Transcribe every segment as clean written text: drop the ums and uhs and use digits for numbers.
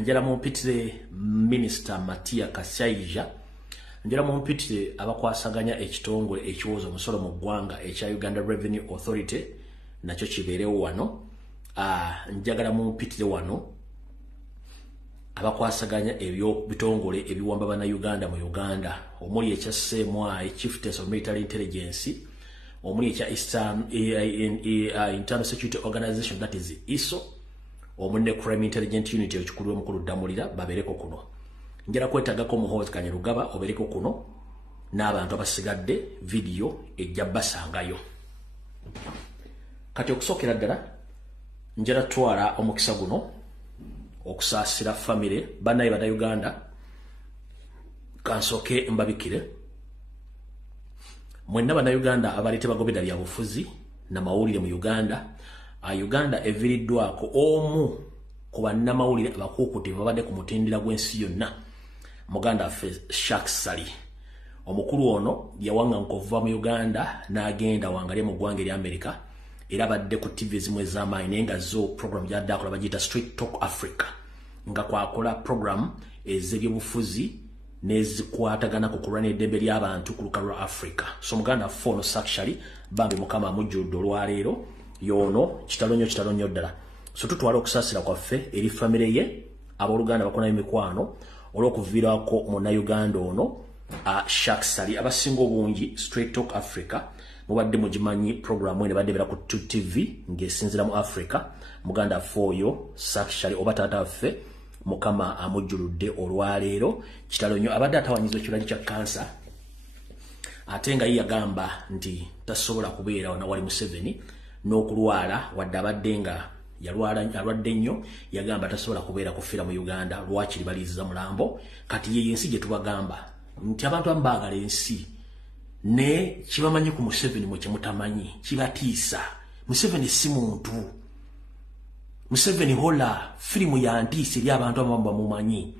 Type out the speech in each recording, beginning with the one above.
njala mumpitire Minister Matia Kasaija, njala mumpitire abakwasaganya ekitongole ekiwoza omusolo mu ggwanga ekya Uganda Revenue Authority nakyo kibeerewo wano. Njagala mumpitire wano abakwasaganya ebyo bitongole ebiwamba bana Uganda mu Uganda, omuli ekya CMI, Chieftains of Military Intelligence, omuli ekya Internal Security Organization, that is ISO, omuli Crime Intelligence Unit ekikulu omukulu Damulira babereko kuno. Njala kwetagako muhozi Kanyarugaba obereko kuno n'abantu abasigadde video ejja basangayo. Kati okusokera ddala njala twala omukisa guno okusaasira family banaye bada Uganda kansoke mbabikire mwenna bana Uganda abalite bagobera bya bufuzi na mawulire mu Uganda. Uganda eviriddwako omu ku banna mawulire abakukuti babadde ku mutendera gw'ensi yonna Muganda Sharks Sali. Omukulu ono yawanga nkova mu Uganda n'agenda wangalye mu ggwanga erya America era badde ku TV zimwe z'amaanyi naye nga zo program gyaddakola bagiyita Street Talk Africa nga kwakola program ez'ebyobufuzi nezikwatagana ku kulwana eddembe ly'abantu ku lukalu lwa Africa. So Muganda fono actually bambi mukama amujjudde olwaleero yono kitalonyo ddala. So tutwala okusaasira kwaffe eri family ye abooluganda bakonayo emikwano olw'okuviirako Munnayuganda ono Sharks Sali abasinga obungi Straight Talk Africa mubadde mugimanyi program ene badde bera ku TV ng'esinzira mu Africa. Muganda foyo Sharks Sali oba taata waffe mukama amujjuludde olwaleero kitalonyo abadde atawanyiza ekirwadde kya kansa ate nga yagamba nti tasobola kubeera wana wali Museveni n'okulwala wadde abadde nga yalwadde nnyo yagamba tasobola kubeera kufiira mu Uganda lwakiri baliziza mulambo. Kati ye ensi gye tubagamba nti abantu abaagala ensi ne kibamanyi ku Museveni mwe kimutamanyi kibatiisa. Museveni si muntu. Museveni hola filimu ya ntiisi eri abantu abamba mumanyi.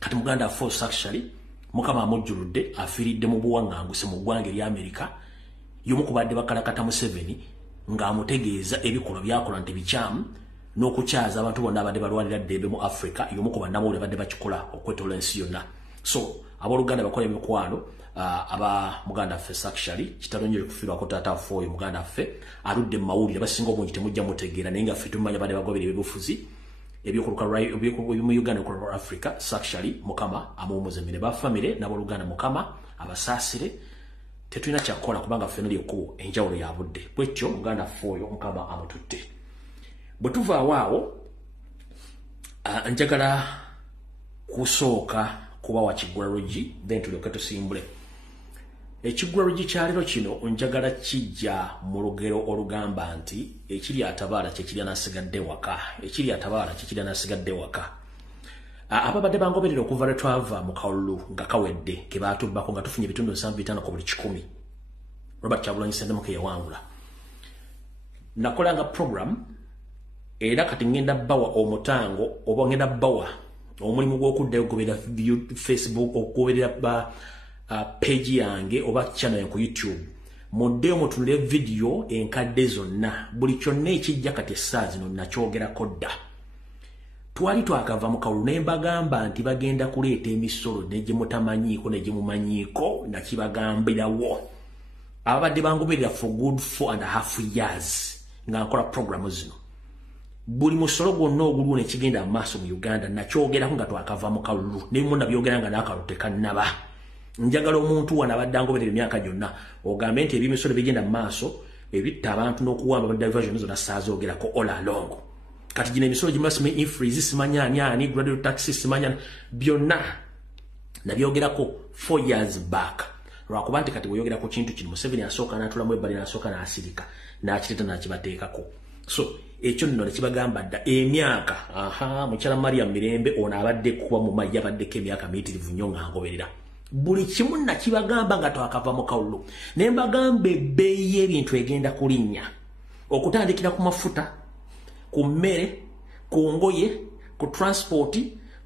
Kati Muganda force actually mukama amujjuludde afiiridde mu buwaŋŋanguse mu ggwanga erya America y'omu ku badde bakalakata Museveni ng'amutegeeza ebikolwa byakola nti bikyamu n'okukyaza abantu bonna abadde balwanira ddembe mu Africa y'omu ku bannamawulire badde bakikola okwetola ensi yonna. So abooluganda bakola emikwano aba Muganda ffe actually kitalonyo kufiirwako taata waffe oyo Muganda ffe aludde mu mawulire basinga obungi temujja mutegeera naye nga ffe tumanya badde bagobera ebyobufuzi ebyokuluka mu Uganda ku Africa. Actually mukama amuwumuzemire bafamire n'abooluganda mukama abasaasire tetulina kyakukola kubanga ffe nalyoku enjawulo ya budde bwetyo Muganda ffe oyo mukama amututte. Bwe tuvaawo awo njagala kusooka kuba wa Kiggulalogi then tulyoke tusimbule. Ekiggulalogi kya leero kino njagala kijja mu lugero olugamba nti ekiri atabaala kyekiri anasigadde waka. Ekiri atabaala kyekiri anasigadde waka. Ababadde bangoberera okuva lwe twava mu kalulu nga kawedde ke baatubbako nga tufunye ebitundu 75 ku buli 100. Robert Kyagulanyi Ssentamuke yawangula. Nakolanga program era kati ngenda bawa omutango oba ngenda bawa omulimu gw'okuddayo okugobera Facebook okugobera page yange oba channel ku YouTube mudde mutunule video enkadde zonna buli kyonna ekijja kati essaawa zino nakyogerako dda. Twali twakava mu kalulu ne mbagamba nti bagenda kuleeta emisolo ne gye mutamanyiiko ne gye mumanyiiko nakibagambirawo. Ababadde bangoberera for good 4.5 years nga nkola programu zino. Buli musolo gwonna ogulwo ne kigenda amaaso mu Uganda nakyogerako nga twakava mu kalulu ne mu nabyogera nga n'akalulu tekannaba. Njagala omuntu wana abadde angoberera emyaka gyonna ogambe nti eby'emisolo bigenda mu maaso ebitta abantu n'okuwamba diversion zonna saazoogerako all along. Kati gino emisolo gye masimu infreeze simanya ani graduate taxi simanya byonna nabyogerako 4 years back. Lwakuba nti kati bweyogera ku kintu kino Museveni asooka n'atulamu ebbali n'asooka n'asirika n'akireta n'akibateekako. So ekyo nno nekibagamba dda emyaka mukyala Mariam Mirembe ono abadde kuba mu mayya abaddeko emyaka miyitirivu nnyo nga ngoberera. Buli kimu nakibagamba nga twakava mu kalulu ne mbagamba ebbeeyi y'ebintu egenda kulinnya okutandikira ku mafuta, ku mmere, ku ngoye, ku transport,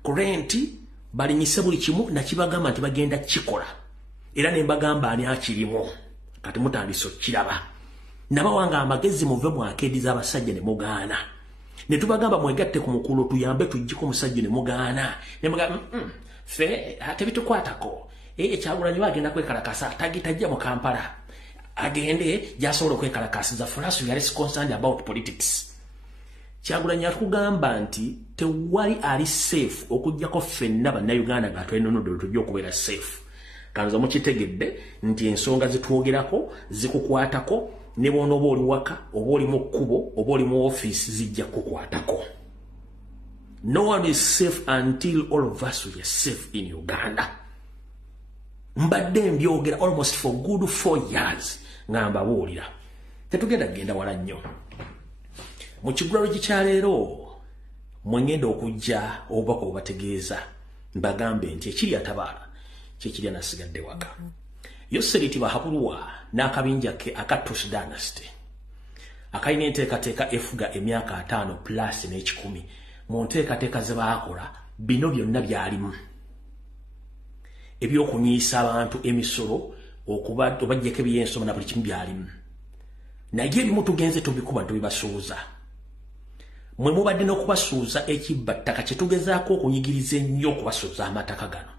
ku renti, balinyise buli kimu nakibagamba nti bagenda kikola. Era ne mbagamba ani akirimu kati mutandise okiraba. Nabawanga amagezi muve mu akeedi z'abasajja ne mugaana. ne tubagamba mwegatte ku mukulu tuyambe tujjiko musajja ne mugaana ne muga fe ate bitukwatako Kyagulanyi agenda kwekalakasa tagitajja mu Kampala agende jasobola okwekalakasiza. For us we are concerned about politics. Kyagulanyi akugamba nti tewali ali safe okujjako ffenna bannayuganda nga twenonodde tujja okubeera safe. Kanza mukitegedde nti ensonga zitwogerako zikukwatako ne bona oba oli waka oba oli mu kkubo oba oli mu office zijja kukwatako. No one is safe until all of us we are safe in Uganda. Mbadde mbyogera almost for good 4 years ngamba buulira. Tetugenda genda wala nnyo. Mu kigulalo kikyaleero mwengenda okujja obubaka obategeeza mbagambe nti ekiri atabaala kyekiri anasigadde waka. Yoseriti Bahabulwa n'akabinja ke aka Tush Dynasty akayina enteekateeka efuga emyaka 5 plus n'ekikumi mu nteekateeka ze baakola bino byonna byalimu. Ebyokunyiisa abantu emisolo obajjeko ebyensoma na buli kimu byalimu. Naye ebimu tugenze tubikuba tubibasuuza. Mwe mubadde n'okubasuuza ekibba ttaka kye tugezaako okunyigiriza ennyo okubasuuza amataka gano.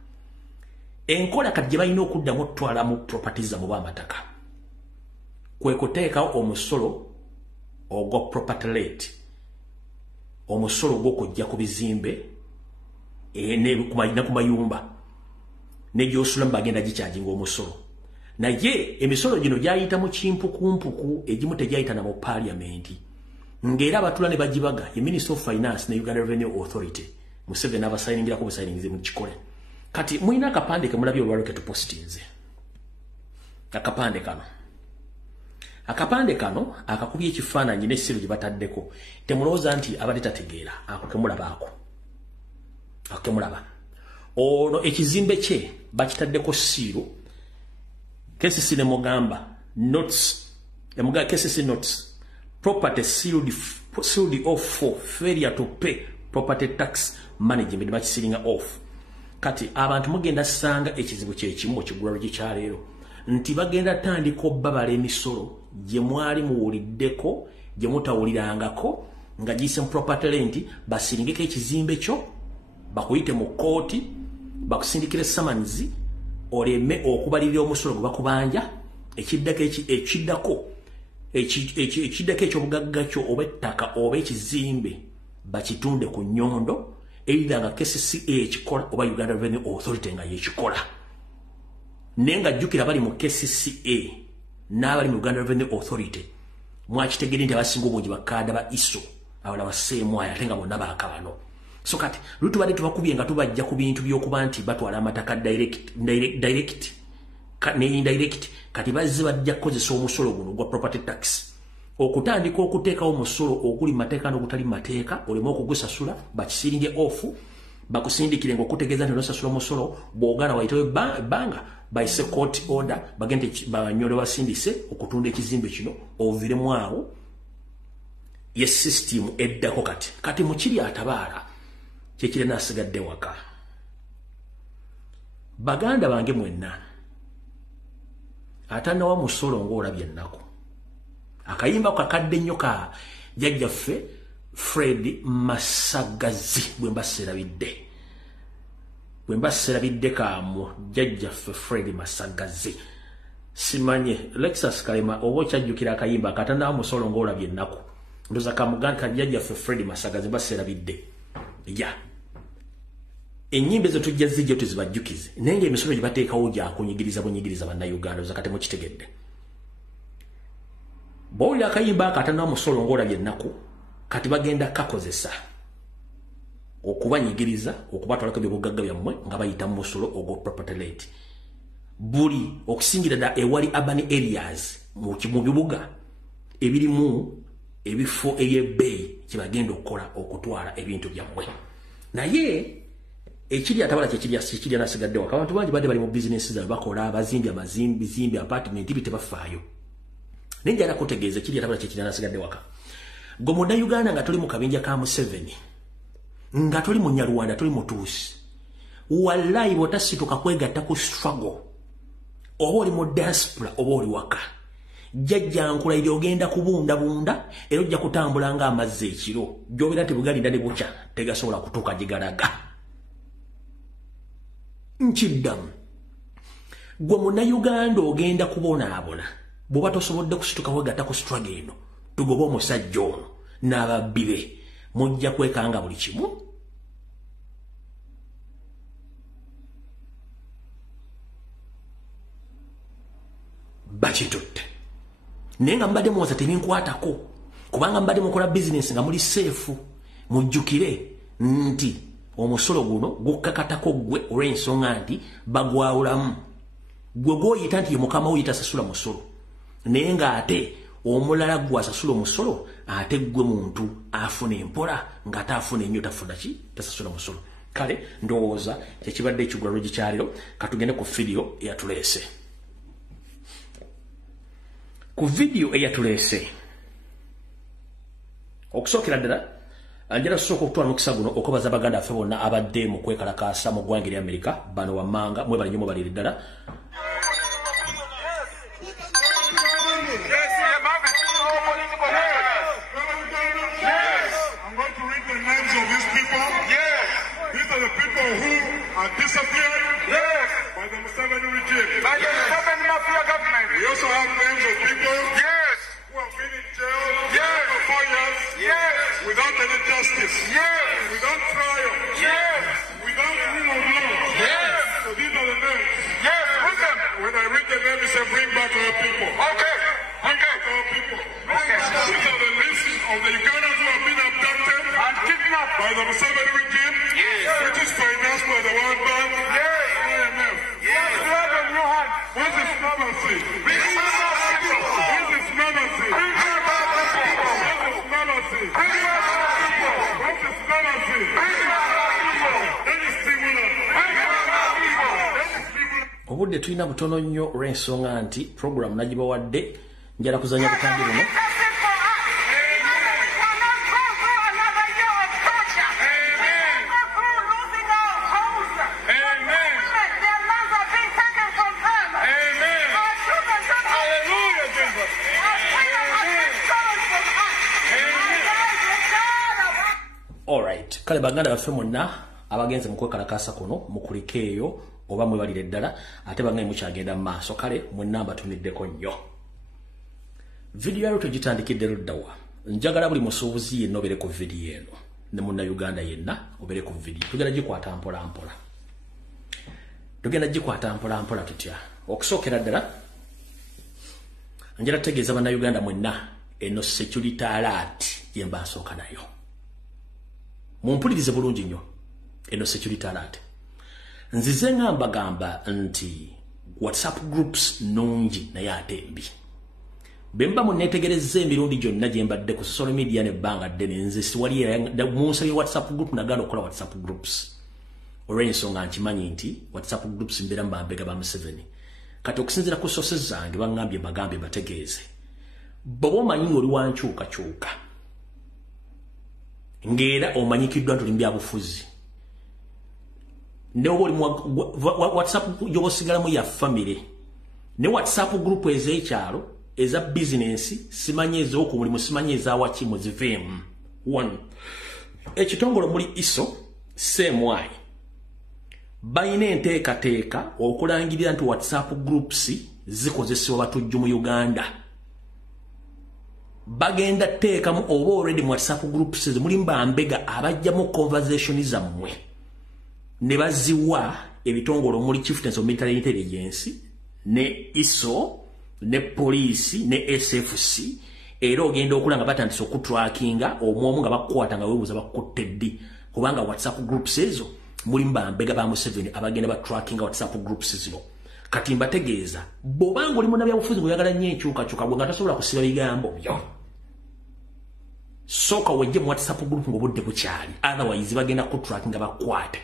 Enkola kati gye balina okuddamu okutwala mu properties mu b'amataka kwe kuteekawo omusolo ogwa property rate, omusolo gw'okujja ku bizimbe ne ku mayumba ne gy'osula bagenda gikyajinga omusolo. Naye emisolo gino gyayita mu kimpukumpuku egimu tegyayita na mu parliamenti ng'era abatula ne bagibaga ye Minister of Finance ne Uganda Revenue Authority Museveni abasayiningirako busayingize mu kikole. Kati mwina akapande ke mulabye olwalo ke tupostinze. Akapande kano akakubye ekifaananyi n'essiru gye bataddeko. Temulowooza nti abadde tategeera ako kemulabaako. Ono ekizimbe kye bakitaddeko siiru KCC ne mugamba notes emuga KCC notes property sealed off for failure to pay property tax management bakisiringa off. Kati abantu mugenda sanga ekizibu kyekimu mu kigulalo kikyaleero nti bagenda tandika obbabala emisolo gye mwali muwuliddeko gye mutawulirangako nga giyise mu property rent basiringeko ekizimbe kyo bakuyite mu kooti bakusindikire samanzi oleme okubalirira omusolo gwe bakubanja ekiddako eky'obugagga kyo oba ettaka oba ekizimbe bakitunde ku nnyondo either nga KCCA ekikola oba Uganda Revenue Authority nga yekikola. Naye nga jjukira bali mu KCCA n'abali mu Uganda Revenue Authority mwakitegedde nti abasinga obungi bakkaada ba ISO abalala baseemwayo ate nga bonna baakabano. So kati lutubadde tubakubye nga tubajja ku bintu by'okuba nti batwala amataka direct ne indirect kati bazze bajja kukozesa omusolo guno gwa property tax okutandika okuteekawo omusolo oguli mateeka n'ogutali mateeka oleme okugusasula bakisiringe off bakusindikire ng'okutegeeza nti onosasula omusolo bw'ogaana wayitewo ebbanga bayise court order bagende banyole basindise okutunda ekizimbe kino oviremu awo ye system eddako kati mukiri atabaala kyekire nasigadde waka. Baganda bange mwenna atannawa musolo ng'olabye ennaku akayimba kakadde nnyo ka jjajjaffe Fred Masagazi bwe mbaserabidde kamu jjajjaffe Fred Masagazi simanye Lexus Kalema oba okyajjukira akayimba katannawa musolo ng'olabye ennaku ndoza kamuganda jjajjaffe Fred Masagazi mbaserabidde ya enyimbe zo tujja zijja tuzibajjukize nenge emisolo gye bateekawo gya kunyigiriza bunyigiriza bannayuganda ozakate mukitegedde bowulira akayimba akatannawo musolo ng'olabye ennaku kati bagenda kakozesa okubanyigiriza okubatwalako ebyobugagga byammwe nga bayita mu musolo ogwo property rate buli okusingira ddala ewali urban areas mu bibuga ebirimu ebifo ebyebbeeyi kye bagenda okukola okutwala ebintu byammwe. Naye ekiri atabala kyekiri anasigaddewo abantu bangi badde bali mu bizinesi zaabwe bakola bazimbi amazimbi apartment tebafaayo. Naye njala kutegeeza ekiri atabala kyekiri anasigadde waka gwe munnayuganda nga tuli mu kabinja ka Museveni nga tuli mu Nyarwanda tuli mutuusi wallahi bw'otasituka kwegatta ku struggle oba oli mu diaspora oba oli waka jjajjankula eri ogenda kubunda era ojja kutambula ng'amazzi ekiro gy'obeera tebugalira ne bukya tegasobola kutuuka gye galaga. Nkiddamu gwe munnayuganda ogenda kubonaabona bw'oba tosobodde kusituka wegatta ku struggle eno tugobe omusajja ono n'ababbi be mujja kwekanga buli kimu. Bakitutte naye nga mbadde muwoza tebinkwatako kubanga mbadde mukola bizinesi nga muli seefu. Mujjukire nti omusolo guno gukkakatako gwe olw'ensonga nti bagwawulamu. Gwe gw'oyita nti ye mukama wo yitasasula musolo naye ng'ate omulala gw'asasula omusolo ate gwe muntu afuna empola ng'ate afuna ennyo tafuna ki tasasula musolo. Kale ndowooza ekibadde ekigula lwegikyaliro katugende ku vidiyo eyatuleese. Ku vidiyo eyatuleese okusookera ddala njala tusooka okutwala mukisa guno okwebaza baganda affe bonna abadde mu kwekalakaasa mu ggwanga erya Amerika bano wammanga mwebale nnyo mubalire ddala. We also have names of people who have been in jail for 4 years without any justice, without trial, without rule of law. So these are the names. When I read the name, it says bring back our people. Bring back our people. These are the list of the Ugandans who have been abducted and kidnapped by the Museveni regime, which is financed by the World Bank, IMF. What is normalcy? What is normalcy? What is normalcy? That is similar. Obudde tulina butono nnyo olw'ensonga nti program nagibawadde njala kuzanya butambi buno. Alright, kale baganda baffe monna abagenze mu kwekalakaasa kuno mukulike eyo oba mwebalire ddala ate bangaye mukyagenda mu maaso. Kale mwenna mbatumiddeko nnyo. Vidiyo yalo tugitandikidde luddawa. Njagala buli musuubuzi yenna obeere ku vidiyo eno ne munnayuganda yenna obeere ku vidiyo. Tugenda gikwata mpola mpola. Tugenda gikwata mpola mpola tutya. Okusookera ddala njala tegeeza bannayuganda mwenna eno security alert ye mba nsooka nayo. Mumpulirize bulungi nnyo eno security alert. Nzize ngamba gamba nti WhatsApp groups nungi naye ate mbi. Bemba munetegerezza emirundi gyonna gye mbadde ku social media n'ebbanga ddene nze siwali munsi ya WhatsApp group nagala okukola WhatsApp groups. Olw'ensonga nkimanyi nti WhatsApp groups mbeera mbambega ba Museveni. Kati okusinziira ku sources zange bangambye bagambe bategeeze. Bw'oba omanyi oli wankyukakyuka ngera omanyikiddwa nti oli byabufuzi ne oba oli WhatsApp gy'obasigalamu ya family ne WhatsApp group ez'ekyalo eza business simanyi ez'oku mulimu simanyi ez'awaki muziveemu. One, ekitongole muli ISO CMY bayina enteekateeka okulangirira nti WhatsApp groups zikozesebwa batujju mu Uganda. Bagenda teekamu oba already mu WhatsApp groups mulimu bambega abajjamu conversation zammwe ne baziwa ebitongole omuli Chieftains of Military Intelligence ne ISO ne police ne SFC era ogenda okulanga batandise okutrackinga omwomu nga bakwata nga webuuza bakutte ddi kubanga WhatsApp groups ezo mulimu bambega ba Museveni abagenda batrackinga WhatsApp groups zino. Kati mbategeeza bw'obanga oli munnabyabufuzi ng'oyagala nnyo enkyukakyuka gwe nga tasobola kusiba bigambo byo soka wejje mu WhatsApp group ng'obudde bukyali otherwise bagenda kutrackinga bakwate.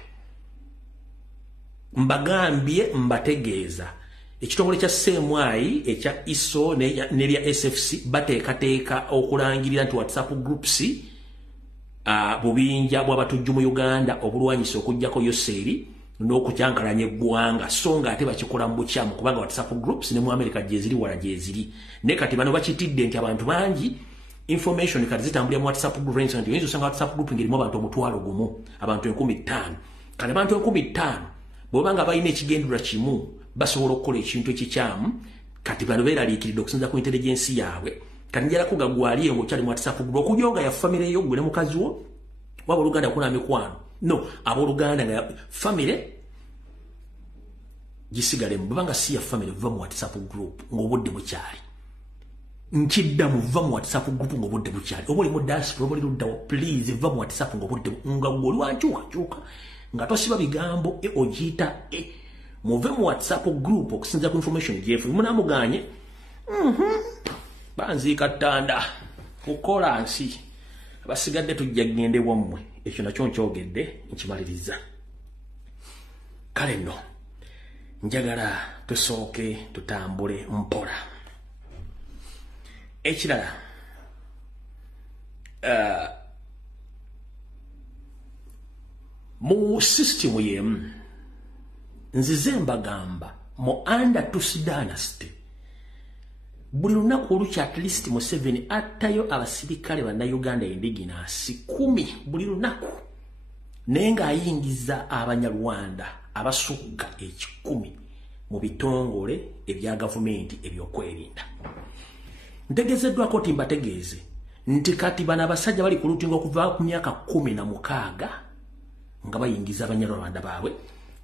Mbagambye mbategeeza ekitongole kya CMY ekya ISO n'ebya SFC bateekateeka okulangirira nti WhatsApp groups bubinja bw'abatujju mu Uganda obulwanyisa okujjako Yoseri n'okukyankalanya eggwanga so nga ate bakikola mu bukyamu kubanga WhatsApp groups ne mu America gye ziri wala gye ziri ne kati bano bakitidde nti abantu bangi information kati zitambulira mu WhatsApp group nti oyinza osanga WhatsApp group ngirimu abantu omutwalo gumu abantu 15,000 kale abantu 15,000 bw'obanga balina ekigendera kimu basobola okukola ekintu ekikyamu kati bano beeraliikiridde okusinza ku intelligence yaabwe kati njala kugagwaliyo ng'okyali mu WhatsApp group okujonga ya family yo gwe ne mukazi wo waba Oluganda kuna mikwano no abooluganda nga family gisigale mbanga si ya family va mu WhatsApp group ng'obudde bukyali nkidda mu va mu WhatsApp group ng'obudde bukyali obuli mu diaspora obuli luddawo please va mu WhatsApp ng'obudde nga goli wankyuka nga tosiba bigambo ogiyita muve mu WhatsApp group okusinza ku information gyefu munamuganye banziika ttanda kukola nsi basigadde tujja gende wammwe ekyo nakyo nkyogedde nkimaliriza kale nno njagala tusooke tutambule mpola ekirala mu system yemu nzize mbagamba mu under Tutsi dynasty buli lunaku olukya at least mu 7 attayo abasirikale banna Uganda indigenous 10 buli lunaku naye ng'ayingiza abanyarwanda abasukka 10 mu bitongole ebya gavumenti ebyokwerinda ntegezeddwako timbategeeze nti kati bana abasajja bali ku lutingo okuva ku myaka 16 nga bayingiza abanyarwanda baabwe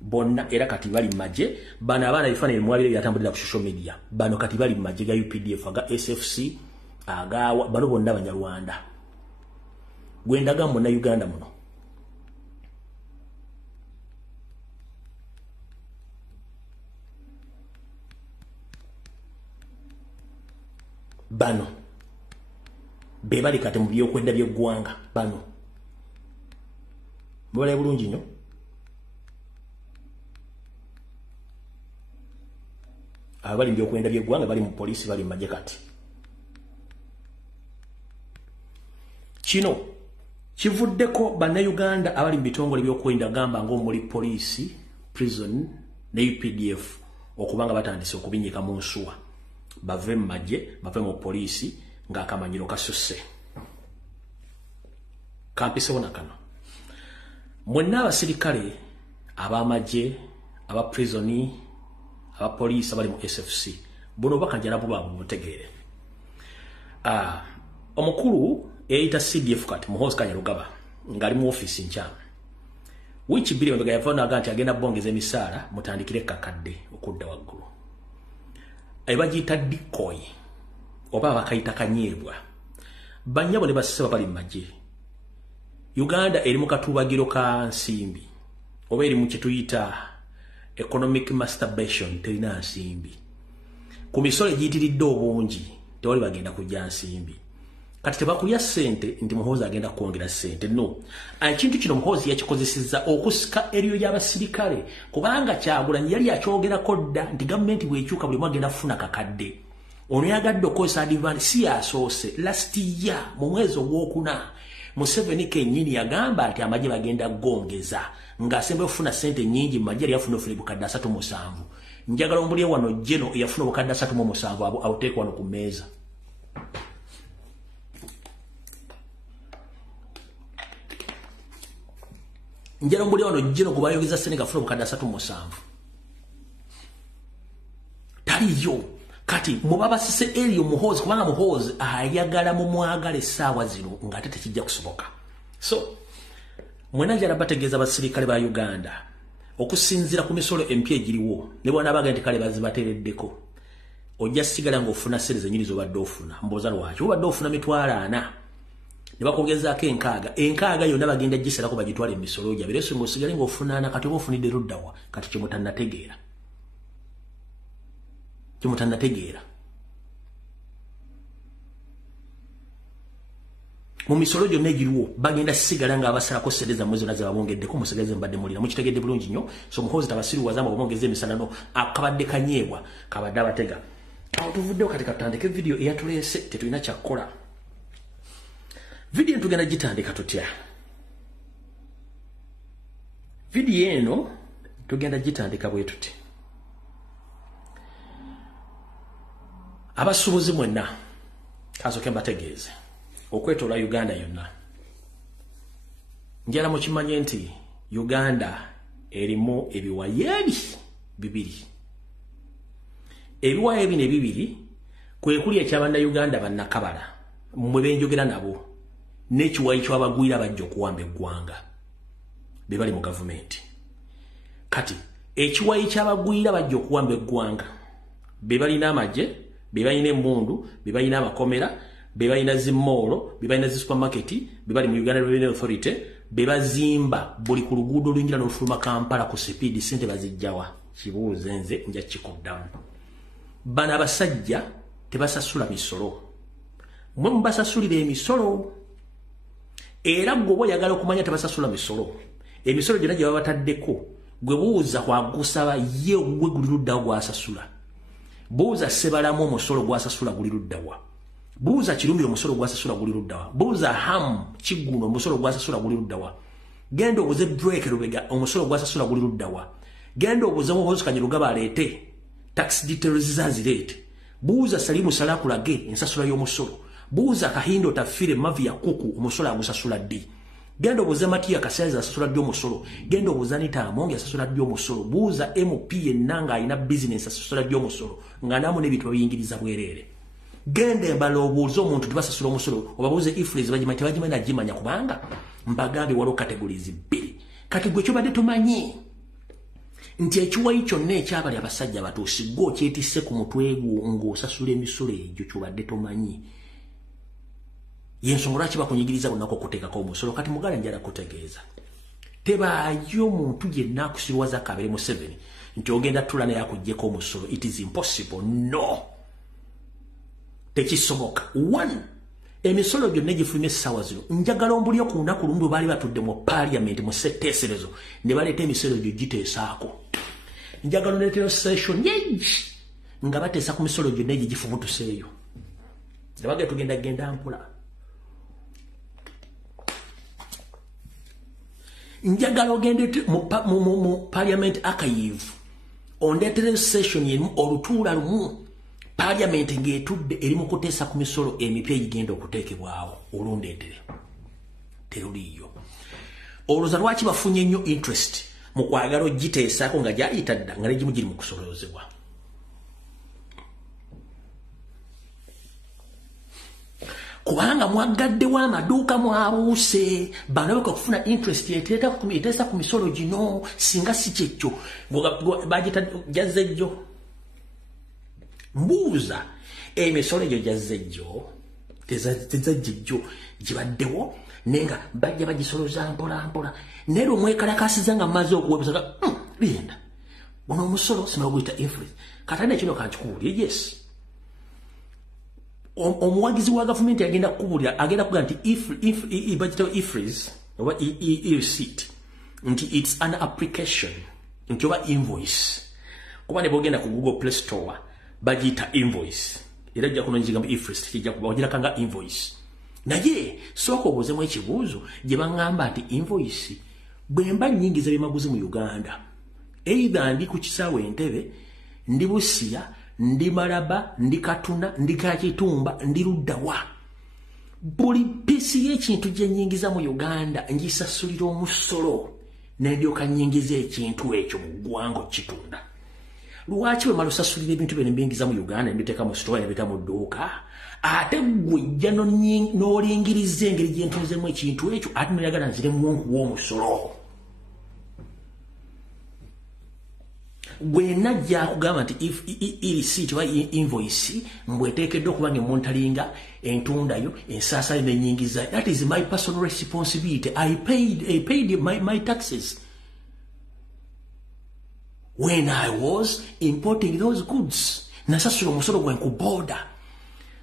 bonna era kati bali maje bana abana bifanire mwabire byatambulira ku social media bano kati bali maje ga UPDF aga SFC aga bano bonna abanyarwanda gwendaga mu na Uganda muno bano bebali kati mu byokwenda by'eggwanga bano mbole bulungi nnyo abali mu byokwenda by'eggwanga bali mu poliisi bali mu magye kati kino kivuddeko bannayuganda abali mu bitongole by'okwenda gamba ng'omuli poliisi prison ne UPDF okubanga batandise okubinyika mu nsuwa bave mu magye bave mu poliisi ng'akamanyiro kasusse kampisewo na kano mwenna abasirikale ab'amagye aba prisoni aba police abali mu SFC bono bakanjala buba mutegeere omukulu eyita CDF kati Muhoozi Kanyarugaba ngali mu office nkyama which billion nga yafona aganti agenda bongeza emisaala mutandikire kakadde okudda waggulu ebagita decoy oba bakayita kanyebwa banyabo ne basaba bali magye Uganda eri mu katubagiro ka nsimbi oba eri mu kituyita economic masturbation terina nsimbi ku misole giyitiridde obungi tewali bagenda kujja nsimbi kati tebakulya ssente nti Muhoozi agenda kwongera ssente no ekintu kino Muhoozi yakikozesezza okusika eriyo y'abasirikale kubanga Kyagulanyi yali akyogerako dda nti gavumenti bw'ekyuka buli mwagenda kufuna kakadde ono yagadde okukozesa advantage si yasoose last year mu mwezi ogwokuna Museveni kennyini yagamba nti amagye bagenda gongeza ng'asemba okufuna ssente nnyingi mu magye yali yafuna ofuna bukadde 37 njagala ombulye wano jeno eyafuna obukadde 37 awuteeka wano ku mmeeza njala ombulye wano jeno gwe bayogeza ssente ng'afuna obukadde 37 taliyo kati mubabasise eriyo Muhoozi kubanga Muhoozi ayagala mu mwagala essaawa zino ng'ate tekijja kusoboka so mwena njala bategeeza abasirikale ba Uganda okusinzira ku misolo empya egiriwo ne bwana abaga nti kale bazibatereddeko ojja sigala ng'ofuna ssente zennyini z'obadde ofuna mbooza lwaki obadde ofuna mitwalo 4 ne bakongezaako enkaaga yonna bagenda giserako bagitwala emisolo gyabire so ng'osigale ng'ofunaana kati oba ofunidde luddawa kati kyemutannategeera mu misolo gyonna egiriwo bagenda sigala ng'abasalako ssente zammwe zonna zebabongeddeko musigalize mbadde mulina mukitegedde bulungi nnyo so Muhoozi tabasiriwazamba babongeza emisanano akabadde kanyeebwa kabadde abatega awo tuvuddewo kati katandike vidiyo eyatuleese tetulina kyakkola vidiyo tugenda gitandika tutya vidiyo eno tugenda gitandika bwe tuti abasuubuzi mwenna kasoke mbategeeze okwetoola Uganda yonna njala mukimanye nti Uganda erimu ebiwayeebi bibiri ebiwayeebi ne bibiri kwe kuli ekyabanda Uganda bannakabala mwe benjogera nabo n'ekiwayi ky'abagwira bajja okuwamba eggwanga be bali mu gavumenti kati ekiwayi ky'abagwira bajja okuwamba eggwanga be balina amagye be balina emmundu be balina amakomera be balina zimmoolo be balina zisupamaketi be bali mu Uganda Revenue Authority be bazimba buli ku luguudo oluyingira n'olufuluma Kampala ku sipiidi sente bazijjawa kibuuze nze nja kikuddamu bano abasajja tebasasula misolo mwe mubasasulira emisolo era gwe oyagala okumanya tebasasula misolo emisolo gyonna gye babataddeko gwe buuza kwagusaba ye gwe guli luddawa gwasasula buuza Sebalamu omusolo gwasasula guli luddawa buuza Kirumbiro omusolo gwasasula guli luddawa buuza Hamu Kiguno omusolo gwasasula guli luddawa genda obuze Drake Lubega omusolo gwasasula guli luddawa genda obuze Muhoozi Kanyuruga baleete tax details zazirete buuza Salimu Salakulage ensasula y'omusolo buuza Kahindo Tafire Mavi ya Kuku omusolo agusasula ddi genda obuze Matiya Kasaza asasula ddi omusolo genda obuze Anita Amonge asasula ddi omusolo buuza MP ennanga alina business asasula ddi omusolo nga namu n'ebintu babiyingiriza bwerere genda embala obuuza omuntu tebasasula omusolo obabuuze Ifrez bagimanyi nagimanya kubanga mbagambe waliwo categories bbiri kati gwe kyobadde tomanyi nti ekiwayi kyonna ekyabali abasajja batuusi gwe okyetisse ku mutwe gwo ng'osasula emisolo egyo kyobadde tomanyi yensonga lwaki bakunyigiriza olunaku okuteekako omusolo kati mugale njala kutegeeza tebaayo muntu yenna akusirwaza Kabere Museveni nti ogenda tula naye akuggyeko omusolo it is impossible no tekisoboka one emisolo gyonna egifulumya essaawa zino njagala ombulyo ku lunaku lumu bwe baali batudde mu parliament mu setteeserezo ne baleeta emisolo gyo giteesaako njagala oneetero session yeegi nga bateesa ku misolo gyonna egyo gifubutuseeyo nebagee tugenda genda mpula njagala ogende mu parliament archive ondeetere session yemu olutuula lumu parliament ng'etudde eri mu kuteesa ku misolo emipya egigenda okuteekebwawo olundeetere teruliyo olowooza lwaki bafunye nnyo interest mu kwagala ogiteesaako nga gyayita dda nga negimu giri mu kusolozebwa kubanga mwagaddewo amaduuka mwabuuse bano baka kufuna interest eteesa ku misolo gino singa si kyekyo bagita jazzejjo mbuuza emisolo egyo jazzejjo tezajjejjo gibaddewo naye nga bajja bagisoloza mpolampola naye lwomwekalakasiza nga mmaze okuwebuzaga linda guno omusolo simala guyita influence katane kino kankikuwulire yes omuwagizi wa gavumenti agenda kukubulira agenda kuga nti bagitawo ifreeze oba receipt nti it's an application nti oba invoice kuba ne bogenda ku Google Play Store bagita invoice era jja kuno njigambo ifreeze kijja kuba ogirakanga invoice naye sooka obuuzemu ekibuuzo gye baŋŋamba nti invoice bwemba nnyingiza byemaguzi mu Uganda either ndi ku kisaawe Entebbe ndi Busia ndi Malaba ndi Katuna ndi Kakitumba ndi Luddawa buli piisi y'ekintu gye nnyingiza mu Uganda ngisasulira omusolo n'endyoka nnyingiza ekintu ekyo mu ggwanga okitunda lwaki bwe mala osasulira ebintu byo ne mbiyingiza mu Uganda ne mbiteeka mu sitoowa ne mbiteeka mu dduuka ate gwe jja n'olingiriza engeri gye ntunzemu ekintu ekyo ate noyagala nziremu nkuwa omusolo gwe najja akugamba nti receipt oba invoice mbweteekeddwa okuba ng'emontalinga entundayo ensaasayo n'ennyingiza that is my personal responsibility I paid my taxes when I was importing those goods nasasula omusolo gwe ku border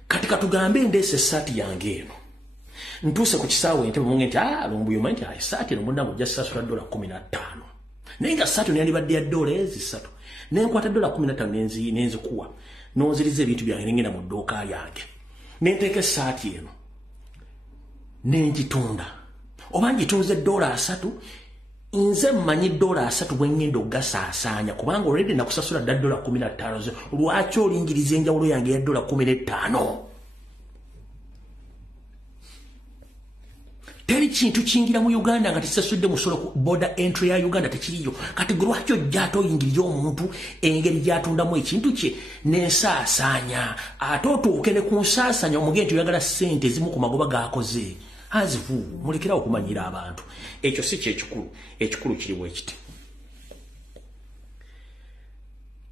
kati katugambe ndeese essaati yange eno ntuuse ku kisaawe Entebbe munge nti lumbuyo nti essaati eno munnange ojja sasula $15 naye nga essaati neyandibadde ya $3 nenkwata $15 nenzikuwa nonziriza ebintu byange nengenda mu dduuka yange nenteeka essaati eno nengitunda oba ngitunze $3 nze mmanyi $3 bwengendo gasaasanya kubanga already nakusasula ddala $15 lwaki olingiriza enjawulo yange ya $15 teri kintu kingira mu Uganda nga tisasudde musolo ku border entry ya Uganda tekiriyo kati lwaki ojja atoyingirira omuntu engeri gyatundamu ekintu kye nensaasanya ate otuuke ne ku nsaasanya omugenti oyagala ssente ezimu ku magoba gakoze azivu mulekera okumanyira abantu ekyo si ekikulu kiri bwekiti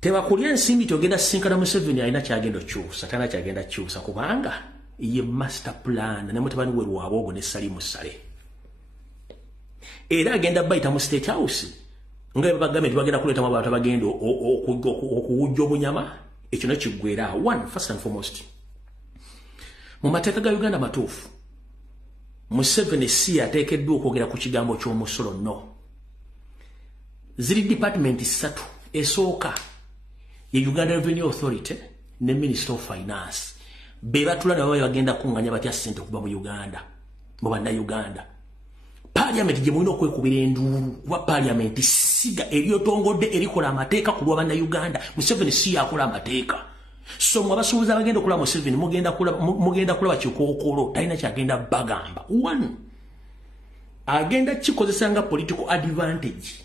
tebakulya ensimbi togenda sinkana Museveni alina kyagenda kyusa tana kyagenda kyusa kubanga ye master plan ne mutabani we Lwabogo ne Salimu Sale era agenda bayita mu State House nga bagame bagenda kuleta abantu abagenda okuwujja obunyama ekyo nakigwera one first and foremost mu mateeka ga Uganda matuufu Museveni si ateekeddwa okwogera ku kigambo ky'omusolo no ziri department 3 esooka ye Uganda Revenue Authority ne Minister of Finance beba tulana baba bagenda kunganya batya sente kuba mu Uganda mu banda Uganda Parliament je mulino kwekubira enduru kuba Parliament siga eryotongodde erikola amateeka ku banda Uganda Museveni si yakola amateeka so mwabasuuza bagenda okula Museveni mugenda kulaba kikokolo talina kyagenda bagamba one agenda kikozesa nga political advantage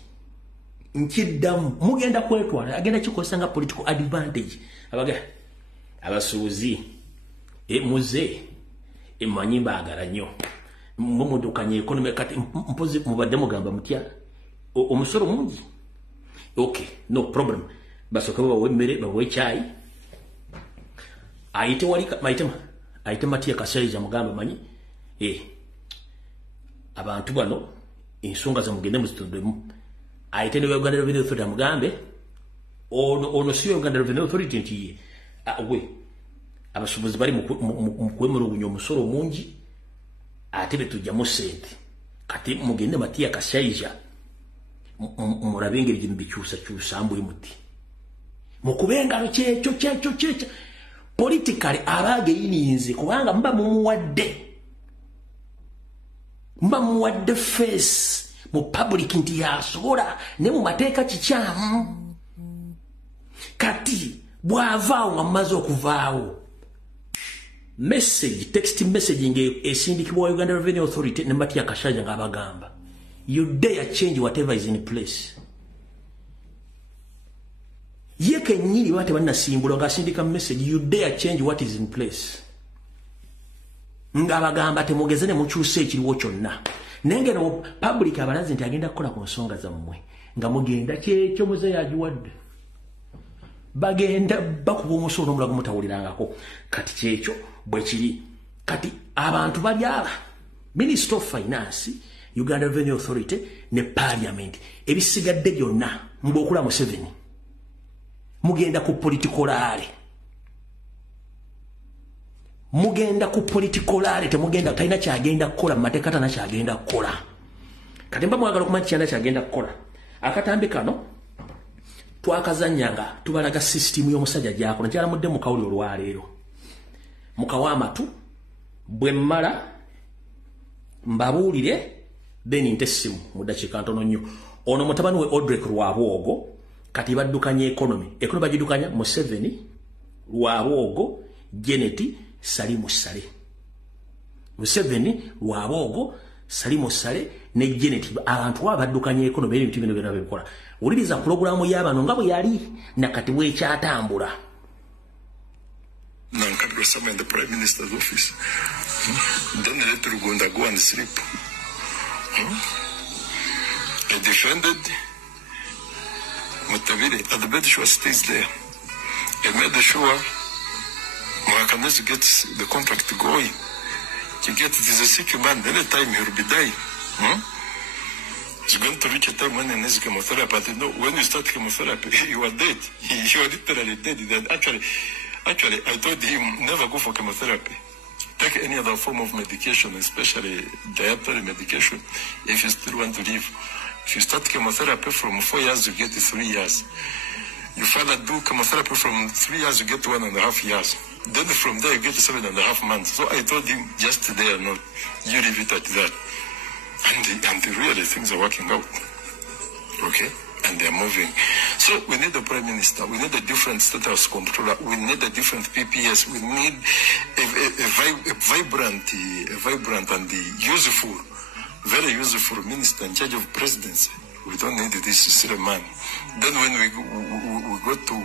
nkiddamu mugenda kwetwala agenda kikozesa nga political advantage abasuuzi muze emanyi baagala nnyo mumudukanye economy kati mpozi mubadde mugamba mutya omusoro mungi okay no problem basoka bawe mmere bawe chai ayite walika ayite Matia Kasharija mugamba manyi abantu bano ensonga za mugende muzitondemu ayite ne Uganda Revenue Authority mugambe ono si Uganda Revenue Authority ntiye we abasubuzi bari mu kwemera obunyo omusoro mungi ate betujja mu sente kati mugende Matia Kasharija murabengeri jimbikyusa mbuli muti mukubenga kyekyo politically abage yininze kubanga mba muwadde face mu public nti yasobola ne mu mateeka kikyamu kati bwavaawo nga mumaze okuvaawo message text messaging esindikibwa Uganda Revenue Authority ne Matia Kasharija ngabagamba you dare change whatever is in place yeke nyiri wate banna simbolo ngasindika message you dare change what is in place ngabagamba temugezene mukyuse ekiriwo kyonna nenge no public abalazi nti agenda kukola ku nsonga zammwe nga mugenda kyekyo muze yajiwadde bagenda bakuba omusolo n'omulago mutawulirangako kati kyekyo bwe kiri kati abantu balyaba Minister of Finance Uganda Revenue Authority ne Parliament ebisigadde byonna mbokula Museveni mugenda ku politikolare temugenda talina kyagenda kukola mateeka tana kyagenda kukola kati mba mwagala okumanyi kyana kyagenda kukola akatambi kano twakazanyanga tubalaga system y'omusajja gyakona kyalamudde mu kawuli olwaleero mukawa amatu bwe mmala mbabuulire then ntessimu mu dakiika ntono nnyo ono mutabani we Odrek Lwabogo kati baddukanya economy bagidukanya Museveni Lwabogo Janet Salimu Sale Museveni Lwabogo Salimu Sale ne Janet abantu abaddukanya economy ebintu bino byonna bikola uliriza programu y'abano nga bwe yali nakati wekyatambula Nankabira Sama in the Prime Minister's office. Then they let Rugunda go and sleep. I defended Mutaviri at the bed she stays there. I made sure Marakanese gets the contract going. He gets this a sick man, anytime he will be dying. It's going to reach a time when he needs chemotherapy. But when you start chemotherapy, you are dead. You are literally dead. And actually, I told him never go for chemotherapy. Take any other form of medication, especially dietary medication, if you still want to live. If you start chemotherapy from 4 years, you get 3 years. You further do chemotherapy from 3 years, you get 1.5 years. Then from there, you get 7.5 months. So I told him, just there, no, you leave it at that. And really, things are working out. Okay? And they're moving. So we need a prime minister. We need a different status controller. We need a different PPS. We need a vibrant and useful, very useful minister in charge of presidency. We don't need this silly man. Then when we go to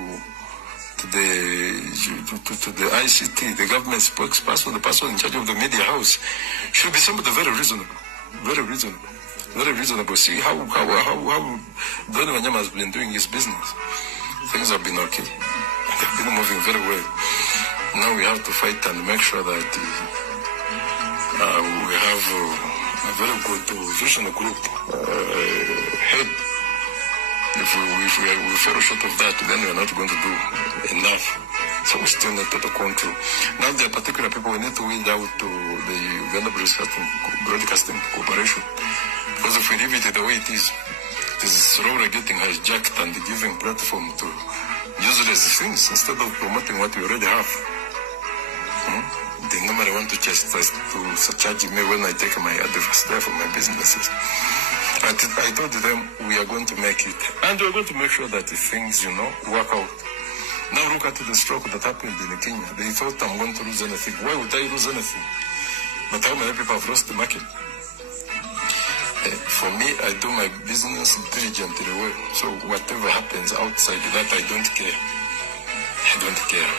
the ICT, the government spokesperson, the person in charge of the media house, should be somebody very reasonable. Very reasonable. Very reasonable. See how Donny Wanyama has been doing his business. Things have been okay. They've been moving very well. Now we have to fight and make sure that we have a very good vision group head. If we fell short of that, then we're not going to do enough. So we still need total control. Now there are particular people we need to weed out to the Uganda Broadcasting Corporation. Because if we leave it the way it is slowly getting hijacked and giving platform to useless things instead of promoting what we already have. They normally want to charge me when I take my advice there for my businesses. I told them we are going to make it. And we're going to make sure that the things, work out. Now look at the stroke that happened in Kenya. They thought I'm going to lose anything. Why would I lose anything? But how many people have lost the market? For me, I do my business diligently well. So whatever happens outside that, I don't care. I don't care.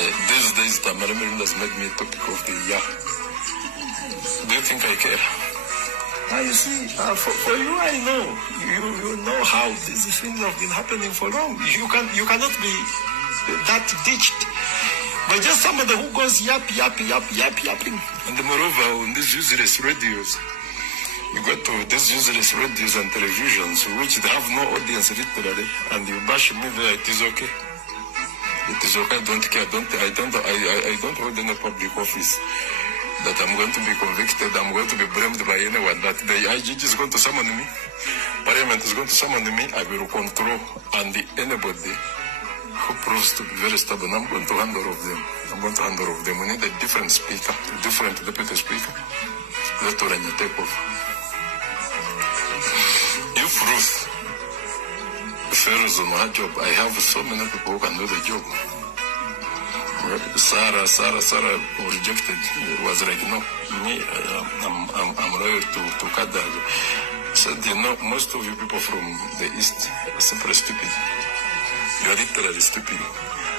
These days, the Malame has made me a topic of the year. Do you think I care? You see, for you, I know. You know how these things have been happening for long. You cannot be that ditched. But just somebody who goes yapping. And moreover, on these useless radios, you go to these useless radios and televisions, which they have no audience literally, and you bash me there, it is okay. It is okay, I don't care. I don't hold any public office that I'm going to be convicted, I'm going to be blamed by anyone, that the IGG is going to summon me, Parliament is going to summon me, I will control, and anybody who proves to be very stubborn, I'm going to hand all of them. We need a different speaker, a different deputy speaker. Let Orania take off. If Ruth fails on her job, I have so many people who can do the job. Sarah rejected. It was like, no, me, I'm loyal to Kada. Said, most of you people from the East are simply stupid. You are literally stupid.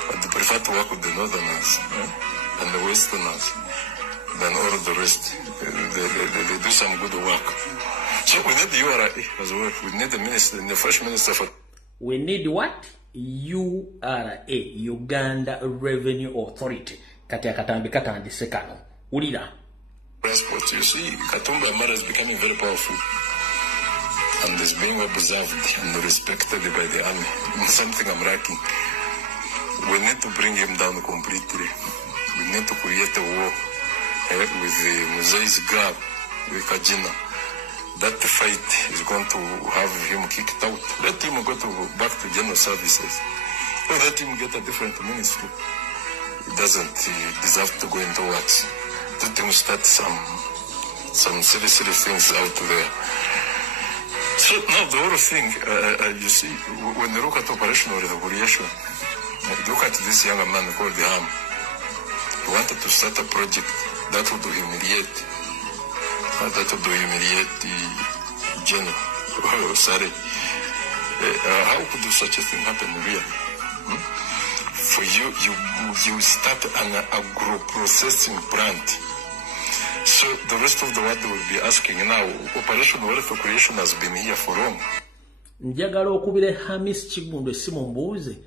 But they prefer to work with the Northerners and the Westerners than all of the rest. They do some good work. So we need the URA as well. We need the minister, the fresh minister for... We need what? URA, Uganda Revenue Authority. Katia Katambi Katandi Sekano. Ulida. Transport, you see, Katumba Amara is becoming very powerful. And is being observed and respected by the army. Something I'm lacking. We need to bring him down completely. We need to create a war with the Muzai's grab, with Kajina. That fight is going to have him kicked out. Let him go back to general services. Or let him get a different ministry. He doesn't deserve to go into what? Let him start some silly things out there. So now the whole thing, you see, when you look at operational evaluation, look at this young man called Ham. He wanted to start a project that would humiliate the general. Oh, sorry. How could such a thing happen really? For you start an agro-processing plant. So the rest of the world will be asking now, Operation Wealth Creation has been here for long. Njagala okubire Hamis Kiggundu esimu mbuuze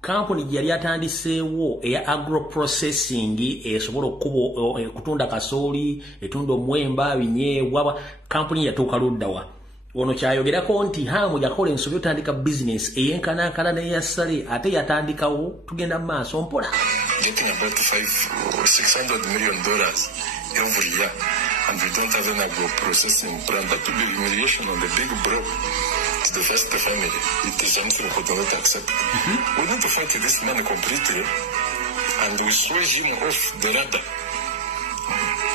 kampuni gye yali atandiseewo eya agro processing esobola okutunda kasooli etunda omwemba binyeebwa kampuni yatuuka luddawa ono kyayogerako nti Hamu yakola ensobi otandika business eyenkanankana n'eyassale ate yatandikawo tugenda mu maaso mpola. Getting about $500 or $600 million every year, and we don't have an agro-processing plant. That would be humiliation on the big bro to the first family. It is something we could not accept. We need to fight this man completely, and we sway him off the radar.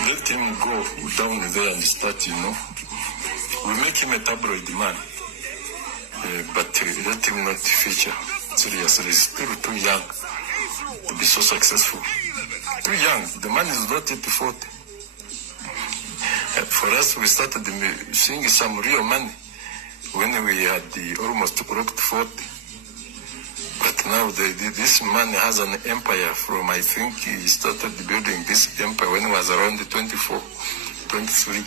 Let him go down there and start, We make him a tabloid man, but let him not feature. Seriously, he's still too young to be so successful. Too young. The man is not yet 40. For us, we started seeing some real money when we had almost clocked 40. But now this man has an empire from, I think he started building this empire when he was around 24, 23.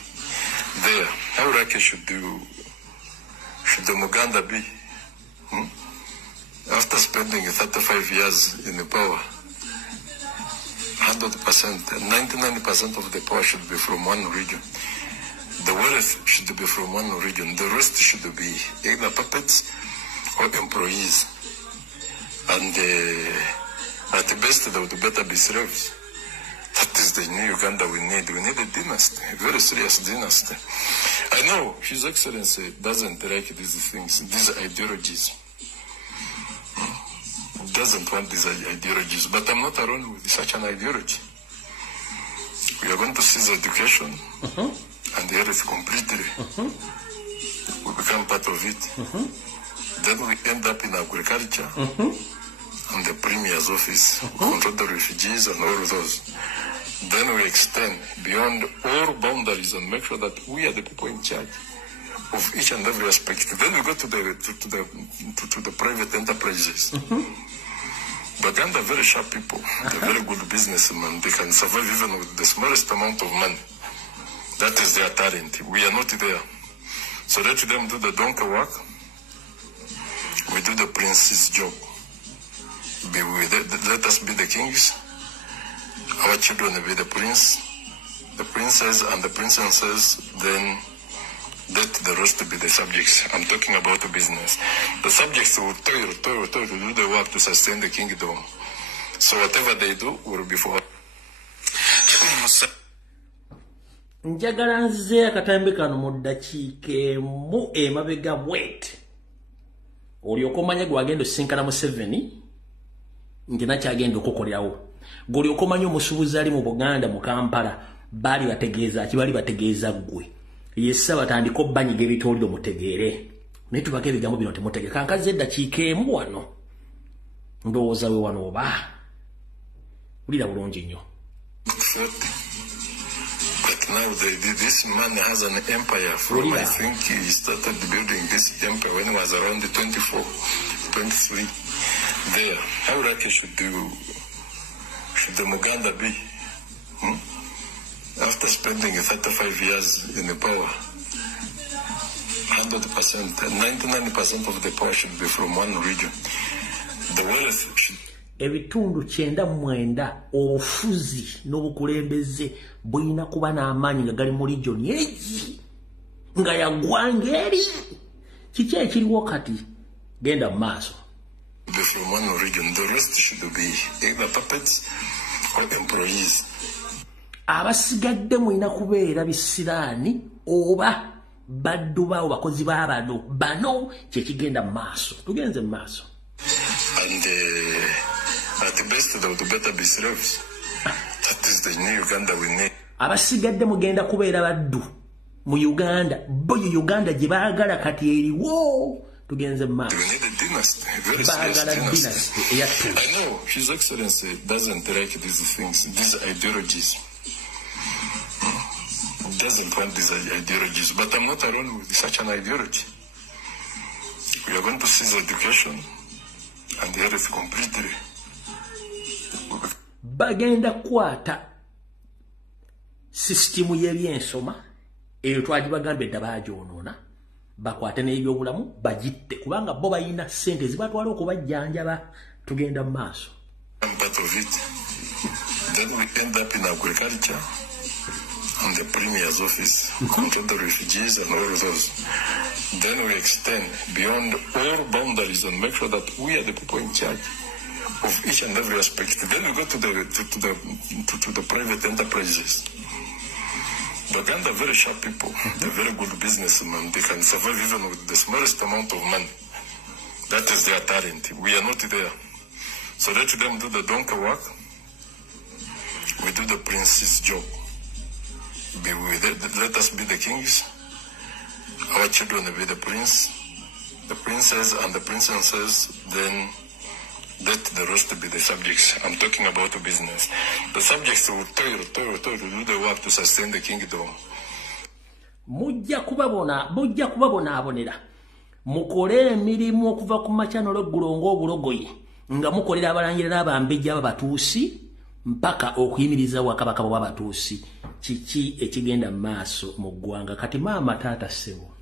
There, how lucky should the Muganda be? After spending 35 years in the power, 100%, 99% of the power should be from one region. The wealth should be from one region. The rest should be either puppets or employees. And at the best, they would better be slaves. That is the new Uganda we need. We need a dynasty, a very serious dynasty. I know His Excellency doesn't like these things, these ideologies. Doesn't want these ideologies, but I'm not alone with such an ideology. We are going to seize education and health completely. We become part of it. Then we end up in agriculture and the Premier's office, control the refugees and all of those. Then we extend beyond all boundaries and make sure that we are the people in charge of each and every aspect. Then we go to the private enterprises. Baganda are very sharp people. They're very good businessmen. They can survive even with the smallest amount of money. That is their talent. We are not there. So let them do the donkey work. We do the prince's job. Let us be the kings. Our children will be the prince, the princess, and the princesses. Then let the rest be the subjects. I'm talking about the business. The subjects will toil to do the work to sustain the kingdom. So whatever they do will be for. Njagala nze akatambi kano mu ddakiika mu emabega bwet. Olyoka omanya gwe wagenda osinkana Museveni nti nakyagenda okukolerawo. Gwolyoka omanya omusuubuzi ali mu Buganda mu Kampala baali bategeeza ggwe. Yessa batandika obbanyiga ebitooliro mutegeere. Naye tubako ebigambo bino temutegeere. Kankaze eddakiika emu wano. Ndowooza we wano oba. Wulira bulungi nnyo. But now this man has an empire from, I think he started building this empire when he was around 24, 23. There, how lucky should the Muganda be? After spending 35 years in the power, 100%, 99% of the power should be from one region. The wealth should... Ebitundu 99 obufuzi n'obukulembeze bulina kuba n'amaanyi nga gali mu region egi nga yagwanga eri. Kiki ekiriwo kati? Genda mu maaso. From one region, the rest should be either puppets or employees. Abasigadde mulina kubeera bisiraani oba baddu bawo bakozi b'abano bano kyekigenda mu maaso. Tugenze mu maaso. And at the best, they would better be slaves. That is the new Uganda we need. Abasigadde mugenda kubeera baddu mu Uganda. Bo Uganda gye baagala kati eriwo. Tugenze mu maaso. We need a dynasty, a very serious dynasty. I know His Excellency doesn't like these things, these ideologies. Doesn't want these ideologies, but I'm not alone with such an ideology. We are going to seize education and the health completely. Bagenda kwata system y'ebyensoma eyo twagibagambe edda baagyonoona bakwate n'ebyobulamu bagitte kubanga bo balina ssente zibatwala okubajjanjaba. Tugenda mu maaso. I'm part of it. Then we end up in agriculture and the Premier's office, control the refugees and all of those. Then we extend beyond all boundaries and make sure that we are the people in charge of each and every aspect. Then we go to the private enterprises. Baganda are very sharp people. They're very good businessmen. They can survive even with the smallest amount of money. That is their talent. We are not there. So let them do the donkey work. We do the prince's job. Let us be the kings. our children will be the prince, the princess, and the princesses, then let the rest be the subjects. I'm talking about the business. The subjects will toil to do the work to sustain the kingdom. Mujja kubabona abonera. Mukole emirimu okuva ku machano l'eggulongo obulogoye nga mukolera abalangira n'abambejja b'abatuusi mpaka okuyimiriza wakabaka w'abatuusi. Kiki ekigenda maaso mu ggwanga kati maama taata ssebo.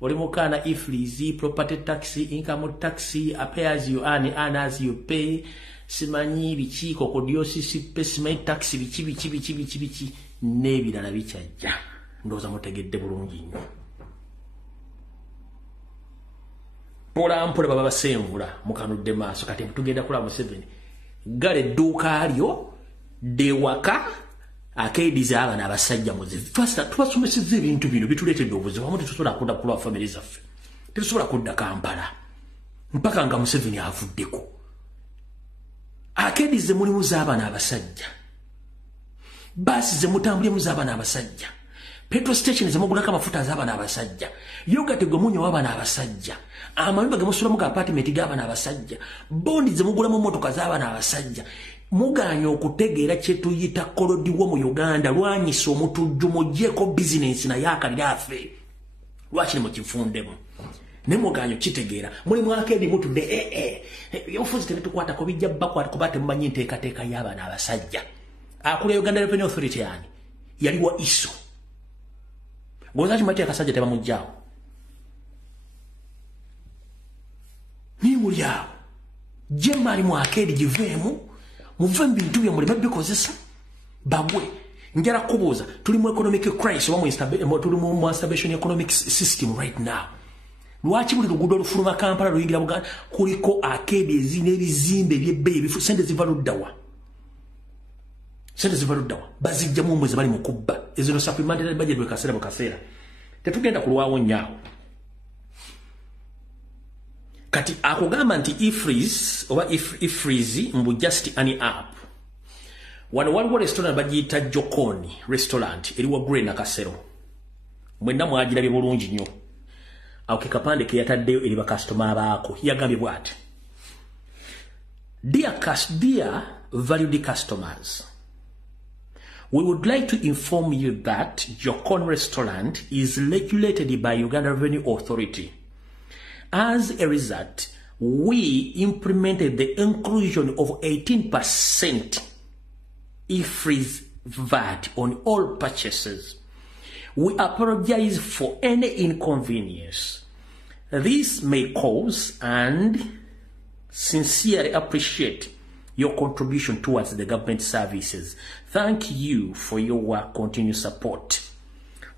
Oli mukaana iflizi, property tax, income tax, pay as you earn, earn as you pay, simanyi biki kokodiosis, simanyi tax biki n'ebirala bikyajja. Ndowooza mutegedde bulungi nnyo. Mpola baba basenvula mukanudde maaso kati tugenda kulaba Museveni. Gale edduuka lyo dewaka akediza abana abasajja muzivu. Tubasomesezza ebintu bino bituleetedde obuzibu wamu tetusobola kudda kulwa famire zaffe. Tetusobola kudda Kampala mpaka nga Museveni avuddeko. Akedize mulimu z'abana abasajja. Basi ze mutambulemu z'abana abasajja. Petrol station zemugulako amafuta z'abana abasajja. Yogurt gwe munyo w'abana abasajja. Amayumba ge musulamu ga apartment g'abana abasajja. Bondi zemugulamu mmotoka z'abana abasajja. Muganya okutegeera kye tuyita kolodiwo mu Uganda lwanyisa omutujju muggyeko business naye akalira afe. Lwaki mukifundemu? Ne muganyo kitegeera. Mulimu akedi mutudde yofuzi tebetukwatako bijja bakwata kuba temumanyi nteekateeka y'abana abasajja. Akula Uganda Revenue Authority yani yaliwa iso. Gozaji mati akasajja tebamujjaawo. Ni mulyaawo. Jemali mu akedi giveemu. Muve bintu bya mulema bikozesa. Bagwe. Njala kubuuza. Tuli mu economic crisis oba tuli mu instability economic system right now. Lwaki buli luguudo olufuluma Kampala luyingira Buganda kuliko akedi ezina ebizimbe by'ebbeeyi sente zivaluddawa. Sente zivaluddawa. Bazijja mu mwezi bali mu kubba. Ezino supplementary budget bwe kaseera. Tetugenda kulwawo nnyo. Kati akugamba nti ifreeze mbu just any app. Wano waliwo restaurant bagiyita Jokoni restaurant eriwa Grey na Kasero. Mwenna mwagirabye bulungi nnyo. Awo ke kapande ke yataddeyo eri bakasitoma baako yagambye bw'ati. Dear valued customers, we would like to inform you that Jokoni restaurant is regulated by Uganda Revenue Authority. As a result, we implemented the inclusion of 18% e-freeze VAT on all purchases. We apologize for any inconvenience this may cause and sincerely appreciate your contribution towards the government services. Thank you for your continued support.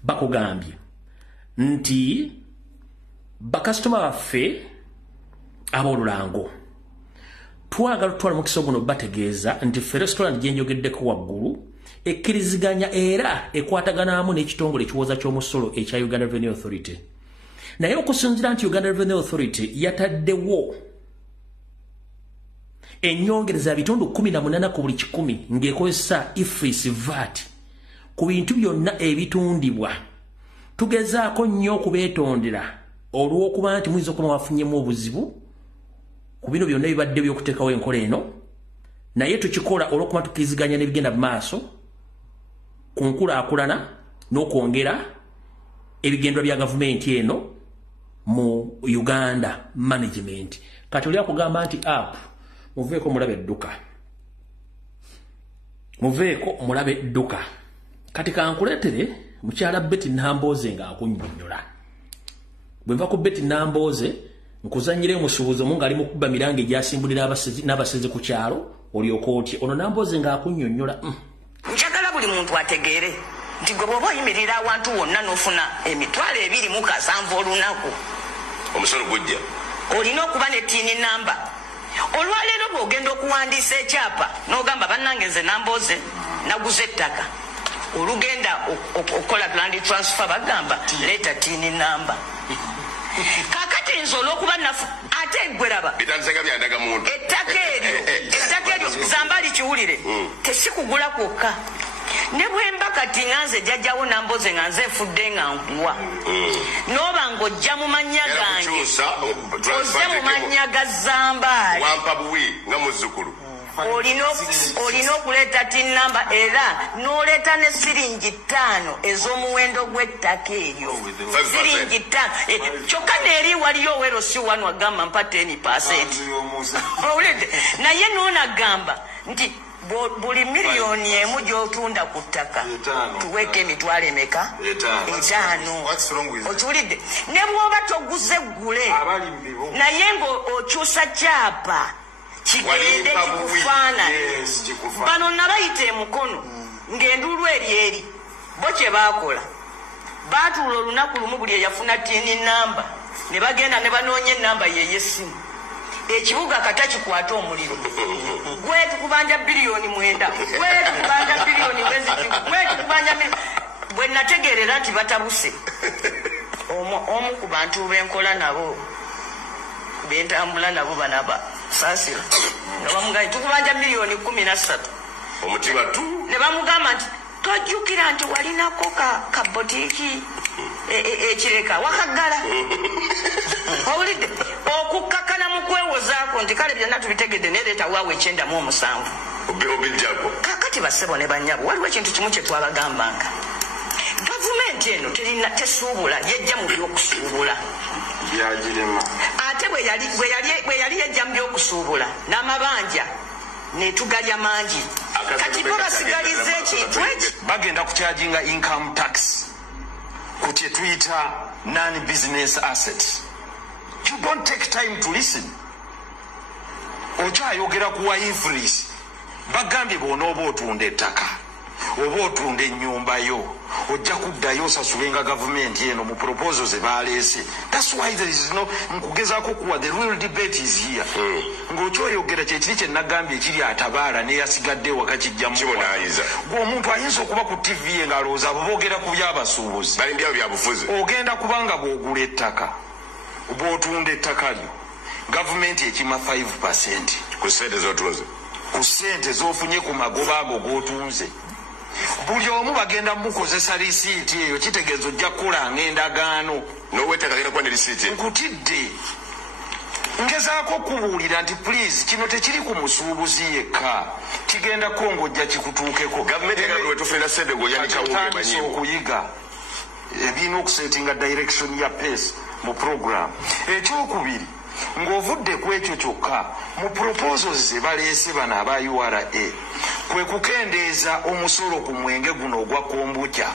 Bakugambye nti bakasitoma baffe ab'olulango twagala tutwala mu kiso guno bategeeza nti ffe restaurant gye njogeddeko waggulu ekkiriziganya era ekwataganamu n'ekitongole ekiwoza ky'omusolo ekya Uganda Revenue Authority. Naye okusinziira nti Uganda Revenue Authority yataddewo ennyongereza bitundu 18 ku buli 100 ng'ekozesa ifreeze VAT ku bintu byonna ebitundibwa. Tugezaako nnyo okubeetondera olw'okuba nti muyinza okuba wafunyemu obuzibu ku bino byonna ebibadde by'okuteekawo enkola eno, naye tukikola olw'okuba tukkiriziganya n'ebigenda mu maaso ku nkulaakulana n'okwongera ebigendwa bya gavumenti eno mu Uganda management. Kati oli akugamba nti app muveeko mulabe edduka. Kati kankuleetere mukyala Betty Nambooze ng'akunnyonnyola. Bwe nva ku Betty Nambooze nkuzannyire omusuubuzi omu ng'ali mu kubba mirango egyasimbulira n'abasezi ku kyalo olyoka otye. Ono Nambooze ng'akunnyonnyola. Njagala buli muntu ategeere nti gwe bw'oba oyimirira awantu wonna n'ofuna emitwalo 27 olunaku omusolo gujja olina okuba ne tiini namba. Olwaleero bw'ogenda okuwandiisa ekyapa n'ogamba bannange nze Nambooze naguze ettaka, olugenda okukola land transfer bagamba leeta tiini namba. Kakati nze olw'okuba nafu ate eggweraba bitandisanga byandaga muntu ettaka eryo zambali kiwulire tesikugula kwokka ne bwemba kati nganze jjajjawo namboze nga nze nfudde nga nkuwa n'oba ng'ojja mu mannya gange ozze mu mannya ga Zambaali wampa buwi nga muzzukulu olina okuleeta tinnamba era n'oleeta ne siringi 5 ez'omuwendo gw'ettaka eryo siringi 5 kyokka neeri waliyo owero si wanu agamba mpa 10%. Owulidde naye n'onagamba nti buli miliyoni emu gy'otunda ku ttaka tuweeko emitwalo emeka 5. Okiwulidde ne bw'oba toguze ggule naye ng'okyusa kyapa kigende kikufaanane. Bano nabayita emukono ng'enduulu eri bo kye baakola baatuula olunaku lumu buli eyafuna tiini namba ne bagenda ne banoonya ennamba yey'essimu ekibuga kata kikwata omuliro gwe tukubanja biliyoni 9 gwe tukubanja biliyoni gwe tukubanja bwe nategeerera nti batabuse omu ku bantu benkola nabo bentambula nabo banaba saasira nga bamugaye tukubanja miliyoni 13 omutima tu ne bamugamba nti tojjukira nti walinako ka botiiki ekireka wakaggala. Owulidde okukkakana mu kwewozaako nti kale byonna tubitegedde nereeta waawe 97 obijjako kakati bassebo ne bannyabo waliwo ekintu kimu kye twabagambanga gavumenti eno tesuubula yejja mu by'okusuubula byagirema ate bwe yali yejja mu by'okusuubula n'amabanja netugalya mangi kati bo basigaliza ekintu eki bagenda kucharginga income tax kuti tuyita non-business assets. You don't take time to listen. Ochayogera kuwa influence bagambye bw'onooba otunda ettaka oba otunda ennyumba yo ojja kuddayo osasulenga gavumenti eno mu proposals ebaleese. That's why there is no nkugezaako kuwa the real debate is here. Ng'okyoyogera kyekiri kye nagambye ekiri atabaala neyasigadde wakakijjamu gwe omuntu ayinza okuba ku TV ng'alowooza abo boogera ku byabasuubuzi balindyabo byabufuzi ogenda kubanga bw'ogula ettaka bw'otunda ettaka lyo gavumenti ekima 5% ku ssente z'otunze ku ssente z'ofunye ku magoba ago g'otunze. Buli omu bagenda mukozesa lisiiti eyo kitegeeza ojja kukolanga endagaano n'ow'ettaka agenda kuba ne lisiiti nkutidde ngezaako okubuulira nti please kino tekiri ku musuubuzi yekka kigenda ng'ojja kikutuukeko. gavumenti egamba wetufunira ssente g'oyanika okuyiga ebirina okusetinga direction ya pace mu program. Ekyokubiri ng'ovudde ku ekyo kyokka mu proposals ze baleese bano aba URA kwe kukendeeza omusolo ku mwenge guno ogwa kombucha.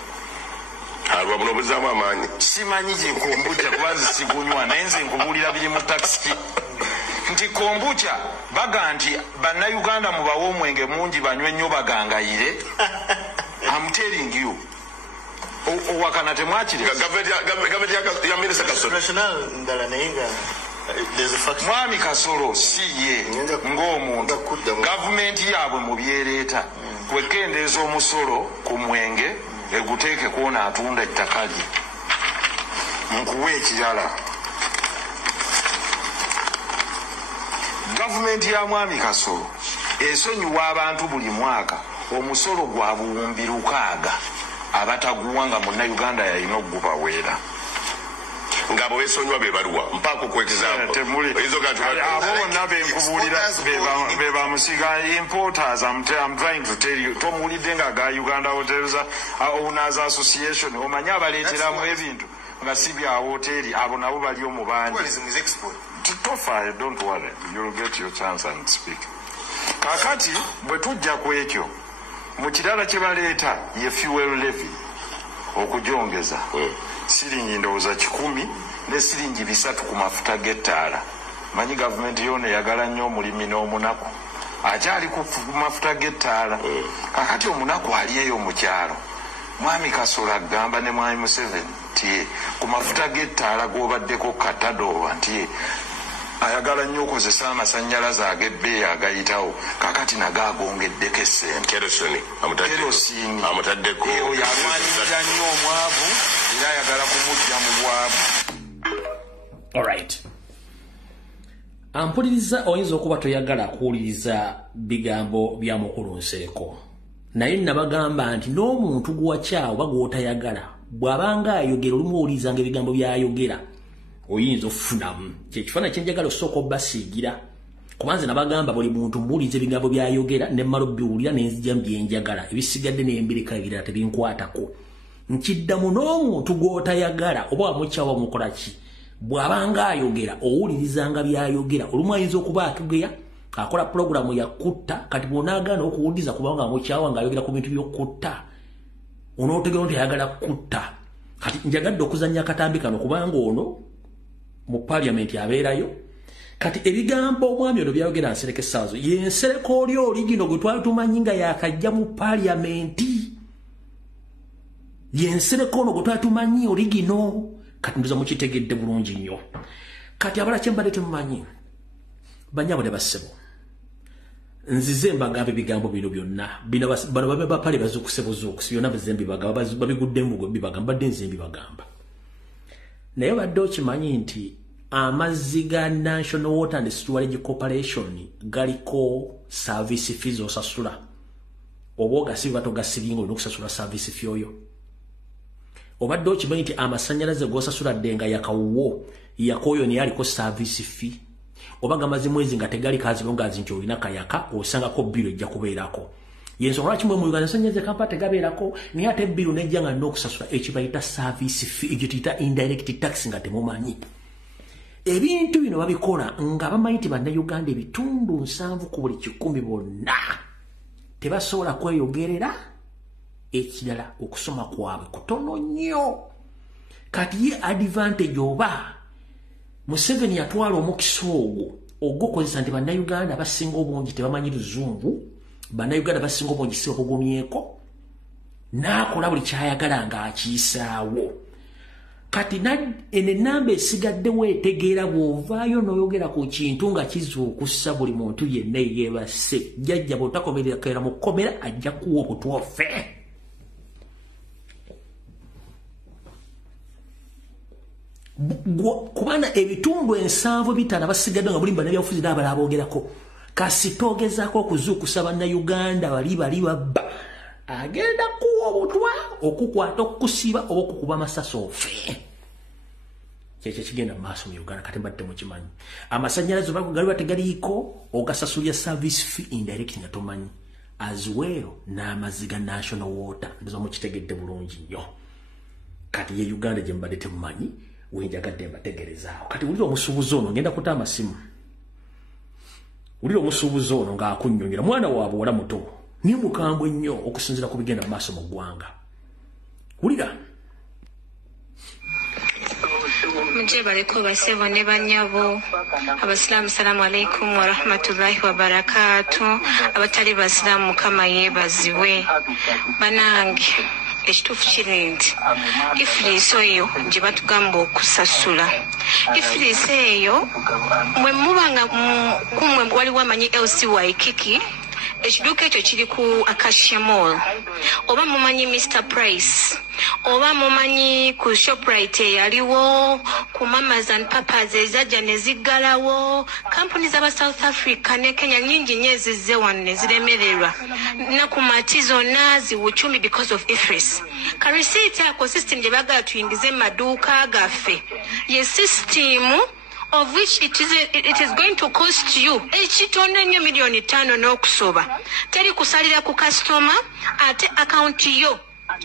alwa buno buzaamu amaanyi simanyi gye kombucha kubanze sigunywa naye nze nkubuulira biri mu taxi nti kombucha baga nti bannayuganda mubawe omwenge mungi banywe nnyo bagangayire. I'm telling you owakana temwakire gavumenti ya minisita Kasolo mwami Kasolo si ye ng'omuntu gavumenti yaabwe mu byereeta kwekendeeza omusolo ku mwenge eguteeke kwona atunda ettaka lye. Nkuwa ekirala gavumenti ya mwami Kasolo esonyiwa abantu buli mwaka omusolo gwa buwumbi 600 abataguwa nga munnayuganda yalina okugubaweera ngabo besonywa bebaluwa mpako kwekizambo abo bonna benkubuulira be bamusiga importers. I'm trying to tell you tomuwulidde nga ga Uganda Hotels Owners Association omanyi abaleeteramu ebintu nga si bya hoteri abo nabo bali omu bangi tofa. Don't worry, you'll get your chance and speak. Kakati bwe tujja ku ekyo mu kirala kye baleeta ye fuel levy okujongeza siringi ndowooza 10 ne siringi 3 ku mafuta g'ettaala. Manyi gavumenti yoona eyagala nnyo omulimi n'omunaku akyali ku mafuta g'ettaala. Kakati omunaku ali eyo mu kyalo mwami Kasolo agamba ne mwami Museveni nti ku mafuta g'ettaala g'obaddeko $1 nti ayagala nnyo okozesa amasannyalaze ag'ebbeeyi agayitawo kakati nagaagongeddeko essente. kerosini amutaddeko eyo yalwanirira nnyo omwavu era ayagala kumujja mu bwavu. Alright. Ampuliriza oyinza okuba toyagala kuwuliriza bigambo bya mukulu Nsereko naye nabagamba nti n'omuntu gwakyawo bagwotayagala bw'abanga ayogera olumu owulizanga ebigambo by'ayogera oyinza okufunamu kyekifaananyi kyenjagala osooka obbasiigira kubanze nabagamba buli muntu mbuuliza ebigambo by'ayogera ne mmala obbiwulira nenzija byenjagala ebisigadde nembireka ebirala tebinkwatako nkiddamu n'omuntu gw'otayagala oba wamukyawa mukola ki bw'abanga ayogera owulirizanga by'ayogera olumu ayinza okuba atugeya akola programu ya kutta kati bw'onaagaana okuwuliriza kubanga amukyawa ng'ayogera ku bintu by'okutta onootegera nti ayagala kutta kati njagadde okuzannya akatambi kano kubanga ono mu parliament abeerayo kati ebigambo omwami ono byayogera Nsereko Essaazo ye Nsereko oli gino gwe twali tumanyi nga yakajja mu parliament ye Nsereko ono gwe twali tumanyi oli gino kati ndoza mukitegedde bulungi nnyo kati abala kyembadde temumanyi banyabo ne bassebo nzize mbagamba ebigambo bino byonna bano babe bapale bazukusebuzukusi byonna bazembi bagamba babigudde embugo bibagamba badde nzembi bagamba naye badde okimanyi nti amazzi ga National Water and Sewerage Corporation galiko service fees osasula oba ogasiba togasiringa olina okusasula service fee oyo obadde okimanyi nti amasanyalaze gosasula ddenga yakawuwo yakoyo naye aliko service fee oba gamaze mwezi nga tegali kazi bongazi nti olina kayaka osangako biro ejja kubeerako yensonga lwaki mwe mu Uganda sanyalaze kampa tegabeerako naye ate biro nejja nga nina okusasula ekibayita service fee egyo tuyita indirect tax nga temumanyi ebintu bino babikola nga bamanyi nti bannayuganda ebitundu 7 ku buli 100 bonna tebasobola kweyogerera ekirala okusoma kwabwe kutono nnyo kati ye advantage oba Museveni yatwala omukisa ogwo ogukozesa nti bannayuganda basinga obungi tebamanyi luzungu bannayuganda basinga obungi si babugumyeko n'akola buli kyayagala nga akiyisaawo kati enamba esigaddewo etegeera bw'ovaayo n'oyogera ku kintu nga kizuukusa buli muntu yenna yeebase jjajja bw'otakomerera mu kkomera ajja kuwa obutwofe kubana ebitundu 7 bitala basigadde nga bulimba n'ebyabufuzi n'abala aboogerako kasitogezaako okuzuukusa bannayuganda bali babba agenda kuwa obutwa okukwata okusiba oba okukuba amasasi ofe kyekyo kigenda maaso mu Uganda kati mbadde mukimanyi amasanyalaze gali bategaliiko ogasasulya service fee indirect nga tomanyi as well n'amazzi ga National Water ndoza mukitegedde bulungi nnyo kati ye Uganda gye mbadde temumanyi wenjagadde mbategerezaawo kati wulira omusuubuzi ono ngenda kuta amasimu wulira omusuubuzi ono ng'akunnyonnyola mwana wa buwala muto niye mukambwe nnyo okusinziira ku bigenda mu maaso mu ggwanga wulira muje bareko basebo ne banyabo abasalamu salamu alaikum wa rahmatullahi wa barakatuh abatali basalamu kama yebaziwe banange ekituufu kiri nti ifiriisi eyo gye batugamba okusasula ifiriisi eyo mwe mubanga kumwe waliwo amanyi LC Waikiki ekiduuka ekyo kiri ku Acacia Mall oba mumanyi Mr Price oba mumanyi ku Shoprite eyaliwo ku Mamas and Papas ezajja ne ziggalawo kampuni z'aba South Africa ne Kenya nyingi nnyo ezizze wano ne ziremererwa na ku mati zonna ziwucumi because of IFRIS ka receipt ako system gye bagala tuyingize mu maduuka gaffe ye system of which it is going to cost you ekitonda nnyo miliyoni 5 n'okusoba teri kusalira ku customer ate account yo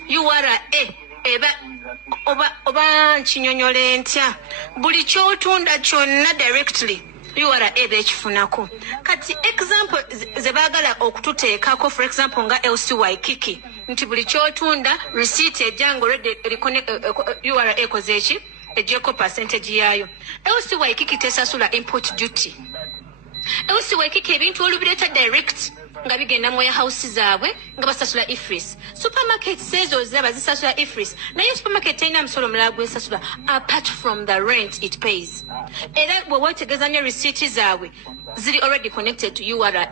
URA eba oba nkinyonyole ntya buli kyotunda kyonna directly URA bekifunako kati example ze bagala okututeekako for example nga LC Waikiki nti buli kyotunda receipt ejango URA ekoze eki ejeko percentage yayo LC Waikiki tesasula import duty LC Waikiki ebintu olubireta direct nga bigenda mu house zaabwe nga basasula IFRIS supermarket sezo zaba zisasula IFRIS naye supermarket ina msolo mlagwe sasula apart from the rent it pays era bwe wetegeza ne receipt zaabwe ziri already connected to URA,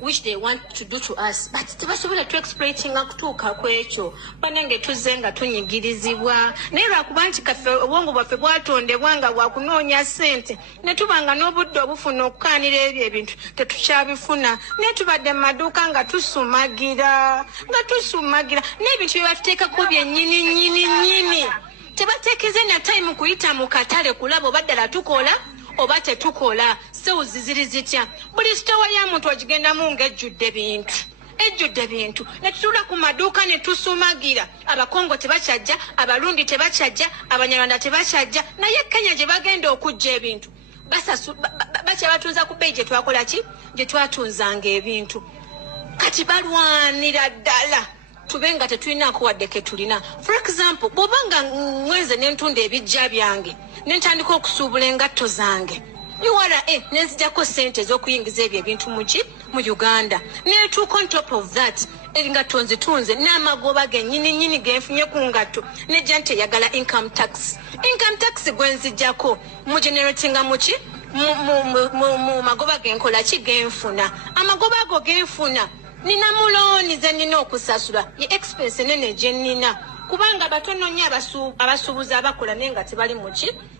which they want to do to us. But tebasobola to exploiting akutuuka kwekyo. Banange tuzenga tunyigirizibwa. Nera kubanti kafe obwongo bwaffe bwatondebwa nga bwakunoonya ssente. Ne tubanga n'obudde obufuna okukaanira ebyo ebintu tetukyabifuna. Ne tubadde mu maduuka nga tusumagira. N'ebintu bye batuteekako byennyini. Tebateekeze na time kuyita mu katale kulaba oba ddala tukola oba tetukola. Sewuzi ziri zitya. Buli sitowa ya muntu ogigendamu ng'ejjudde bintu. Ne tutula ku maduuka ne tusumagira. Abakongo tebakyajja, Abarundi tebakyajja, Abanyarwanda tebakyajja. Naye Kenya gye bagenda okujja ebintu. Batunza ku bbeeyi gye twakola ki? Gye twatunzanga ebintu. Kati balwanira ddala. Tubenga tetulinaako wadde ke tulina. For example, bw'obanga mwenze n'entunda ebijja byange, ne ntandika okusuubula engatto zange. URA nenzijjako ssente ez'okuyingiza ebyo ebintu mu Uganda. Neetuuka on top of that, engatto nzitunze n'amagoba gennyini genfunye ku ngatto. Nejja nti eyagala income tax. Income tax gwe nzijjako mu generatinga mu magoba genkola ki genfuna. Amagoba ago genfuna. Nina muloni ze nina okusasula. Ye expense nene gye nina. Kubanga batono nnyo abasuubuzi abakola naye nga tebali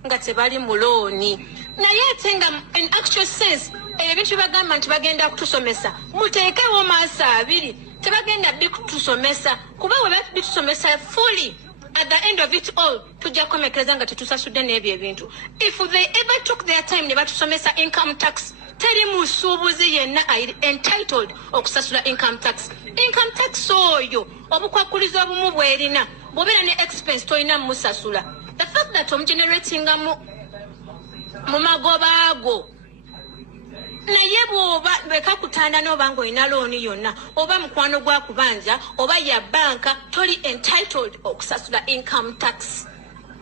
nga tebali mu looni. Naye ate nga in actual sense ebintu bagamba nti bagenda kutusomesa muteekewo maaso abiri. Tebagenda bikutusomesa kuba we bitusomesa fully. At the end of it all, tujja komekereza nga tetusasudde n'ebyo ebintu. If they ever took their time ne batusomesa income tax, teri musuubuzi yenna entitled okusasula income tax. Income tax oyo obukwakuliza obumu bwerina bw'obeera ne expense toyina musasula. The fact that omugeneratinga mu magoba ago naye bw'oba bekakutanda n'oba ng'olina looni yonna oba mukwano gwa kubanja oba ya banka toli entitled okusasula income tax.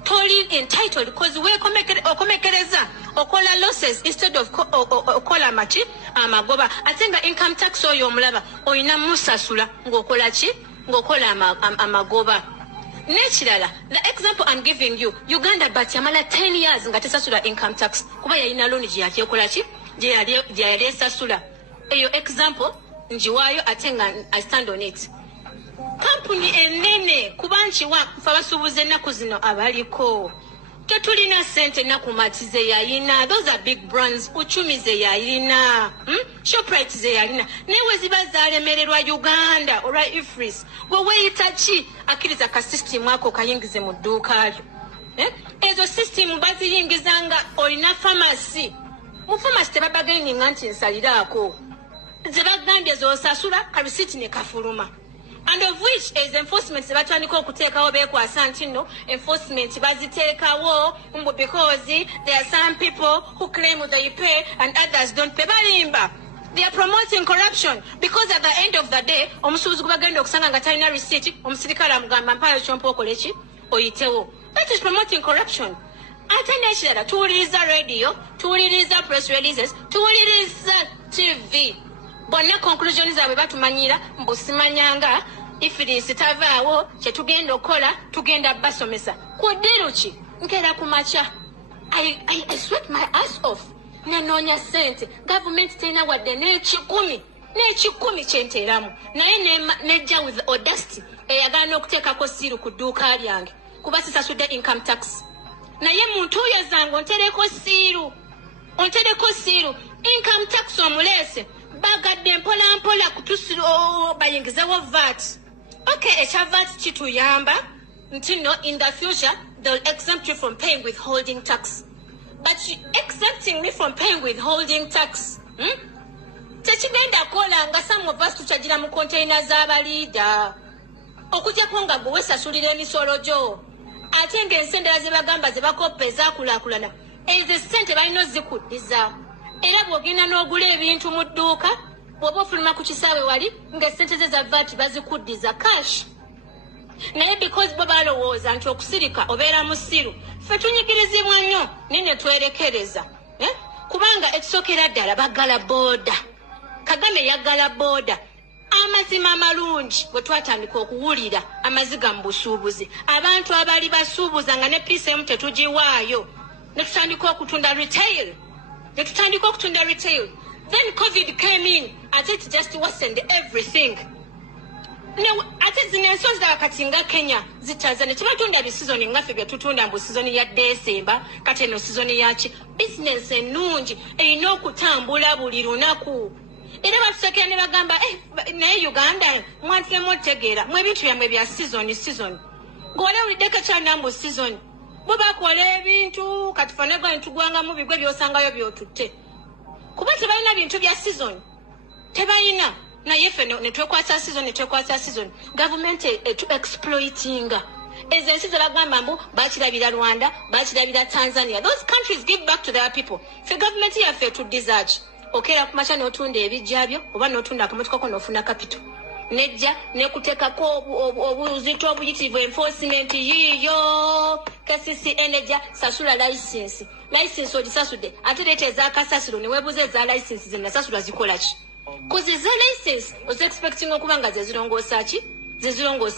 Toli entitled because okomekereza okola losses instead of okola machi amagoba. Ate nga income tax oyo omulaba olina musasula ng'okola ki? Ng'okola amagoba. N'ekirala, the example I'm giving you, Uganda but yamala 10 years nga tesasula income tax kuba yalina looni gye yakyekola ki? Gye yali esasula. Eyo example njiwaayo ate nga I stand on it. Kampuni ennene kuba nkiwa nfe abasuubuzi ennaku zino abaliko. Tetulina ssente ennaku Mati ze yalina. Those are big brands. Uchumi ze yalina. Shoprite ze yalina. Naye we ziba zaalemererwa Uganda olwa IFRIS. Gwe weeyita ki akkiriza ka system ako kayingize mu dduuka lyo. Ezo system baziyingiza nga olina pharmacy. Mu pharmacy tebabagenda nti nsaliraako. Ze bagambye z'osasula ka receipt ne kafuluma. And of which is enforcement batandika okuteekawo beekwasa nti no enforcement baziteekawo because there are some people who claim they pay and others don't pay. Balimba. They are promoting corruption because at the end of the day omusuubuzi gwe bagenda okusanga nga talina receipt omusirikale amugamba mpaayo kyompa okole ki oyitewo. That is promoting corruption. Ate n'ekirala tuwuliriza radio, tuwuliriza press releases, tuwuliriza TV. Bonna conclusion zaabwe batumanyira mbusimanyanga IFRIS tavaawo kye tugenda okola tugenda basomesa. Kuddiru ki? Nkeera ku makya. I sweat my ass off. Nenoonya ssente. Government terina wadde n'ekikumi kyenteeramu. Naye nejja with audacity eyagala n'okuteekako siiru ku dduuka lyange kuba sisasudde income tax. Naye muntu oyo zange ontereko siiru. Income tax omuleese. Bagadde mpola kutusiro bayingizawo VAT. Okay, ekya VAT kituyamba nti no in the future they'll exempt you from paying withholding tax. But exempting me from paying withholding tax. Tekigenda kola nga some of us tuchagira mu container z'abaliida. Okugyako nga gwe wesasulira emisolo gyo. Ate ng'ensendera ze bagamba ze bakopa ezaakulaakulana. Ezo ssente balina ozikuddiza. Era bw'ogenda n'ogula ebintu mu dduuka, bw'oba ofuluma ku kisaawe wali, ng'essente ze za VAT bazikuddiza cash. Naye because bo balowooza nti okusirika obeera musiru, ffe tunyigirizibwa nnyo ne twerekereza. Kubanga ekisookera ddala baggala booda. Kagame yaggala booda. Amazima amalungi bwe twatandika okuwulira amaziga mu busuubuzi. Abantu abali basuubuza nga ne piisi emu tetugiwaayo. Ne tutandika okutunda retail. Then COVID came in and it just worsened everything. Now, ate zinenso za katinga Kenya zitazane tibatunda bisizoni ngafe bya tutunda mbu sizoni ya December kate no sizoni yachi business enungi erina okutambula buli lunaku era batusekera ne bagamba naye Uganda mwantire motegera mwe bintu byamwe bya season ngole ulideka cha nambo season boba kwale ebintu katufanega ntugwanga mu bigwe byosangayo byotutte kuba tebalina bintu bya season tebalina na yefe netwekwasa season government to exploiting ezensi zalagamba mbu bakirabira Rwanda bakirabira Tanzania. Those countries give back to their people. The government yaffe to discharge okera kumacha n'otunda ebijjabyo oba n'otunda akamotoka ko n'ofuna capital nejja nekutekako obuzito obuyitirivu enforcement yiyo kasisi energy sasula license ogisasude ate leeta ezakasasiro ne weebuuza eza license zenasasula zikola ki kuzi ze license was expecting okubanga zezirongoosa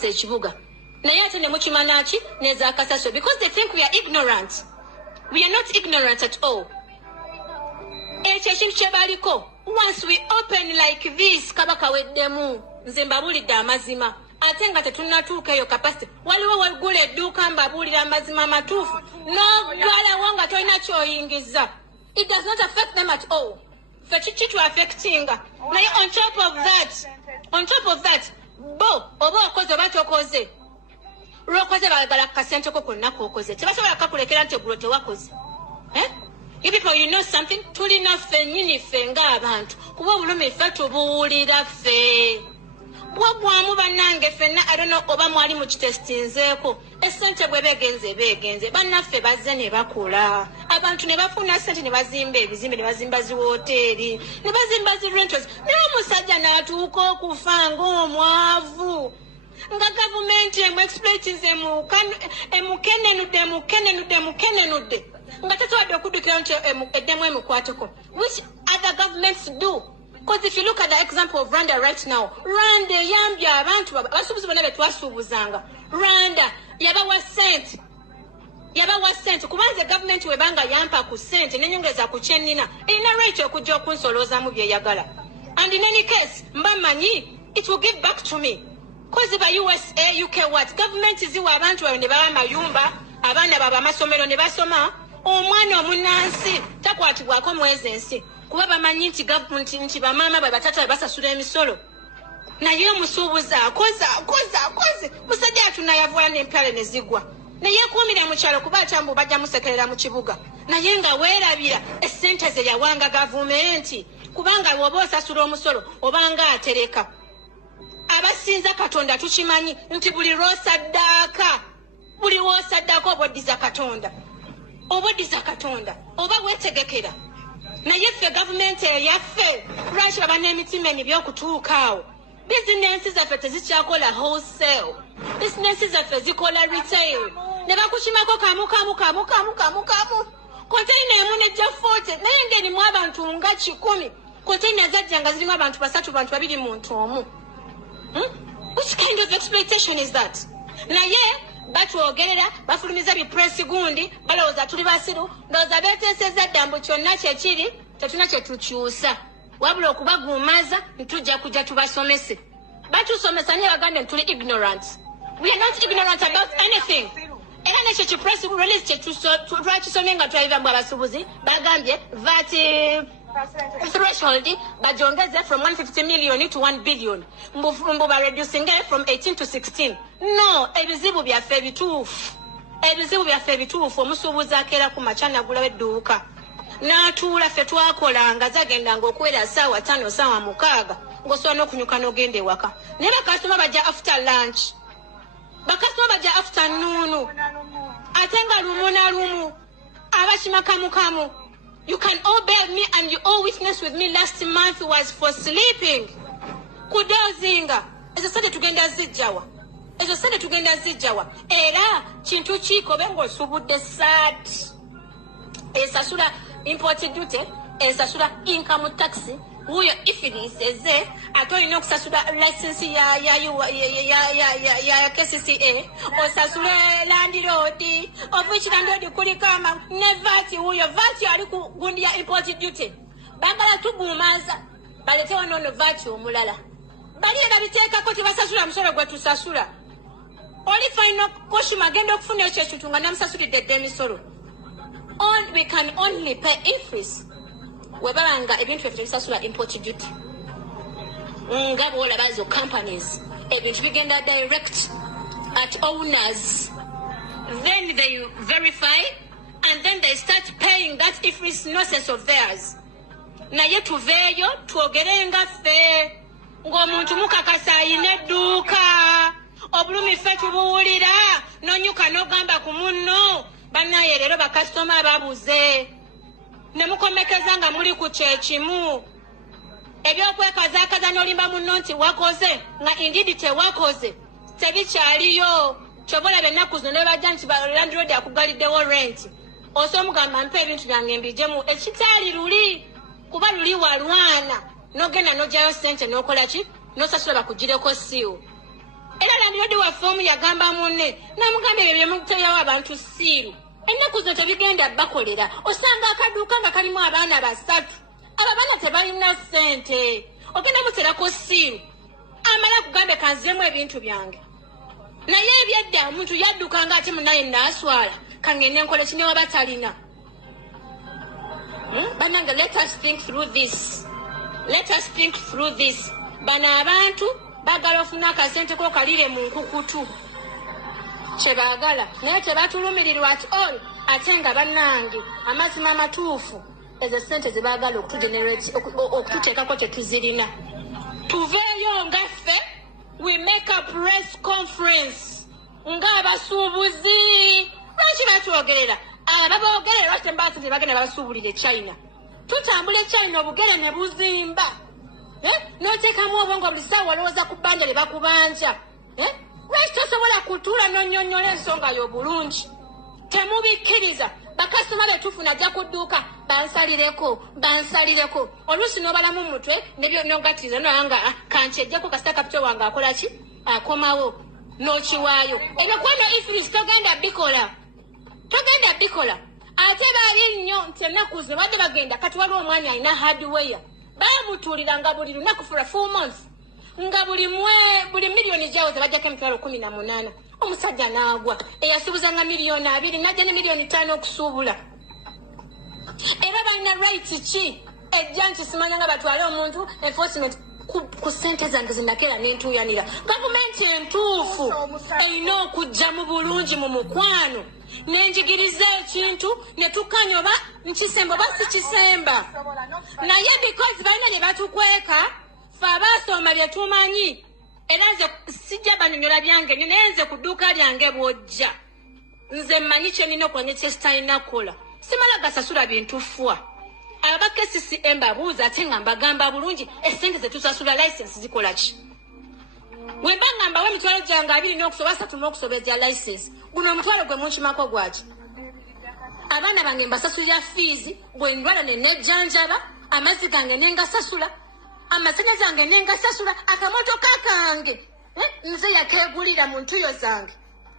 ekibuga naye ate ne mukimanya ki n'ezakasasiro because they think we are ignorant. We are not ignorant at all. Once we open like this kabaka weddemu nze mbabulidde amazima ate nga tetunnatuuka eyo capacity waliwo wegula edduuka mbabulira amazima matuufu n'ogalawo nga tolina kyoyingiza. It does not affect them at all. Fechichi to affecting naye on top of that bo oba okoze oba tokoze lwokoze balagala kasente ko konna kokoze tebasobola kakulekera nti eggulo tewakoze. You people, you know something? Tulina ffe nyini ffe ng'abantu kuba obulumi ffe tubuwulira ffe bwagwamu bannange ffenna I don't know oba mwali mukitestinzeeko essente bwe begenze bannaffe bazze ne bakola abantu ne bafuna ssente ne bazimba ebizimbe ne bazimba ziwoteeri ne bazimba zirentals naye omusajja n'atuuka okufa ng'omwavu nga gavumenti emuexploitinze emukenenudde nga tatuwadde okuddukira nti eddemu emukwateko which other governments do. Because if you look at the example of Rwanda right now, Rwanda eyambye abantu basuubuzi bonna be twasuubuzanga. Rwanda yabawa sente kubanze government webanga yampa ku sente n'enyongeza ku kyenina erina right okujja okunsoloozamu byeyagala. And in any case mba manyi it will give back to me because by USA UK what government ziwa abantu bawe ne baba amayumba abaana baba amasomero ne basoma omwana omunnansi takwatibwako mwezi ensi kuba bamanyi nti gavumenti nti bamaama bwe batata basasula emisolo naye omusuubuzi akoze musajja atunayavula n'empale ne zigwa naye kuumira mu kyalo kuba atambu bajja musekerera mu kibuga naye nga weerabira essente ze yawanga gavumenti kubanga bw'oba osasula omusolo obanga atereka abasinza Katonda tukimanyi nti buli lw'osaddaaka oboddiza Katonda oba weetegekera naye ffe gavumenti eyaffe lwaki baba n'emitima ebyokutuuka awo bizinensi zaffe tezikyakola wholesale bizinensi zaffe zikola retail ne bakukimako kamu konteyina emu nejja 40 naye ng'erimu abantu nga 100 konteyina zajja nga zirimu abantu 3 bantu 2 muntu omu. Which kind of exploitation is that? Naye batwogerera bafulumiza bipresi gundi balowooza tuli basiru ndowooza beeteeseza dda mbu kyonna kyekiri tetuna kyetukyusa wabula okubagumaza ntujja kujja tubasomese batusomesa nye bagande ntuli ignorant. We are not ignorant about anything. Era nekyo kipresi release twakisomye nga twaliva mbu abasuubuzi bagambye vati threshold bajongeze from 150 million to 1 billion mbu ba reducing from 18 to 16. No, ebizibu byaffe bituufu omusuubuzi akeera ku macana gula wedduuka n'atuula ffe twakolanga zagendanga okuwera ssaawa 5 ssaawa 6 ng'osobola n'okunyuka n'ogenda ewaka naye bakasitoma bajja after lunch bakasitoma bajja afternoon ate nga lumu na lumu abakima kamukamu. You can all bear me and you all witness with me last month was for sleeping. Kudozinga. Ezo sente tugenda zijjawa. Era kintu kiko bengo subudde sat. Esasula import duty, esasula income tax. Huyo ifilise atolina okusasula license ya KCCA osasule land road of which land road kulikama ne VAT huyo VAT ali ku gundi ya import duty bagala tugumaza baletewa nono vati omulala bali ebabiteekako tebasasula musolo gwe tusasula oli faino koshima agenda okufuna ekyo ekintu nga namusasulidde dde emisolo. We can only pay increase webanga ebintu ebyo tebisasula import duty nga bwolaba zo companies ebintu bigenda direct at owners, then they verify and then they start paying that if it's nonsense of theirs. Naye tuveeyo twogere nga ffe ng'omuntu mukakasa ayina edduuka obulumi ffe tubuwulira n'onyuka n'ogamba ku munno bannaye leero bakasitoma babuze ne mukomekeza nga muli ku kyekimu ebyokwekazaakaza n'olimba munno nti wakoze nga indeed tewakoze tebikyaliyo kyobola bennaku zino ne bajja nti Land Road akugaliddewo rent osomugamba mpa ebintu byange mbijemu ekitaali luli kuba luli walwana n'ogenda n'ogyayo ssente n'okola ki n'osasula bakugireko siiwo era Land Road waffe omu yagamba munne n'amugamba ebyo byemuteyawo abantu siiru ennaku zino tebigenda bakolera osanga akaduuka nga kalimu abaana basatu abo abaana tebalina ssente ogenda muterako siiru amala kugambe kanziremu ebintu byange naye ebyedda omuntu yadduka nga ate munaye naaswala kangende nkola kine waba talina. Banange, let us think through this. Bano abantu bagala ofuna akasente ko kalire mu nkukutu kyebaagala naye tebatulumirirwa at all ate nga bannange amazima amatuufu ezo sente zebaagala okututeekako tetuzirina. Tuveeyo nga ffe we make a press conference ng'abasuubuzi lwaki batwogerera ababoogerera lwaki tembasinze bagenda babasuubulire China tutambula China obugere ne buzimba n'oteekamu obwongo buli ssaawa olowooza ku bbanja lye bakubanja lwaki tosobola kutuula n'onnyonnyola ensonga y'obulungi temubikkiriza bakasitoma betufuna ajja ku dduuka bansalireko oluusi n'obalamu mutwe n'ogatiriza nanga kankyejjeko kasita kapito wange akola ki akomawo n'okiwaayo ebyo kwano ifirisi togenda bikola ate baali nnyo nti ennaku zino badde bagenda kati waliwo omwami alina hardware bamutuulira nga buli lunaku for a 4 months nga buli miliyoni gyawo zebajjako emitwalo 18 omusajja n'agwa eyasibuzanga miliyoni 2 najja ne miliyoni 5 okusuubula era balina right ki ejja nti simanya nga batwale omuntu enforcement ku ssente zange zinakera n'entuuyanira gavumenti entuufu erina okujja mu bulungi mu mukwano nenjigiriza ekintu ne tukanya oba nkisemba oba si kisemba naye because balina gye batukweka fe abaasoma bye tumanyi era nze sijja banyonyola byange naye nze ku dduuka lyange bw'ojja nze mmanyi kye nina okulanya kyesitalina kukola simala gasasula bintufuwa ababaka CCM babuuza ate nga mbagamba bulungi essente zetusasula license zikola ki bwe mba ngamba emitwalo gyange 2 n'okusoba 3 n'okusobeza license guno omutwalo gwe munkimako gwaki abaana bange mbasasulira fees bwe ndwala ne nejjanjaba amazzi gange nengasasula amasanyalaze gange nengasasula akamotoka kange nze yakeegulira mu ntuyo zange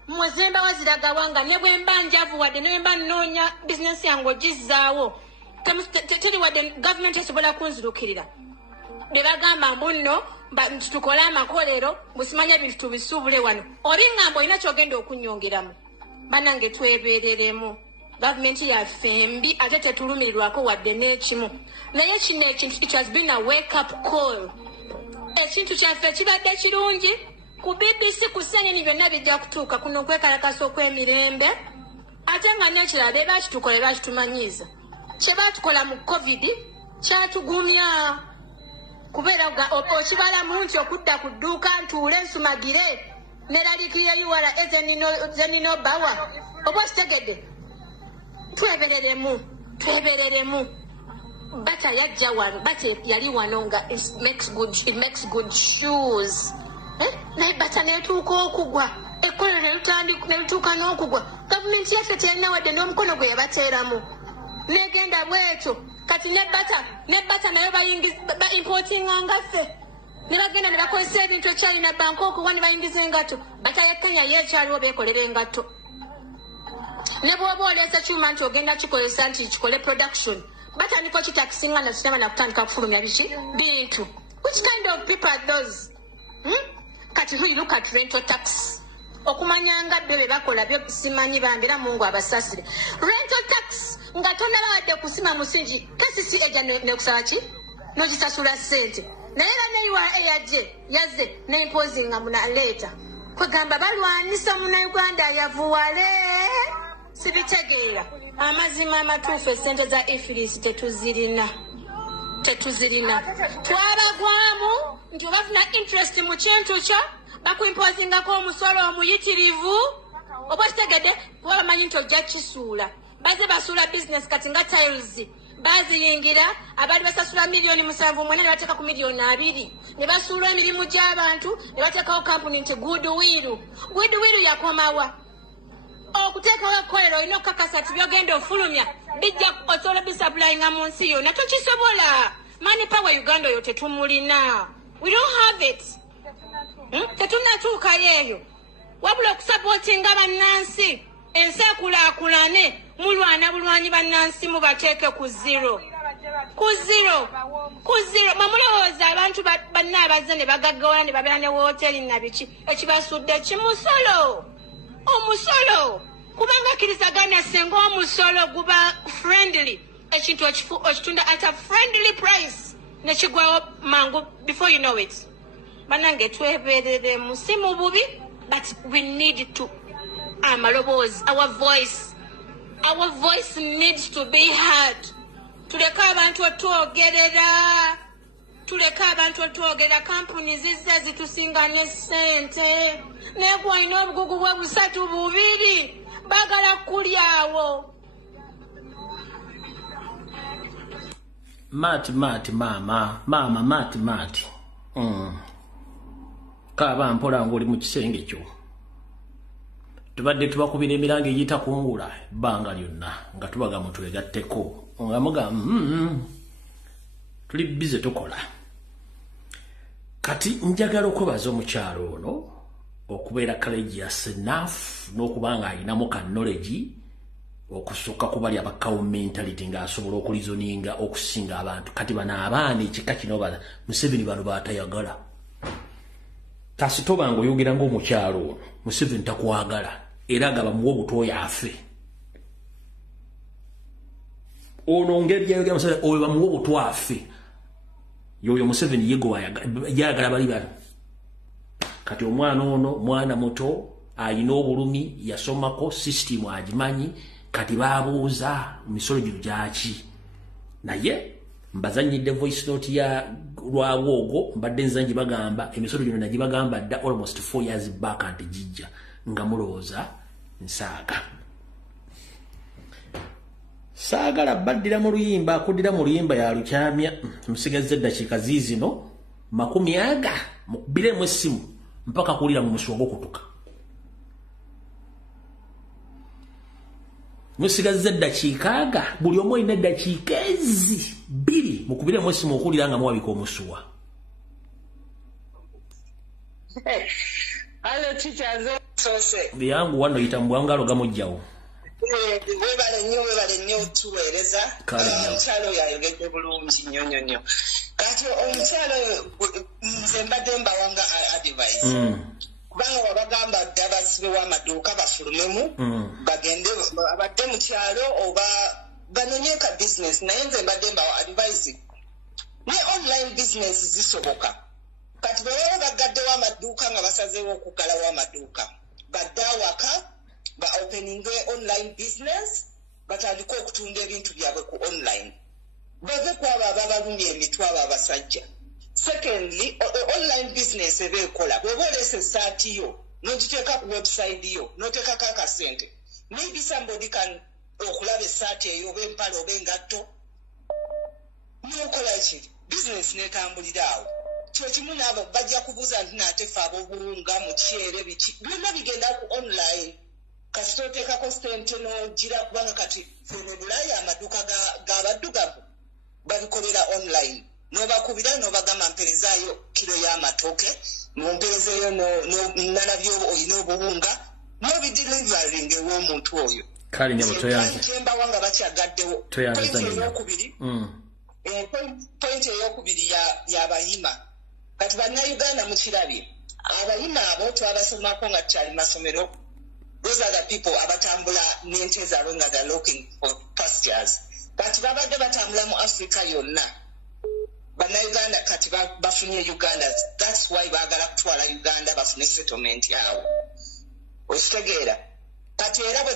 mwezemba waziraga wanga ne bwe mba njavu wadde ne mba nnoonya bizinesi yange ogizzaawo teri wadde gavumenti esobola kunzirukirira ne bagamba mbuno tukole amakolero busimanya bintu tubisuubule wano oli ngamba olina kyogenda okunyongeramu bannange twebeereremu gavumenti yaffe mbi ate tetulumirirwako wadde n'ekimu naye kino ekintu it has been a wake up call ekintu kyaffe kibadde kirungi ku BBC ku ssenyeni byonna bijja kutuuka kuno okwekalakasa okw'emirembe ate nga nekirala be bakitukole bakitumanyiiza kye baatukola mu covid kyatugumya kubeera okibalamu nti okudda ku dduuka ntuule nsumagire neralikire yuwala ezenino bawa oba okitegedde twebereremu bata yajja wano bata yali wano nga it makes good shoes naye bata netuuka okugwa ekkolero nelituuka n'okugwa gavumenti yaffe terina wadde n'omukono gwe yabateeramu negenda bwekyo kati ne bata nayo baimportinga ngaffe ne bagenda ne bakozesa ebintu ekyalina Bangkok wa ne bayingiza engatto bata ya Kenya yeekyaliwo beekolera engatto ne bw'oba oleesa kyuma nti ogenda kikozesa nti kikole production batandika kitakisinga na sinema na kutandika kufulumya bintu. Which kind of people are those? Kati you look at rental tax. Okumanyanga bebe bakola byo simanyi bambira Mungu abasasire. Rental tax nga tonna bawadde kusima musingi kasisi eja ne kusachi no kisasula sente. Naye ne yuwa yaze ne imposing amuna later. Kwegamba balwanisa muna Uganda yavuwale. Sibitegeera. Amazima amatuufu esente za ifilisi tetuzirina. Twabagwamu nti bafuna interest mu kintu kyo bakuimpozingako omusolo omuyitirivu oba kitegedde kuba bamanyi nti ojja kisuula baze basuula business kati nga tiles baziyingira abali basasula miliyoni 7 ne bateeka ku miliyoni 2 ne basuula emirimu gy'abantu ne bateekawo kampuni nti goodwill yakomawa okuteekawo ekkolero olina okukakasa ti byogenda ofulumya bijja osobola bisapulayinga mu nsi yonna tokisobola. Money power Uganda yo tetumulina. We don't have it. Tetunatuuka yeeyo. Wabula okusapootinga bannansi ensi ekulaakulane mulwana bulwanyi bannansi mubateeke ku zero. Mamulowooza abantu banna abaze ne bagaggawana ne babeera ne wooteri na biki ekibasudde kimusolo. Omusolo kubanga kirisagana senga omusolo guba friendly ekintu okitunda at a friendly price nekigwawo mangu before you know it. Banange tweberere musimu bubi, but we need to amaloboozi, our voice needs to be heard. Tuleka abantu otwogerera kampuni zizze zitusinga ne ssente negwalina obugugu bwe busatu bubiri bagala kulyawo. Mati mama mati. Kaba mpola ngoli mu kisenge kyo. Tubadde tubakubira emirango eyita kungula banga lyonna nga tubaga muntu egatteko. Ngamuga tuli bize tukola. Kati njagala okubaza omukyalo ono okubeera courageous enough n'okubanga alinamu ka knowledge okusukka kubali abakawo mentality ng'asobola okulizoninga okusinga abantu. Kati bano abaana ekika kino Museveni bano baatayagala. Kasitoba ng'oyogera ng'omukyalo ono Museveni takwagala era nga bamuwa obutooya afe. Ono ngeri gyayogera Museveni oyo bamuwa obutwa afe. Yoyo Museveni yagala bali bano. Kati omwana ono mwana muto alina obulumi yasomako system agimanyi. Kati babuuza misolo gino gyaki naye mbazanyidde voice note ya lwawogo mbadde nzanji bagamba emisolo gino nagibagamba dda almost 4 years back anti jijja nga mulowooza nsaaga saagala baddira mu luyimba akuddira mu luyimba ya lukyamya musigaze eddakiika ziizino 40 mukubiremu essimu mpaka kuwulira mu musuwa gw'okutuka. Musigaze eddakiika buli omu alina eddakiika 2 mukubiremu essimu okuwulira nga muwabika omusuwa. Hello teachers sose. Byangu wano yitambwa ngalo gamujjawo. Webale nnyo tuweereza. Omukyalo yayogedde bulungi nnyo. Kati omukyalo nze mbadde mbawanga advice. Kubanga wabagamba dda basibe w'amaduuka bafulumemu bagende abadde mu kyalo oba banonyeka business naye nze mbadde mbawa advice ne online business zisoboka. Kati bwe bagadde w'amaduuka nga basazeewo okugala w'amaduuka badde awaka ba opening online business batandika okutunda ebintu byabwe ku online bave kwabo ababalumya emitwe abo abasajja. Secondly, online business ebekola bweba olesa essaati yo n'ogiteeka ku website yo n'oteekako akasente maybe somebody can okulaba essaati eyo oba empale oba engatto n'okola ki business n'etambulira awo. Kyo kimu n'abo bajja kubuuza nti naate fe ab'obuwunga mukyere biki byonna bigenda ku online kasita oteekako sente n'ogira kubanga kati feno Bulaaya amaduuka g'abaddugavu babikolera online. Nobakubira nobagamba mperezaayo kilo y'amatooke mumperezeeyo nalabyo olina obuwunga nobidelivaring ew'omuntu oyo Kali nyabo toyanze. Chemba wanga bachagaddewo. Toyanze zanyo. Point eyokubiri ya Abayima. Kati bannayuganda mukirabye. Abayima abo twabasomako nga tukyali masomero. Those are the people abatambula n'ente zaabwe nga they're looking for pastures. Kati babadde batambula mu Africa yonna. Bannayuganda kati bafunye Uganda. That's why baagala kutwala Uganda bafune settlement yawo. Okitegeera. Kati era bwe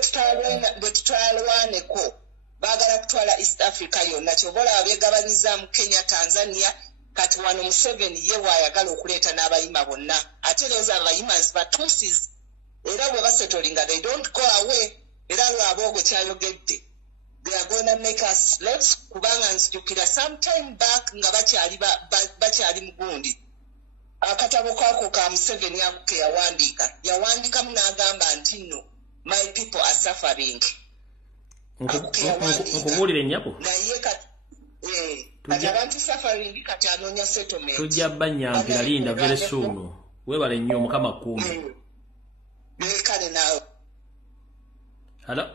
tutwalwaneko baagala kutwala East Africa yonna. Kyobola abeegabanyiza mu Kenya, Tanzania. Kati wano Museveni ye waayagala okuleeta n'abayima bonna. Ate those abayimas batuusizi. Era bwe basetolinga they don't go away. Era lwabo gwe kyayogedde. They are going to make us slaves kubanga nzijukira sometime back nga bakyali mugundi. Akatabo kako ka Museveni akuke yawandiika n'agamba nti no my people are suffering. Nkubulire nnyabo. Naye kati abantu suffering kati anoonya settlement. Tujja banyampira linda very soon. Webale nnyo Mukama kuume. Kale naawe. Halo.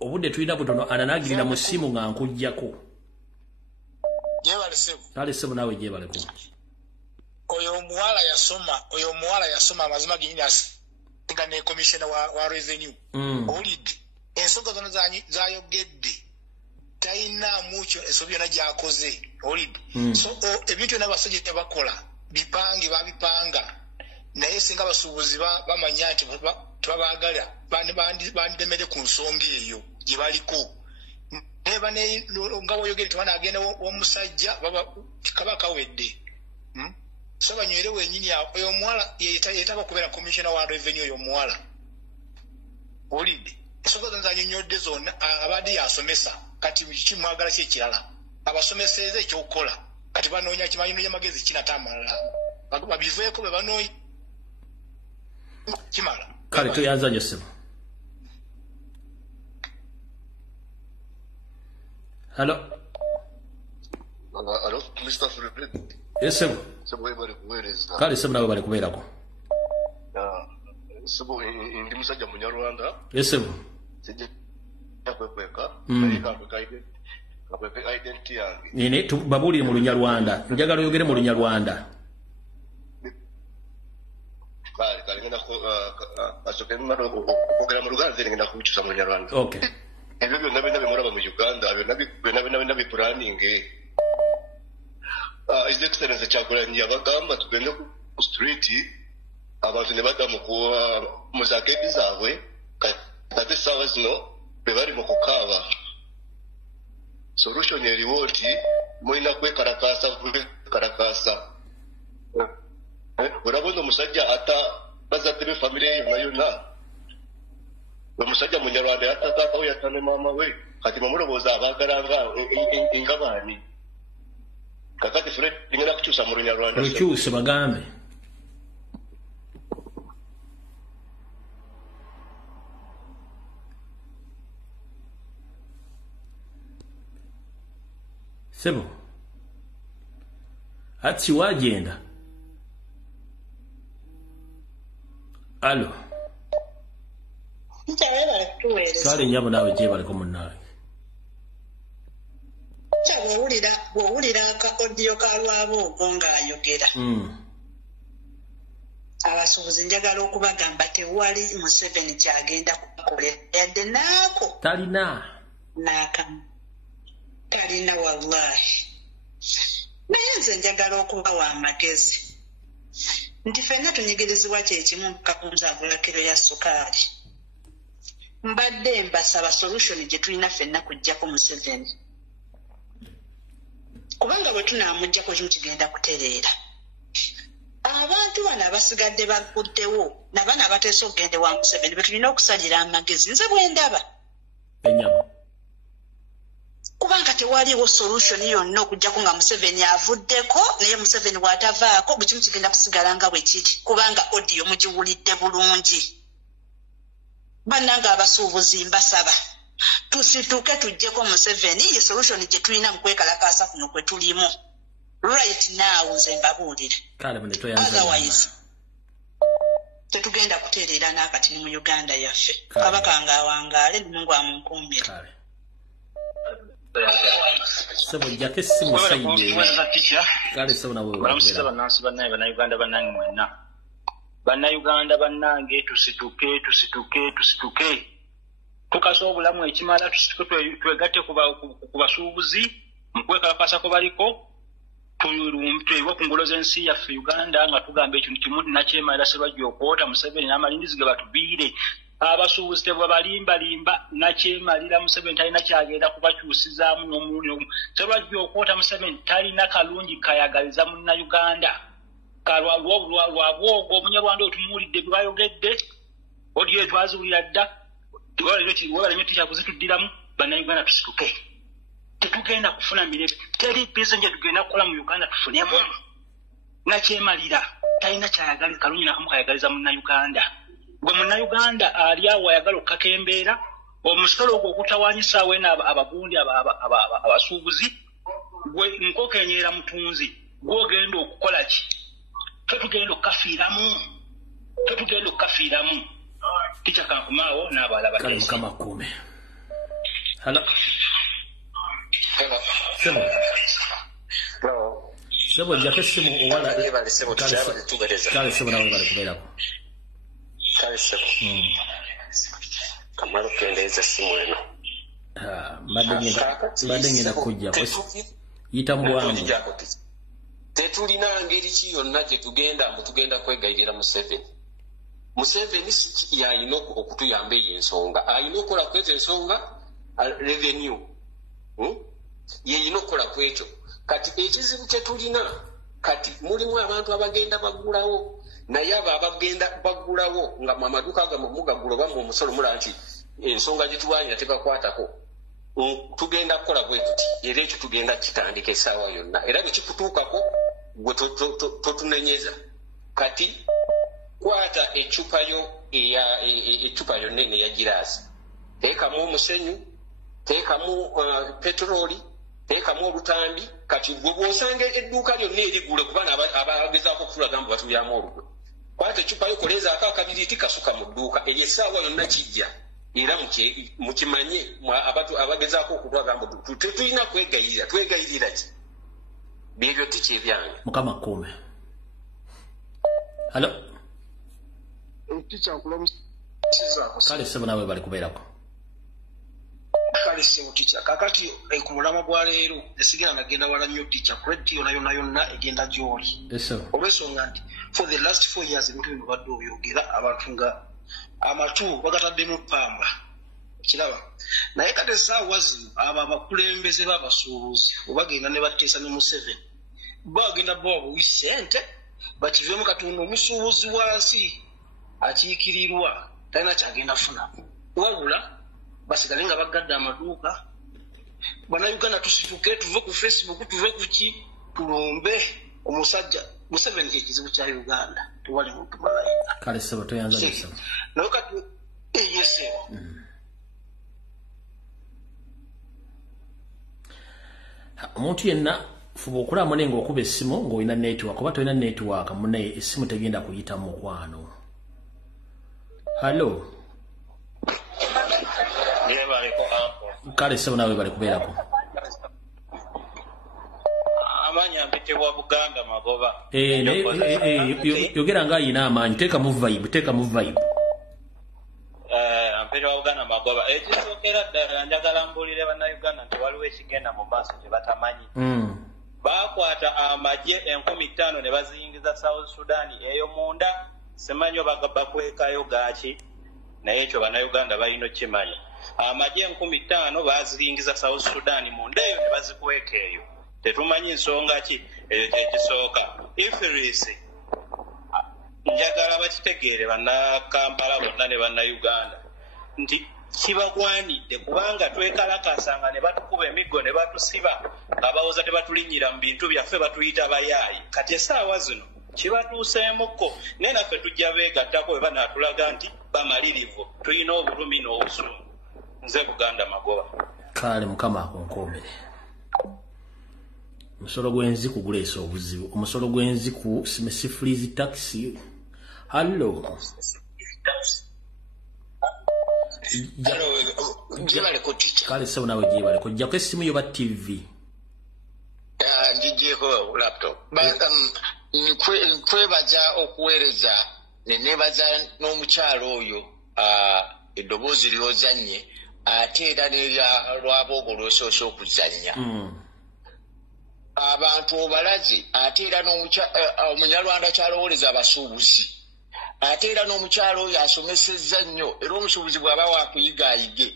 Obudde tulina butono ananagirira mu ssimu nga nkujjako. Jebale sebu. Kale sebu nawe jebale ko. Oyo muwala yasoma amazima gini asinga ne commissioner wa revenue. Olid ensonga zonna zayogedde tayina mucho ensobi yonna gyakoze. Olid so ebintu n'abasajja tebakola babipanga naye singa abasuubuzi bamanya nti twabaagala bandemere ku nsonga eyo gye baliko neba nga woyogere tebanagenda w'omusajja kabaka wedde so banywere wenyini oyo omuwala yetaba kubeera commissioner wa revenue oyo omuwala olidde ensonga zonna zanyonyodde zonna abadde yasomesa kati kimwagala ki ekirala abasomeseza ekyokukola kati banoonya kimanyi y'amagezi kinatamala babiveeko be banoonya kimala kale tuyanzanye ssimu. Halo. Halo, Mr. Fred. Yes, sir. Kale ssimu nawe bali kubeerako. Sibu ndi musajja munyarwanda. Yes, sir. Sijja kweka. Kapeka identity yange. Nene babulire mu Lunyarwanda. Njagala oyogere mu Lunyarwanda. Kale ngenda asokera okugera mu Luganda ngenda kubikyusa mu Lunyarwanda. Okay. Ebyo byonna bimulaba mu Uganda byonna planning. His Excellency Kyagulanyi abagamba tugende ku street abantu ne badamu mu zaketi zaabwe kati essaawa zino be bali mu kukaaba. Solution eriwo nti mulina kwekalakaasa. Urabona omusajja ata bazadde be famire ye yonna. Omusajja munyarwanda yatataakawo yatane maama we kati mumulowooza abaagalanga engabaani. Kakati Fred ngenda kukyusa mu Lunyarwanda. Lukyuse bagambe. Sebo. Ati wagenda. Alo. Kale nyabo nawe je bali ko munnawe. Bw'owulira akakodyo ka lwabo nga ayogera. Abasuubuzi njagala okubagamba tewali Museveni kyagenda kukolera yadde naako. Talina wallahi. Naye nze njagala okubawa amagezi. Nti ffenna tunyigirizibwa kyekimu mukakunzaagula kiro ya sukaali. Mbadde mbasaba solution gye tulina ffenna kujjako Museveni. Kubanga bwe tunaamuggyako kimu kigenda kutereera. Abantu bano abasigadde baguddewo nabana abateesa okugende wa Museveni be tulina okusalira amagezi. Nze bwe ndaba. Kubanga tewaliwo solution yonna okujjako nga Museveni avuddeko naye Museveni bw'atavaako buli kimu kigenda kusigala nga bwe kiri kubanga audio mugiwulidde bulungi. Bannanga abasuubuzi mbasaba tusituuke tujjeko Museveni ye solution gye tulina mu kwekalakaasa kuno kwe tulimu right now nze mbabuulire. Otherwise tetugenda kuteerera n'akatini mu Uganda yaffe kabaka ngaawangaale Mungu amunkuumire sebo jake simu saidi kale sebo na wewe baramusiza banansi bannaye bannayuganda bannange mwenna bannayuganda bannange tusituke tukasa obulamu ekimala tusituke twegatte ku basuubuzi mukwekalakasa ko baliko tuyulumtwe ku ngolo z'ensi yaffe Uganda nga tugamba ekintu kimu nakyemalira sebajja okwota Museveni n'amalindizi ge batubiire abasuubuzi tebwe balimbalimba nakyemalira Museveni talina kyagenda kubakyusizaamu n'omulundi sebajja okwota Museveni talina kalungi kayagaliza munnayuganda kalwabwogo omunyarwanda otumuwulidde bwe bayogedde odiyo twaziwulira dda webalenywe tikyakuzituddiramu bannayuganda tusituke tetugenda kufuna mirembe teri bizinje tugenda kukola mu Uganda tufunemu nakyemalira talina kyayagaliza kalungi nakamu kayagaliza munnayuganda gwe munnayuganda ali awo ayagala okukakembeera omusolo ogwo ogutawanyisa weena abagundi abasuubuzi gwe nkokenyeera mutunzi gwogenda okukola ki tetugenda okukafiiramu tikyakankumaawo n'abaala kale mukama kuume hala sebo jake simu owala kale sebo nawe bali kubeerako kale sebo kamalo kendeeza simu eno mbadde ngenda kujja yita mbwangu tetulina ngeri ki yonna gye tugenda kwegayirira Museveni yalina okutuyamba eyo ensonga alina okukola kwezo ensonga revenue yeyina okukola kwekyo kati ekizibu kye tulina kati mulimu abantu abagenda baggulawo naye abo abagenda baggulawo nga mu amaduuka agamu mugagula oba mu omusolo mulaba nti ensonga gye tulwanyira tebakwatako tugenda kukola bwe tuti era ekyo tugenda kitandika essaawa yonna era bwe kikutuukako gwe totunenyeza kati kwata ecupa yo nene ya giraasi teekamu omusenyu teekamu petroli teekamu olutambi kati gwe bw'osanga edduuka lyonna erigule kubana abagezaako okutulaga mbu batulyamu olugwe kwata ecupa yo koleezaako akabiriiti kasuka mu dduuka eryo essaawa yonna kijja era mukimanye abagezaako okutulaga mbu tetulina twegayirira ki byebyo tikyebyange mukama kuume halo kale sebo nawe bali kubeerako kale sebo ticha kakati ku mulama gwa leero esigala nagenda wala nnyo ticha kureti yonna egenda gy'oli olw'ensonga nti for the last 4 years ebintu bino badde oyogera abantu nga amatu bagataddemu pamba kiraba naye kati essaawa zino abo abakulembeze b'abasuubuzi obagenda ne bateesa ne Museveni bagenda bawabuwi ssente bakiveemu katonda omusuubuzi wansi akiikirirwa talina kyagenda funa wabula basigale nga bagadde amaduuka bannayuganda tusituke tuve ku Facebook tuve ku ki tulombe omusajja Museveni kyekizibu kya Uganda tewali muntu malayika kale sebo toyanza bisabo naye kati eyesebo omuntu yenna fuba okulaba nenga okuba essimu ng'olina network oba tolina network mune essimu tegenda kuyita mu mukwano halo kale sebo nawe bali kubeerako amanya mpitibwa Buganda Magoba yogera nga ayina amaanyi teekamu vibe mpitibwa Buganda Magoba ekisookera ddala njagala mbuulire bannayuganda nti waliwo ekigenda mu maaso kye batamanyi bakwata amagye 50,000 ne baziyingiza South Sudan eyo munda simanyi oba bakwekayo gaaki naye ekyo bannayuganda balina okimanya amagye 50,000 baziyingiza South Sudan munda eyo ne bazikweka eyo tetumanyi nsonga ki eyo kyekisooka ifirisi njagala bakitegeere bannakampala bonna ne bannayuganda nti kibagwanidde kubanga twekalakasanga ne batukuba emiggo ne batusiba abawooza tebatulinnyira mu bintu byaffe batuyita bayaayi kati essaawa zino kibatuuseemukko naye naffe tujja beegattako bwe banaatulaga nti bamalirivu tulina obulumi n'obusungu nze Buganda Magoba kale mukama akonkoomere omusolo gw'enziku guleese obuzibu omusolo gw'enziku simesifurizi taxi Hello. Jibale ko teacher. Kale se unawe jibale ko jja kwesimu yoba TV. Ndijeko laptop. Nkwebaza okuweereza ne nebaza n'omukyalo oyo eddoboozi ly'ozannye ate era n'erya lwaboogo lw'osoose okuzannya. Abantu obalaze ate era omunyalwanda kyalowooleza abasuubuzi ate era n'omukyalo oyo asomesezza nnyo era omusuubuzi bw'aba waakuyigaayige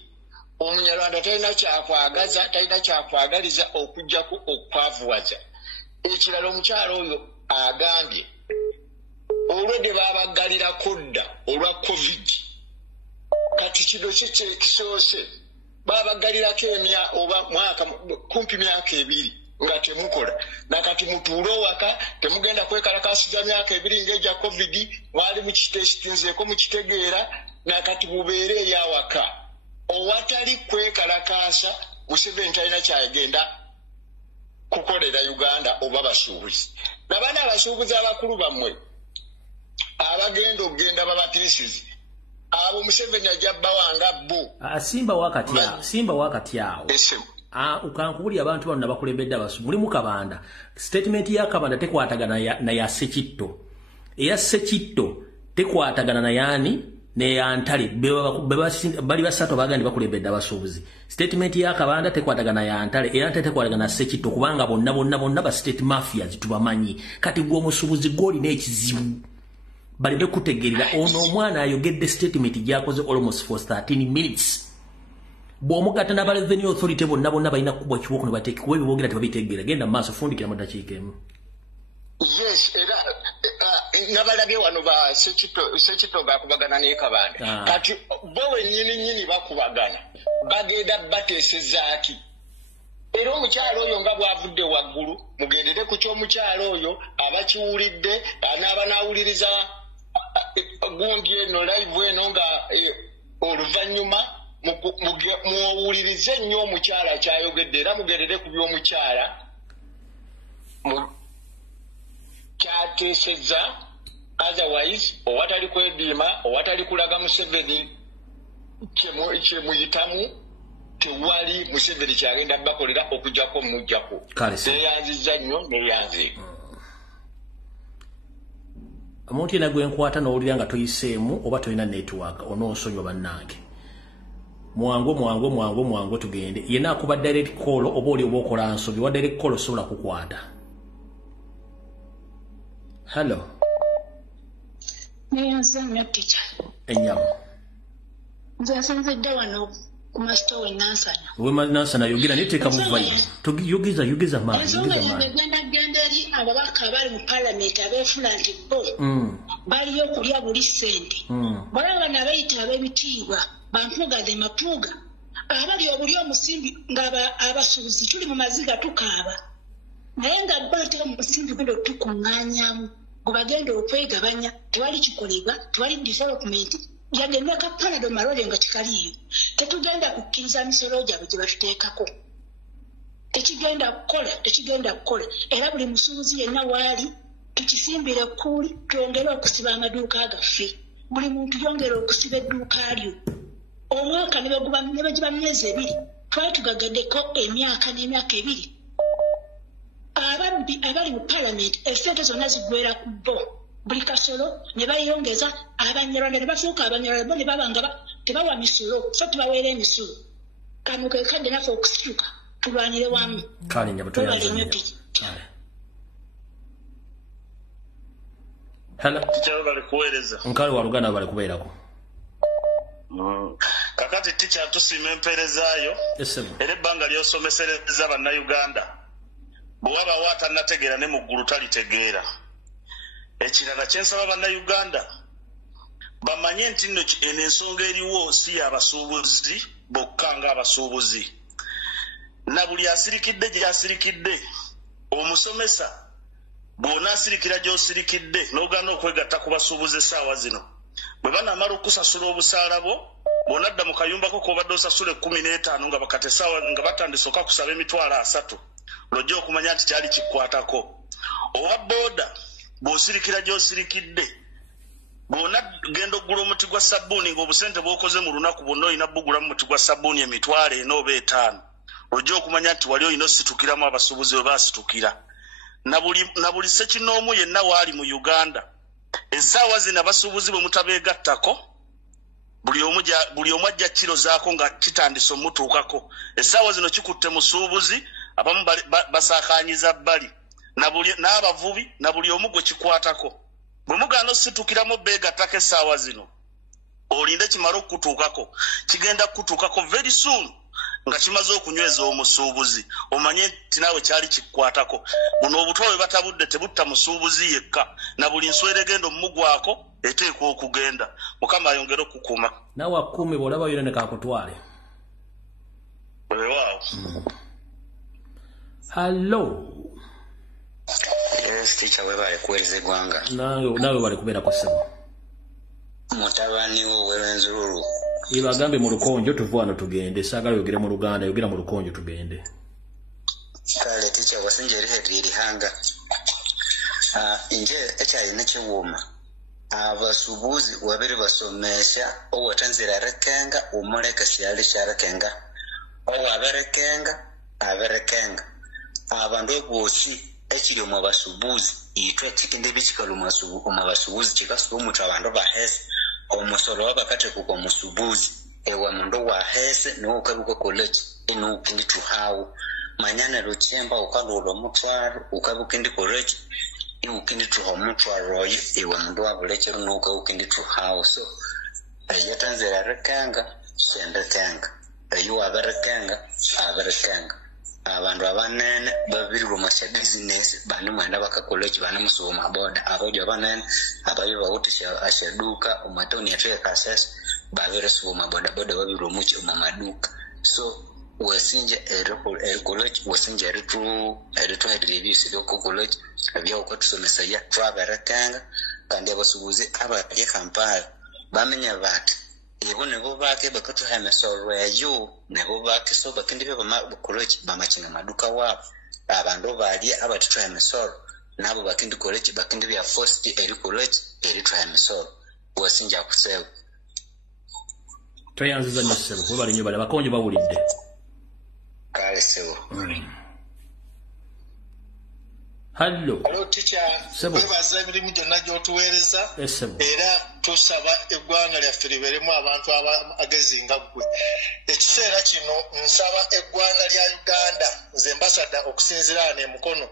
omunyalwanda talina kyakwagaza talina kyakwagaliza okugjaku okwavuwaza. Ekirala omukyalo oyo agambye olwedde baabaggalirako dda olwa covid kati kino kyekisoose baabaggalirako oba mwaka kumpi myaka 2 nga temukola nakati mutuule owaka temugenda kwekalakasiza myaka 2 ng'egya covid mwali mukitesitinzeeko mukitegeera nakati mubeere eyawaka owatali kwekalakaasa Museveni talina kyagenda kukolera Uganda oba basuubuzi. Nabana abasuubuzi abakulu bammwe abagenda okugenda babatiisizi abo Museveni ajja bawanga bo. Simba wakati awo. Ukankubuli abantu bano nabakulembedde abasu mulimu Kabanda. Statement ya Kabanda tekwatagana na ya Sekitto. Eya Sekitto tekwatagana na yani ne ya Ntale bali basatu bagandi bakulembedde abasuubuzi. Statement ya Kabanda tekwatagana ya Ntale era tekwatagana na Sekitto kubanga bonna ba state mafias tubamanyi. Kati gwo musuubuzi goli n'ekizibu. Bali bekutegerera ono omwana ayogedde statement gyakoze almost for 13 minutes. Bw'omugata na Revenue Authority bonna balina kubwa kiwoko ne bateeka kuwe bibogera tebabitegeera genda maaso fundikira mu dakiika emu. Yes, era nabalabye wano ba Sekitto bakubagana ne Kabanda. Kati bo wennyini bakubagana bagenda bateesezaaki. Era omukyalo oyo nga bwavudde waggulu mugendere ku ky'omukyalo oyo abakiwulidde n'abanaawuliriza gundi eno live eno nga oluvannyuma muwulirize nnyo omukyala kyayogedde era mugendere ku by'omukyala kyateesezza otherwise owatali kwediima owatali kulaga Museveni kyemuyitamu tewali Museveni kyagenda bakolera okujjako mujjako neyanzizza nnyo neyanze. Omuntu yena gwe nkwata n'owulira nga toyiseemu oba tolina network onoosonyiwa bannange. Mwangu tugende. Yena akuba direct call oba oli oba okola nsobi wa direct call osobola kukwata. Hello. Neyanze nnyo teacher. Enyamu. Nze nsinzidde wano ku masito w'ennansana. Nansana yogera neteeka mu vibe. Yogeza maani. Ensonga genda eri ababaka abali mu parliament abeefuna nti bo baliyo okulya buli ssente. Balaba n'abayita ab'ebitiibwa bampuugadde mapuuga abali obuli omusimbi nga abasuubuzi tuli mu maziga tukaaba naye nga baatera omusimbi guno tukuŋŋaanyaamu gwe bagenda okwegabanya tewali kikolebwa tewali development yadde emyaka Panado malole nga tikaliyo tetugenda kukkiriza misolo gyabwe gye batuteekako tekigenda kukola era buli musuubuzi yenna waali tukisimbire kuuli twongere okusiba amaduuka gaffe buli muntu yongere okusiba edduuka lyo omwaka ne bagiba myezi 2 twali tugagaddeko emyaka n'emyaka 2 abali mu parliament esente zonna ziggwera ku bo buli kasolo ne bayongeza abanyarwanda ne bafuuka abanyarwanda bo ne baba nga tebawa misolo so tubaweera emisolo kano ke kadde naffe okusituka tulwanire wamu kale nyabutoyanze Hello. Teacher bali kuweereza. Nkali wa Luganda bali kubeerako. Kakati teacher tusima emperezaayo. Era ebbanga ly'osomesereza bannayuganda. Bw'aba watannategeera ne mu ggulu talitegeera. Ekirala kye nsaba bannayuganda bamanye nti nno eno ensonga eriwo si y'abasuubuzi bokka ng'abasuubuzi. Na buli asirikidde gy'asirikidde omusomesa bw'onaasirikira gy'osirikidde n'ogaana okwegatta ku basuubuzi essaawa zino bwe banaamala okusasula obusaala bo bw'onadda mu kayumbako k'obadde osasula 15 nga bakati essaawa nga batandisoka kusaba emitwalo 3 lwojja okumanya nti kyali kikwatako. Owa booda bw'osirikira gy'osirikidde bona genda ogula omuti gwa sabbuuni ng'obusente bw'okoze mu lunaku bwonna olina bugula mu muti gwa sabbuuni emitwalo 4 oba 5 ojja okumanya nti wali olina ositukiramu abasuubuzi bwe baasitukira na buli ssekinoomu yenna waali mu Uganda essaawa zino abasuubuzi bwe mutabeegattako buli omu ajja kiro zaako nga kitandise omutuukako essaawa zino kikutte musuubuzi abamu basaakaanyiza bbali n'abavubi na buli omu gwe kikwatako bwe mugaana ositukiramu beegattako essaawa zino olinde kimala okukutuukako kigenda kukutuukako very soon nga kimaze okunyweza omusuubuzi omanye nti naawe kyali kikukwatako buno obutwa bwe batabudde tebutta musuubuzi yekka na buli nswera egenda omumugwako eteekwa okugenda mukama ayongere okukuuma naawe akumi bw'olaba yona ne kakutwale weewaawo hallo yes teacher webaale kuweereza eggwanga naawe bali kubeera ku ssebo mutabani wo Werenzululu ibagambe mu lukonjo tuve wano tugende saagala yogera mu Luganda yogera mu lukonjo tugende kale teacher wasinja erihanga nje ekyalina kiwuuma abasuubuzi wabere basomesha owatanzira rekenga omuleka kyali kyarakenga aberekenga abantu egwoki ekiri mu basuubuzi itwe tikinde bikikalu mu basuubuzi kikasuka omuntu abantu bahese omusolo wabakate kuko musubuzi ewa mundu wahese n'okabuka college n'okindi tuhawo manyana lochemba ukalolo mutwaro ukabuka ndi college ukindi tuha mutwaro ewa mundu wabulekero n'okindi tuhawo so yatanzira rekanga shendekenga aberekenga abantu abanene babiri rumasha business bani mwenda baka college bani musoma boda abajo abanene abayo bawutisha ashaduka umatoni yatwe kasas babere soma boda babiri rumuchi mamaduka so wasinja college wasinja eritu reviews doko college abya ukotusomesa ya traverakanga kandi abasubuzi abaye Kampala bamenya bati ibo nebo bake bakatuhame sorweyo nebo bake so bakindi baba college bamachina maduka wabo abantu bali abatuhame sor nabo bakindi college bakindi bya first eri college eri tuhame sor wasinja kusewa twayanziza nyesebo kuba bali nyobale bakonje bawulidde kale sewo Hello teacher webaza emirimu gyonna gy'otuweereza era tusaba eggwanga lyaffe libeeremu abantu abagezinga ggwe ekiseera kino nsaba eggwanga lya Uganda nze mbasada okusinziira n'emukono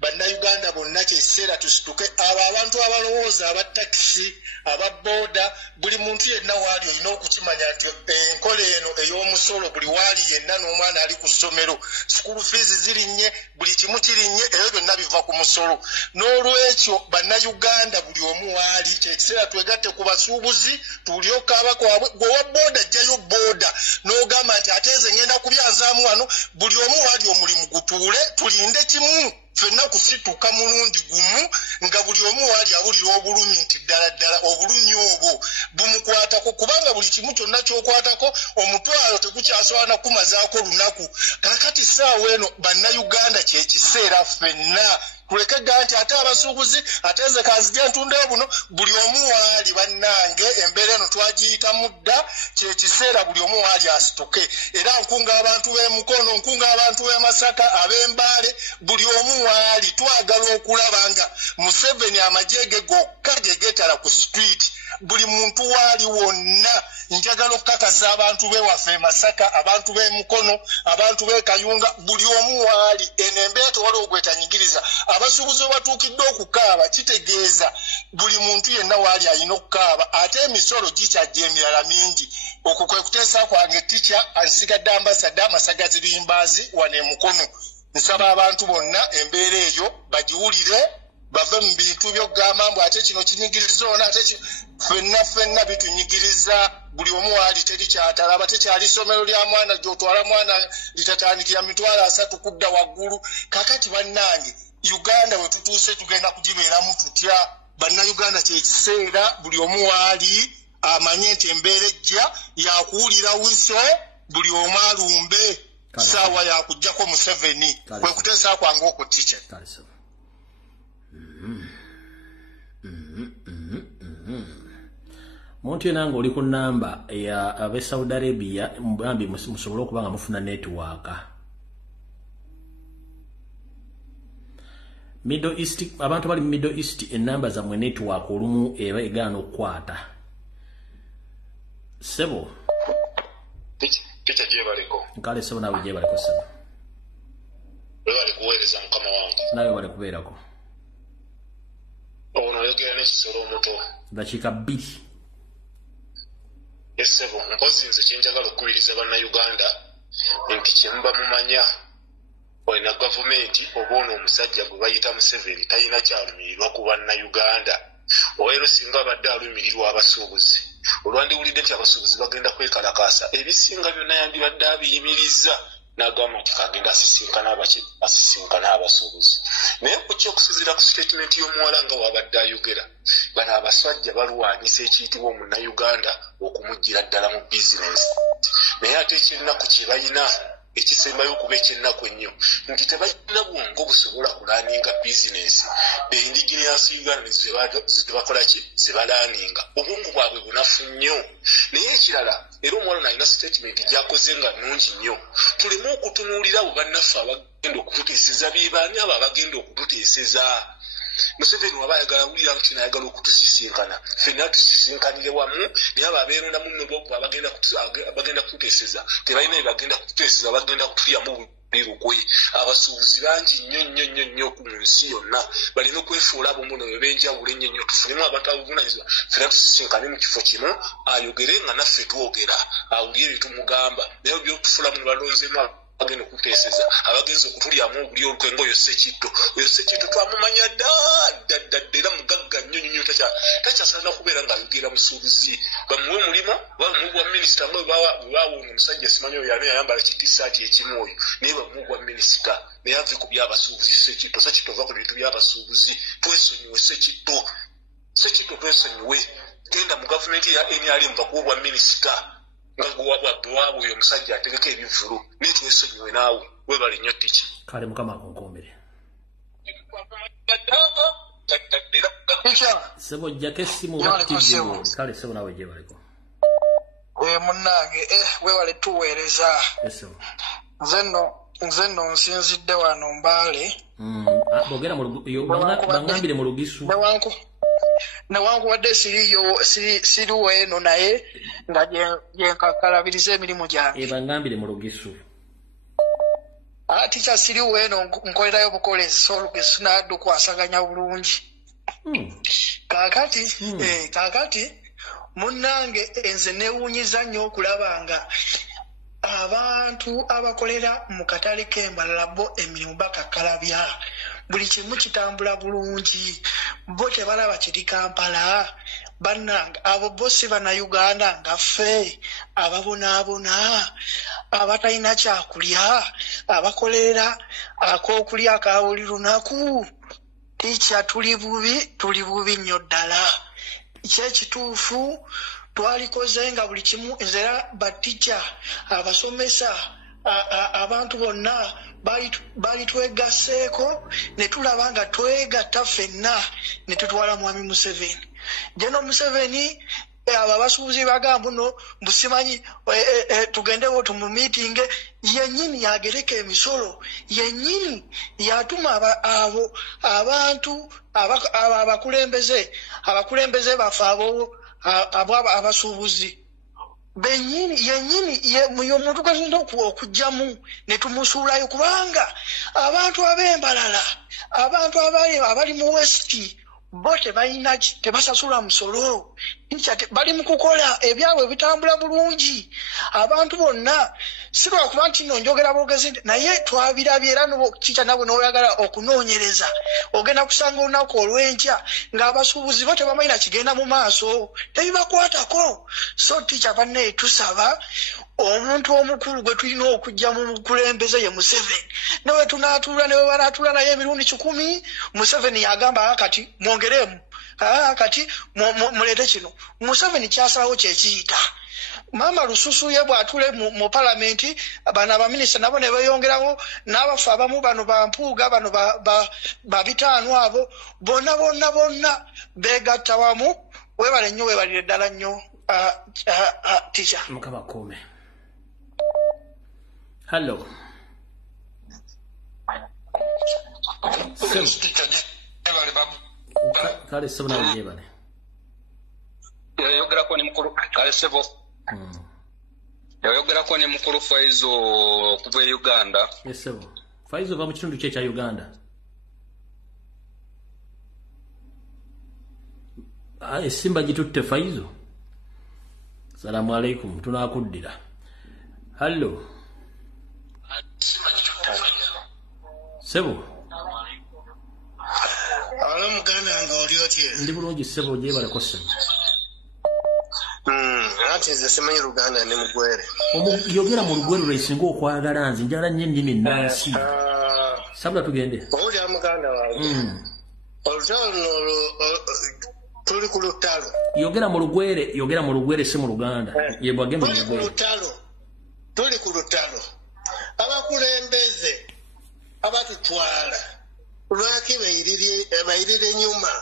bannayuganda bonna kyekiseera tusituke abo abantu abalowooza abatakisi ababooda buli muntu yenna waali olina okukimanya nti enkola eno ey'omusolo buli waali yenna n'omwana ali ku ssomero school fees zirinnye buli kimu kirinnye ebyo byonna biva ku musolo n'olwekyo bannayuganda buli omu waali kyekiseera twegatte ku basuubuzi tulyoka abakwabwe gwe wa booda ajjayo booda n'ogamba nti ate nze ngenda kubyanzaamu wano buli omu waali omulimu gutuule tulinde kimu fenna kusituka mulundi gumu nga buli omu waali abulira obulumi nti ddala obulumi obwo bumukwatako kubanga buli kimu kyonna ky'okwatako omutwalo tegukyasobola kumazaako lunaku kakati ssaawa eno bannayuganda kyekiseera ffenna tuleke ddala nti ate abasuubuzi ate nze kanzija ntundeyo buno buli omu waali bannange embeera eno twagiyita mudda kyekiseera buli omu waali asituke era nkunga abantu b'emukono nkunga abantu b'emasaka ab'embaale buli omu waali twagala okulaba nga Museveni amajege gokka gye geetala ku street buli muntu waali wonna njagala okukakasa abantu b'ewaffe e Masaka abantu b'emukono abantu b'e Kayunga buli omu waali eno embeera tewali ogwetanyigiriza abasuubuzi batuukidde okukaaba kitegeeza buli muntu yenna waali alina okukaaba ate emisolo gikyajja emirala mingi okwo kwe kuteesa kwange tica ansigadde ambasada amasagazi limbaazi wano emukono nsaba abantu bonna embeera eyo bagiwulire bave mu bintu by'okugamba mbu ate kino kinyigiriza ona ate ffenna bitunyigiriza buli omu waali teri kyatalaba tekyali ssomero lya mwana gy'otwala mwana litatandikira mitwalo 3 kudda waggulu kakati bannange Uganda we tutuuse tugenda kugibeeramu tutya bannayuganda kyekiseera buli omu waali amanye nti embeera ejja yakuwulira wiso buli omu alumbe saawa yakuggyako Museveni kwe kuteesa kwange okutica Monti nange oli ku namba ya abe Saudi Arabia mbambi musobole okubanga mufuna network. Middle East abantu bali Middle East enamba za mwe network olumu eba egana okukwata. Sebo. Picha je baliko. Nkale sebo nawe je baliko sebo. Bali kuweereza mukama wange. Nawe bali kubeerako. Ono yogera n'ekisolo omuto. Dakika 2. Sebo mpozi nze kyenjagala okukubiriza bannayuganda nti kyemba mumanya olina gavumenti oba ono omusajja gwe bayita Museveni talina kyalumirirwa ku bannayuganda oero singa abadde alumirirwa abasuubuzi olwandiwulidde nti abasuubuzi bagenda kwekalakaasa ebisinga byonna yandibadde abiyimiriza n'agamba nti kagenda asisinkana abasuubuzi naye ku kyokusizira ku statement y'omuwala nga wabadde ayogera bano abasajja balwanyisa ekiyitibwa omunnayuganda okumuggira ddala mu bizinensi naye ate ekyennaku kye balina ekisembayo okuba ekyennaku ennyo nti tebalina bwongo busobola kulaaninga bizinensi endigiransi uganda zebakola ki zebalaaninga obwongo bwabwe bunafu nnyo naye ekirala era omuwala nalina statement gyakoze nga nnungi nnyo tuleme okutunuulira abo bannaffe abagenda okututeeseza bebaani abo abagenda okututeeseza Museveni waba ayagala wulira nti nayagala okutusisinkana ffenna tusisinkanire wamu naye abo abeeronda mu mmwe bagenda kututeeseza tebalina bye bagenda kututeeseza bagenda kutuyamu bulirugwe abasuubuzi bangi nnyo ku nsi yonna balina okwefuula abomuno bebenjawulo ennyo tufunemu abantu abavunanyizibwa ffenna tusisinkane mu kifo kimu ayogere nga naffe twogera awulire bye tumugamba naye byotufulamu balonzemu agenda okuteeseza abagenzi okutulyamu obuli olukwengo oyo Sekitto twamumanya dda era mugagga nnyo takyasaana kubeera ng'ayogera musuubuzi bamuwe mulimu bamugwa minisita nga bwebawona omusajja simanyi oyo ani yayambala kitisaati ekimu oyo naye bamugwa minisita naye ave ku byabasuubuzi Sekitto ova ku bintu byabasuubuzi twesonyiwe Sekitto twesonyiwe genda mu gavumenti ya NRM bakuwobwa minisita nga gwabwa oyo omusajja ategeka ebivulu naye twesonyiwe naawe webale nnyo tiki kale mukama akunkumbire sebo jjako essimu baktivyo kale sebo nawe gye baliko munnange webale tuweereza nze nno nsinzidde wano Mbale bogera bangambire mu Lugisu newankubadde siriwo eno naye nga gyenkakalabiriza emirimu gyange bangambire mu Lugisu ati kyasiriwo eno nkolerayo bukolezi so Lugisu nadde okwasaganya bulungi kakati munnange enze newunyiza nnyo okulaba nga abantu abakolera mu katale k'Embalala bo emirimu bakakalabya buli kimu kitambula bulungi bo tebalaba kiri Kampala bannanga abo bosi bannayuganda nga ffe ababonaabona abatalina kyakulya abakolera ak'okulya aka buli lunaku tikya tuli bubi nnyo ddala kyekituufu twalikoze nga buli kimu nzera batica abasomesa abantu bonna bali twegaseeko ne tulaba nga twegatta ffenna ne tutwala mwami Museveni jeno Museveni abo abasuubuzi bagamba no mbusimanyi tugendewo tumumiitinge yennyini yagereka emisolo yennyini yatuma abo abantu abakulembeze baffe abo abasuubuzi yennyini omuntu gwasinza okugjamu ne tumusuulayo kubanga abantu ab'Embalala abantu abali mu West bo tebasasula musolo bali mu kukola ebyabwe bitambula bulungi abantu bonna si lwakuba nti nno njogera bwogezi naye twabirabye era kikya nabwe n'oyagala okunoonyereza ogenda kusanga olunaku olw'enkya ng'abasuubuzi bo tebamalina kigenda mu maaso tebibakwatako so tikya banne tusaba omuntu omukulu gwe tulina okujja mu mukulembeze ye Museveni newe tunaatuula newe banaatuula naye emirundi 10 Museveni yagamba kati mwongeremu kati muleete kino Museveni kyasalawo kyekiyita Mama Lususu ye bw'atule mu palamenti bano abaminisita nabo ne beeyongerawo n'abafu abamu bano bampuuga bano babitaano abo bonna beegatta wamu webale nnyo webalire ddala nnyo teacher mukama kome hello kale sebo nawe jebale yogerako ni mukulu kale sebo yogerako ni mukulu Faizo kuva Uganda sebo Faizo va mu kitundu kye Uganda Simba jitutte Faizo Salamu alaikum tunakuddira hello sebo Alo muganda ngoli otye ndi bulungi sebo jebale ko sebo ate ze semanyi Luganda ne mugwere yogera mu Lugwere lwesinga okwagala nze njala nnyo ennimi ennansi sabula tugende oli amuganda wawe tuli ku lutalo yogera mu Lugwere si mu Luganda yebwage mu Lugwere tuli ku lutalo abakulembeze abatutwala lwaki bayirire nyuma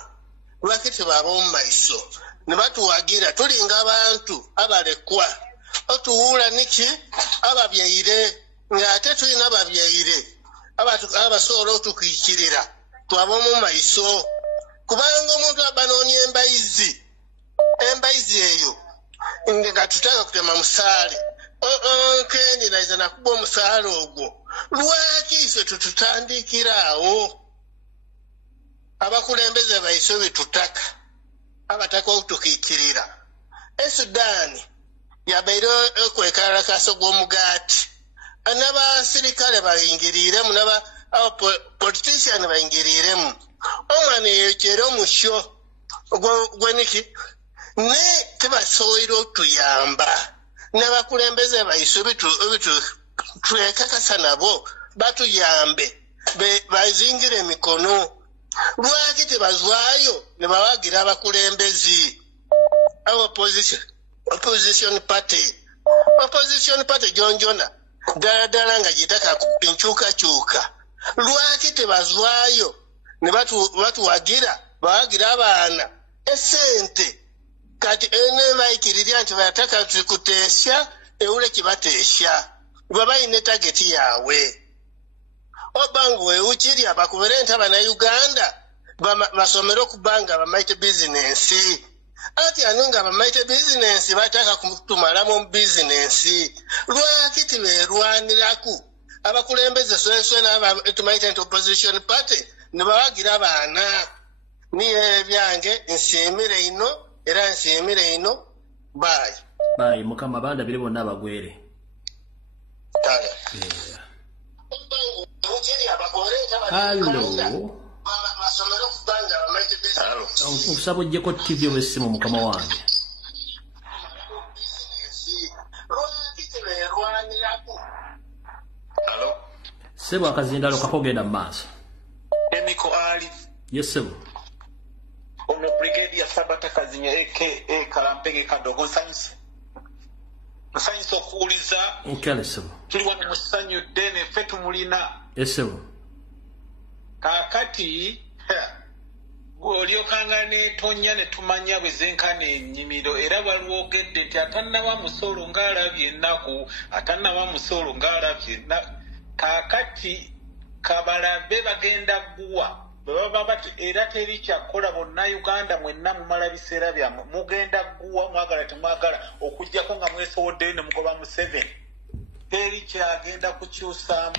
lwaki tebaba mu maiso ne batuwagira tulinga abantu abalekwa otuwula niki ababyaire ng'ate tulina ababyaire abasobola otukiikirira twaba mu maiso kubanga omuntu abanoonya embayizi eyo nga tutaka kutema musaale nkendinaiza nakuba omusaale ogwo lwaki ife tututandikiraawo abakulembeze baiso betutaka abataka okutukiikirira esudaani yabaire okwekalakaso gw'omugaati n'abasirikale bayingiriremu politician bayingiriremu omwana eyokyera omusyo gweniki ne tebasoboire otuyamba n'abakulembeze baiso twekakasa nabo batuyambe bazingire emikono lwaki tebazwayo ne bawagira abakulembezi opposition party jonjona ddala nga gitaka enkyukakyuka lwaki tebazwayo ne batuwagira bawagira abaana esente kati nebayikirirya nti bayataka tukuteesya ewule kibateesya bwe bayina etageti yawe obanga wewukirya bakubere nti abannayuganda basomere okubanga bamaite bizinensi ati anu nga bamaite bizinensi bataka kutumalamu mu bizinensi lwaki tiberwaniraku abakulembeze sweswe tumaite nti opposition party ne bawagira abaana niye byange nsiimire ino era nsiimire ino bayi mukama bandabire bonna abagwere Hello. Nkusaba ojjeko TV obesimu mukama wange. Sebo akazindalo kakogenda mu maaso. Emiko Ali. Yes sebo. Ono brigadier Sabata Kazinya aka Kalampege Kadogo Science. Science okuuliza. Nkale sebo. Tuli wano musanyu dene fetu mulina. Yes sebo. Kakati olyokangane tonya ne tumanya bwezenkane ennyimiro era balwogedde nti atannawa musolo ng'alabye ennaku atannawa musolo ng'alabye kakati kabalabe bagenda gguwa baba bati era teri kyakola bonna Uganda mwenna mumala biseera byammwe mugenda gguwa mwagala temwagala okujjako nga mwesowoddeyo ne mugoba mu 7 teri kyagenda kukyusaamu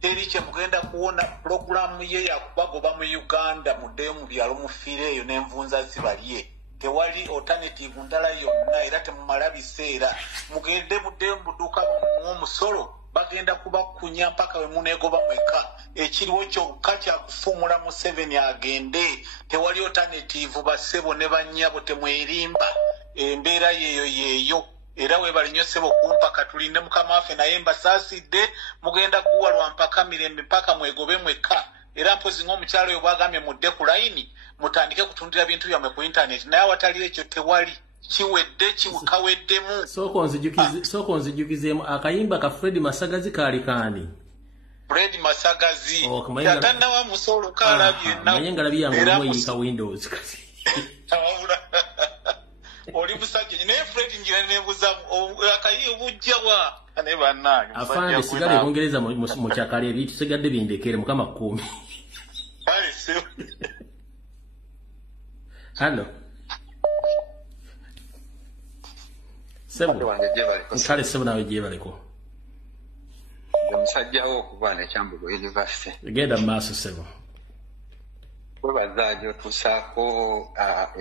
teri kye mugenda kuwona pulogulaamu ye yakubagoba mu Uganda muddeyo mu byalo mufiire eyo n'envunza zibalye tewali alternative ndala yonna era temumala biseera mugende muddeyo mudduuka mw'omusolo bagenda kubakunya mpaka we muneegoba mweka ekiriwo kyokka kyakufumula mu 7 agende tewali alternative bassebo ne bannyabo temwerimba embeera yeeyo era webali nnyo ssebo kumpa katulinde mukama waffe naye mbasaasidde mugenda guwa lwa mpaka mirembe mpaka mwegobe mweka era mpozi ng'omukyalo oyo bwagambye mudde ku layini mutandike kutundira bintu byammwe ku intaneti naye awatali ekyo tewali kiwedde kaweddemu sooka onzijukizeemu akayimba ka Fred Masagazi kaali kaani Fred Masagazi yatannawa musolo kalabye naye nga labi yange omweyika Windows oli musajja naye Fred ngira nebuza akayi obujjawa ane bannange afande sigale Bungereza mu kyakale ebi tusigadde bindekere mukama 10 ale se Hello Sebo nkale sebo nawe jebaleko omusajjawo okubaana ekyambugo University genda maaso sebo webazajo tusaako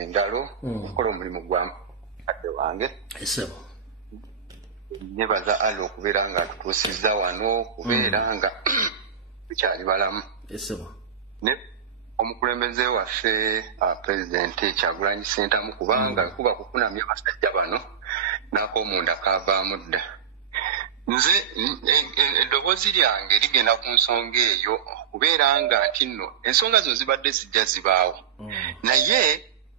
engalo okola omulimu gwa kadde wange sebo nebaza alo okubeera nga tutuusizza wano okubeera nga bikyali balamu sebo ne omukulembeze waffe Pulezidenti Kyagulanyi Ssentamu kubanga kuba kukunamya abasajja bano n'akoomunda kaavaamu dda nze eddoboozi lyange ligenda ku nsonga eyo okubeera nga nti nno ensonga zo zibadde zijja zibaawo naye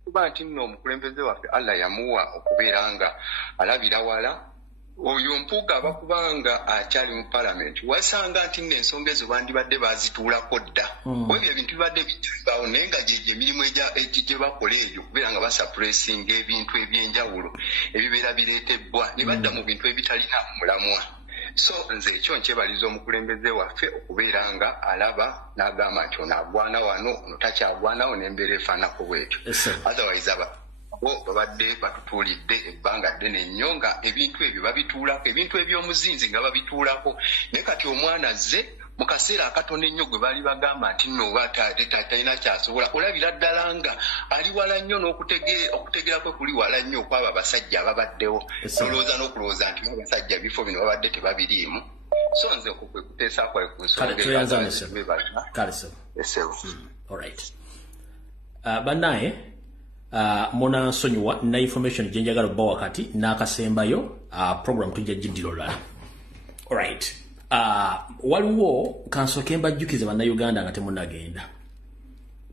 kuba nti nno omukulembeze waffe Allah yamuwa okubeera nga alabira wala oyo mpuuga abakubanga akyali mu palamenti wasanga nti nno ensonga ezo bandibadde bazituulako dda ebyo ebintu bibadde bijjibaawo naye nga gyegyo emirimu gye bakola ebyo okubeera nga basappuresinga ebintu ebyenjawulo ebibeera bireetebbwa ne badda mu bintu ebitalina mulamwa so nze ekyo nkyebaliza omukulembeze waffe okubeera nga alaba n'agamba nti ono agwana wano ono takyagwanawo n'embeera efaanako bwetyo otherwise bo babadde batutuulidde ebbanga ddene nnyo nga ebintu ebyo babituulako ebintu eby'omuzinzi nga babituulako naye kati omwana azze mu kaseera akatono ennyo gwe baali bagamba nti nno oba talina kyasobola olabira ddala nga ali wala nnyo n'okutegeera kwe kuli wala nnyo okwaba abasajja ababaddewo olowooza n'okulowooza nti abasajja bifo bino babadde tebabiriimu so nze kwe kuteesa kwale ku nsonga bannaye mona nsonyiwa na information gye njagala obba wakati n'akasembayo program tujja giddiro lala alright waliwo kansooke mbajjukize bannayuganda nga temunnagenda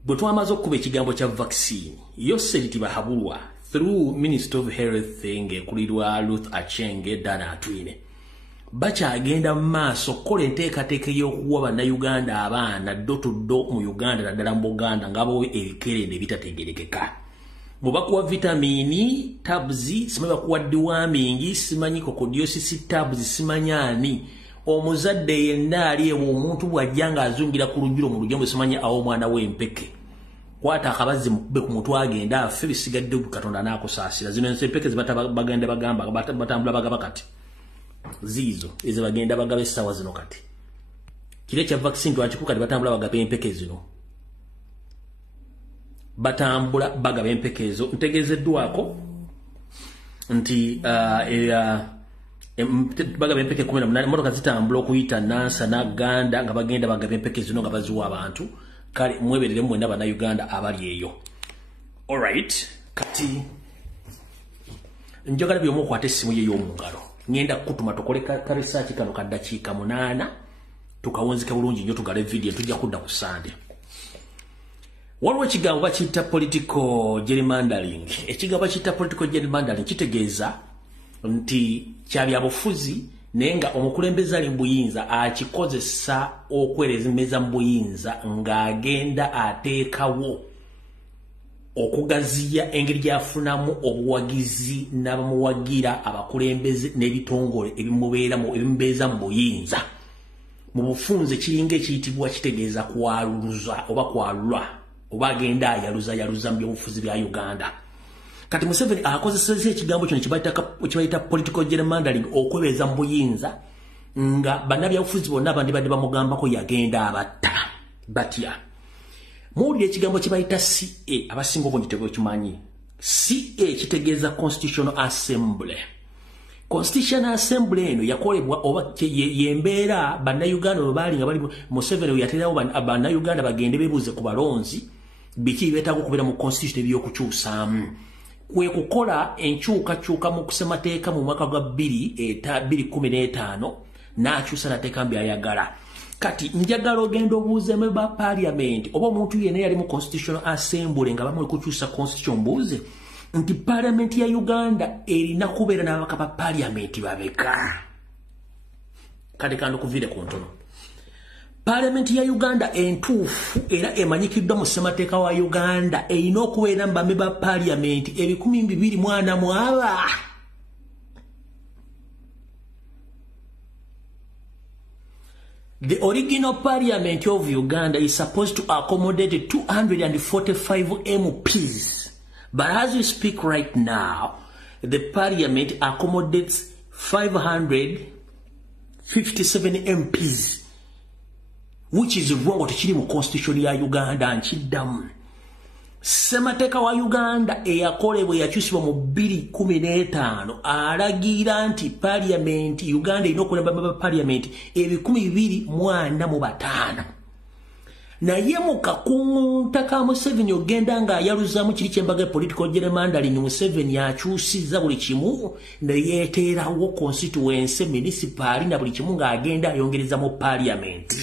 bwe twamaze okukuba ekigambo kya vaccine Yoseri bahabulwa through Minister of Health ng'ekulirwa Ruth Achenge Dana Atwine bakyagenda mu maaso okukola enteekateeka y'okuwa bannayuganda abaana ddo tuddo mu Uganda naddala mu Buganda ng'abawo ebikerende ebitategerekeka bwe bakuwa vitamini tabs simanyi bakuwa deworming simanyi coccidiosis tabs simanyi ani omuzadde yenna ali ewo omuntu bw'ajja ng'azungira ku lujjulo mu lujjambo simanyi awo omwana w'empeke kwata akabazi mukube ku mutwe agenda affe bisigadde Katonda n'akusaasira zino empeke bagenda bagamba batambula bagaba kati ziizo ezo bagenda bagaba essaawa zino kati kire kya vaccine twakikuka kati batambula bagaba empeke zino batambula bagaba empeke ezo ntegezeddwako nti bagaba empeke 18 motoka zitambula okuyita Nansa n'Aganda nga bagenda bagaba empeke zino nga baziwa abantu kale mweberere mwenda bannayuganda abali eyo alright kati njagala byomu okwata essimu ye y'omu ngalo ngenda kutuma tukole ka research kano ka dakiika 8 tukawunzika bulungi nnyo tugale video tujja kudda ku Sunday waliwo ekigambo bakiyita political gerrymandering ekigambo bakiyita political gerrymandering kitegeeza nti kyabyabufuzi naye nga omukulembeze ali mu buyinza akikozesa okwerezemeza mu buyinza ng'agenda ateekawo okugaziya engeri gyafunamu obuwagizi n'abamuwagira abakulembeze n'ebitongole ebimubeeza mu buyinza mu bufunze kiringa ekiyitibwa kitegeeza kwaluluza oba kwalula oba agenda ayaluza mu byobufuzi bya Uganda kati Museveni akozeseza ekigambo kino kibayita political gerrymandering okwebeeza mu buyinza nga bannabyabufuzi bonna abandi badde bamugambako yagenda abatta batya muwulire ekigambo kibayita CA abasinga obungi tebakimanyi CA kitegeeza Constitutional Assembly Constitutional Assembly eno yakolebwa oba yembeera bannayuganda bwe baali nga bali Museveni yaterawo bannayuganda bagende beebuuze ku balonzi biki beetaaga okubeera mu constitution ebyokukyusaamu kwe kukola enkyukakyuka mu kusemateeka mu mwaka gwa 2015 n'akyusa nateeka byayagala kati njagala ogenda obuuzemu ba parliament oba omuntu yenna yali mu Constitutional Assembly nga bamuli kukyusa constitution mbuuze nti parliament ya Uganda erina kubeera n'ababaka ba parliament babeka kati kandi okuvire ku ntono Parliament ya Uganda entuufu era emanyikiddwa mu ssemateeka wa Uganda erina okubeera mbame ba Parliament 247. The original Parliament of Uganda is supposed to accommodate 245 MPs. But as we speak right now, the Parliament accommodates 557 MPs. Which is wrong to the constitution ya Uganda and Chidam. Semateka wa Uganda eyakolebwe yakyusibwa mu 2015 alagira nti Parliament Uganda inokulembera Parliament 245. Naye mu kakunta ka Museveni ogenda nga yaluzamu kiri kyembaga political gerrymandering Museveni yakyusiza buli kimu neyeeterawo constituency municipal na buli kimu nga agenda ayongereza mu Parliament.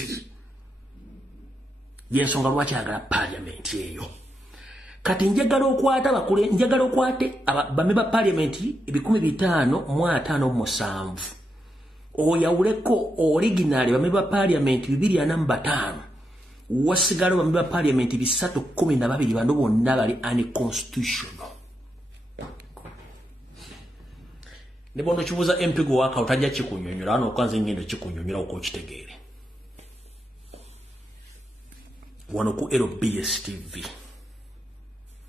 Yensonga lwaki agala Parliament eyo. Kati njagala okwate bameba Parliament 557. Oyawuleko original bameba Parliament 245. Wasigalo bameba Parliament 312 bano bonna bali unconstitutional. Ne bono kibuza MP go waka otajja kikunyonyola ano kwanza ngendo kikunyonyola uko kitegeere. Wano ku LBS TV.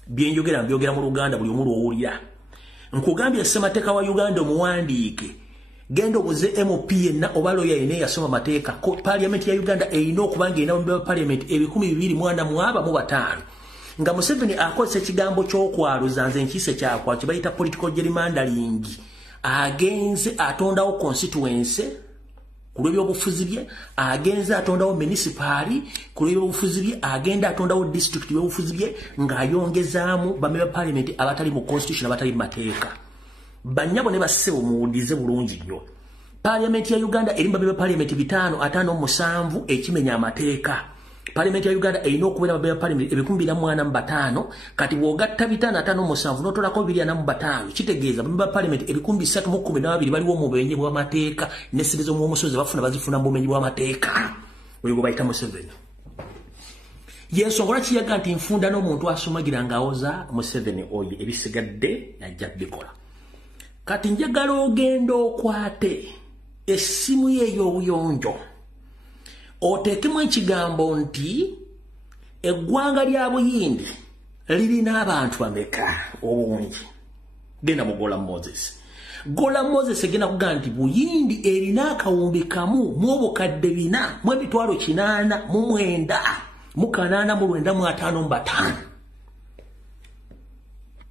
Byenjogera mbyogera mu Luganda buli omulu owulira. Nkugambye ssemateeka wa Uganda omuwandiike. Gendo buze MP na obaloya ine yasoma mateeka ko Parliament ya Uganda erina okubanga ina mu Parliament 245. Nga Museveni akozesa ekigambo ky'okwaluza nze nkise kyakwa kibayita political gerrymandering. Agenze atondawo constituency kulw'ebyobufuzi bye, agenze atondawo municipal kulw'ebyobufuzi bye, agenda atondawo district y'obufuzi bye ng'ayongezaamu bameba Parliament abatali mu constitution abatali mu mateeka. Banyabo ne bassebo muwulize bulungi nnyo. Parliament ya Uganda eri bameba Parliament 557 ekimenya amateeka. Parliament ya Uganda erina okubeera bameba Parliament 245 kati bw'ogatta 557 n'otolako 245 kitegeeza bameba Parliament 312 baliwo mu bumenyi bw'amateeka n'essire z'omusozi bazifuna mu bumenyi bw'amateeka. Oyo gwe bayita Museveni. Yensonga lwaki yaga nti nfunda n'omuntu asumagira ng'awoza Museveni oyo ebisigadde yajja bikola. Kati njagala ogenda okwate essimu ye ey'obuyonjo oteekemu ekigambo nti eggwanga lya Buyindi lirina abantu bameka obungi. Genda mu Gola Moses. Gola Moses egenda kugamba nti Buyindi erina akawumbi kamu mu obukadde 4 mu emitwalo 8 mu 9,855.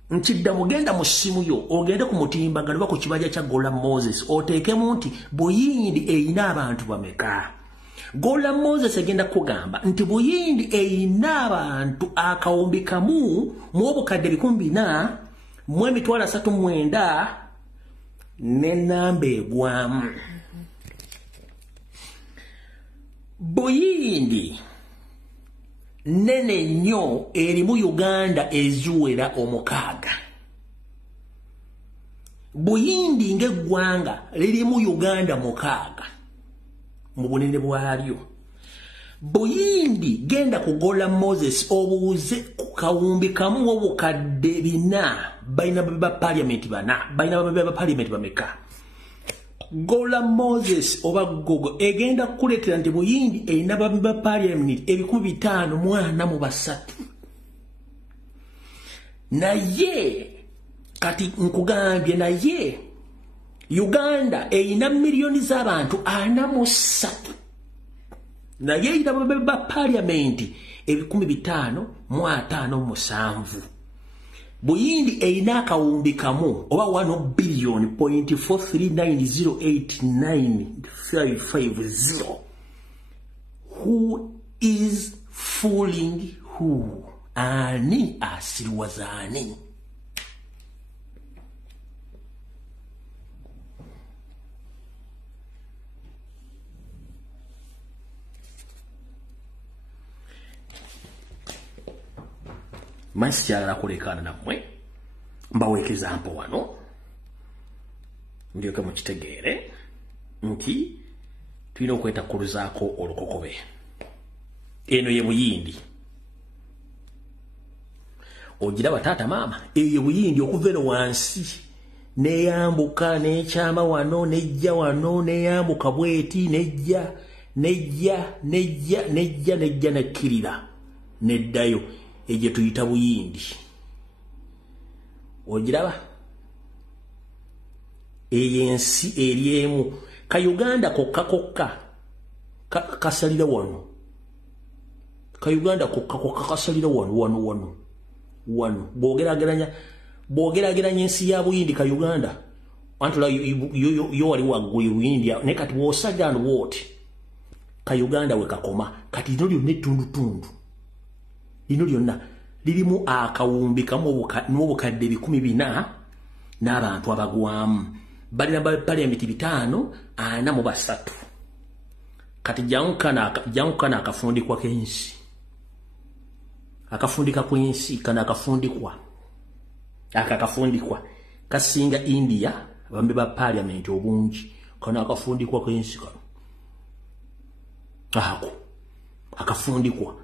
Nchidda mugenda mu ssimu yo ogende ku mutimbagano bako kibaja kya Gola Moses oteekemu nti Buyindi erina abantu bameka. Gola Moses agenda kugamba nti Buyindi erina abantu akawumbi kamu mu obukadde 4 mu emitwalo 39 n'ennamba egwamu. Buyindi nene nnyo erimu Uganda eziwera 6. Buyindi ng'eggwanga lirimu Uganda 6 mu bunene bwalyo. Buyindi genda ku Gola Moses obuuze ku kawumbi kamu obukadde 4 balina ba Parliament 4 balina ba Parliament bameka. Gola Moses oba gogo egenda kuletera nti Buyindi erina ba Parliament 543. Naye kati nkugambye naye Uganda erina milioni z'abantu 43. Naye erina ba Parliament 557. Buyindi erina akawumbi kamu oba 1,439,089,550. Who is fooling who? Ani asiriwazani? Masikyagala kulekana nammwe mbawekeza mpo wano ndyoke mukitegeere nti tulina okwetakkuluzaako olukokobe. eno ye Buyindi ogira batata mama ye Buyindi okuvero wansi neyambuka nekyama wano nejja wano neyambuka bweti nejja nakirira neddayo eje tuyita Buyindi ogiraba eyensi eriemu ka Uganda kokka kasalira wano ka Uganda kokka kasalira wano bogerageranya ensi ya Buyindi ka Uganda antula yo wali waggulu Buyindi ne kati wosagana wote ka Uganda we kakoma kati lino lyonna ettundutundu lino lyonna lirimu akawumbi kamu n'obukadde 14 n'abantu abagwamu balina parliament 543 kati jankana akafundikwa kensi akafundika kwensi kana akafundikwa kasinga India bambe ba parliament obungi kana akafundikwa kwensi kano akafundikwa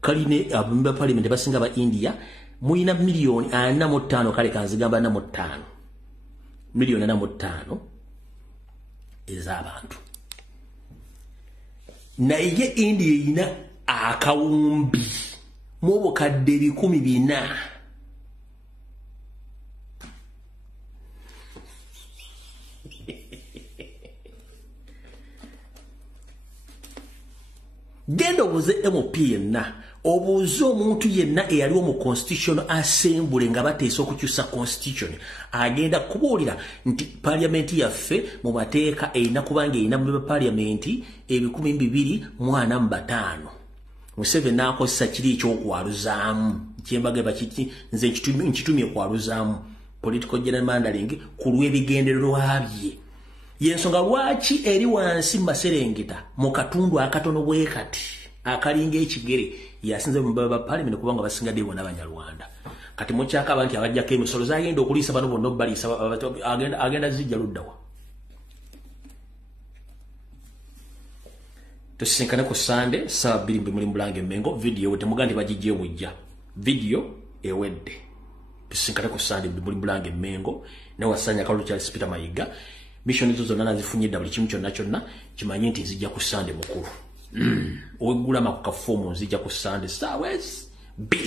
kaline abambe ba parliament basinga ba India muina milioni 45 kale kanzigamba 45 milioni 45 ez'abantu naye India ina akawumbi mu bukadde 14 genda obuze MOP yenna obuze omuntu yenna eyaliwo mu Constitutional Assembly nga bateesa okukyusa Constitution agenda kubuulira nti parliament yaffe mu mateeka erina kubanga erina mu parliament 245 Museveni n'akozesa kiri ekyokwaluzaamu kyembaga bakiti nze nkitumye kwaluzaamu political gerrymandering ku lw'ebigendererwa bye yensonga lwaki eri wansi Maserengeta mu katundu akatono bwe kati akalinga ekigere yasinze mu baba parliament kubanga basingadde bona Abanyarwanda kati mukyaka abantu abajjako emisolo zagenda okuliisa bano bonna balisa agenda zijja luddawa tusinkane ku Sunday saa 2 muri Mbulange Mengo video temugandi bajijje mujja video ewedde tusinkane ku Sunday muri Mbulange Mengo ne wasanya kalu Charles Peter Mayiga mission zo zonna nazifunyidde buli kimu kyonna kimanye nti zijja ku Sunday mukulu owegula makuka fomu zijja ku Sunday saa wezi 2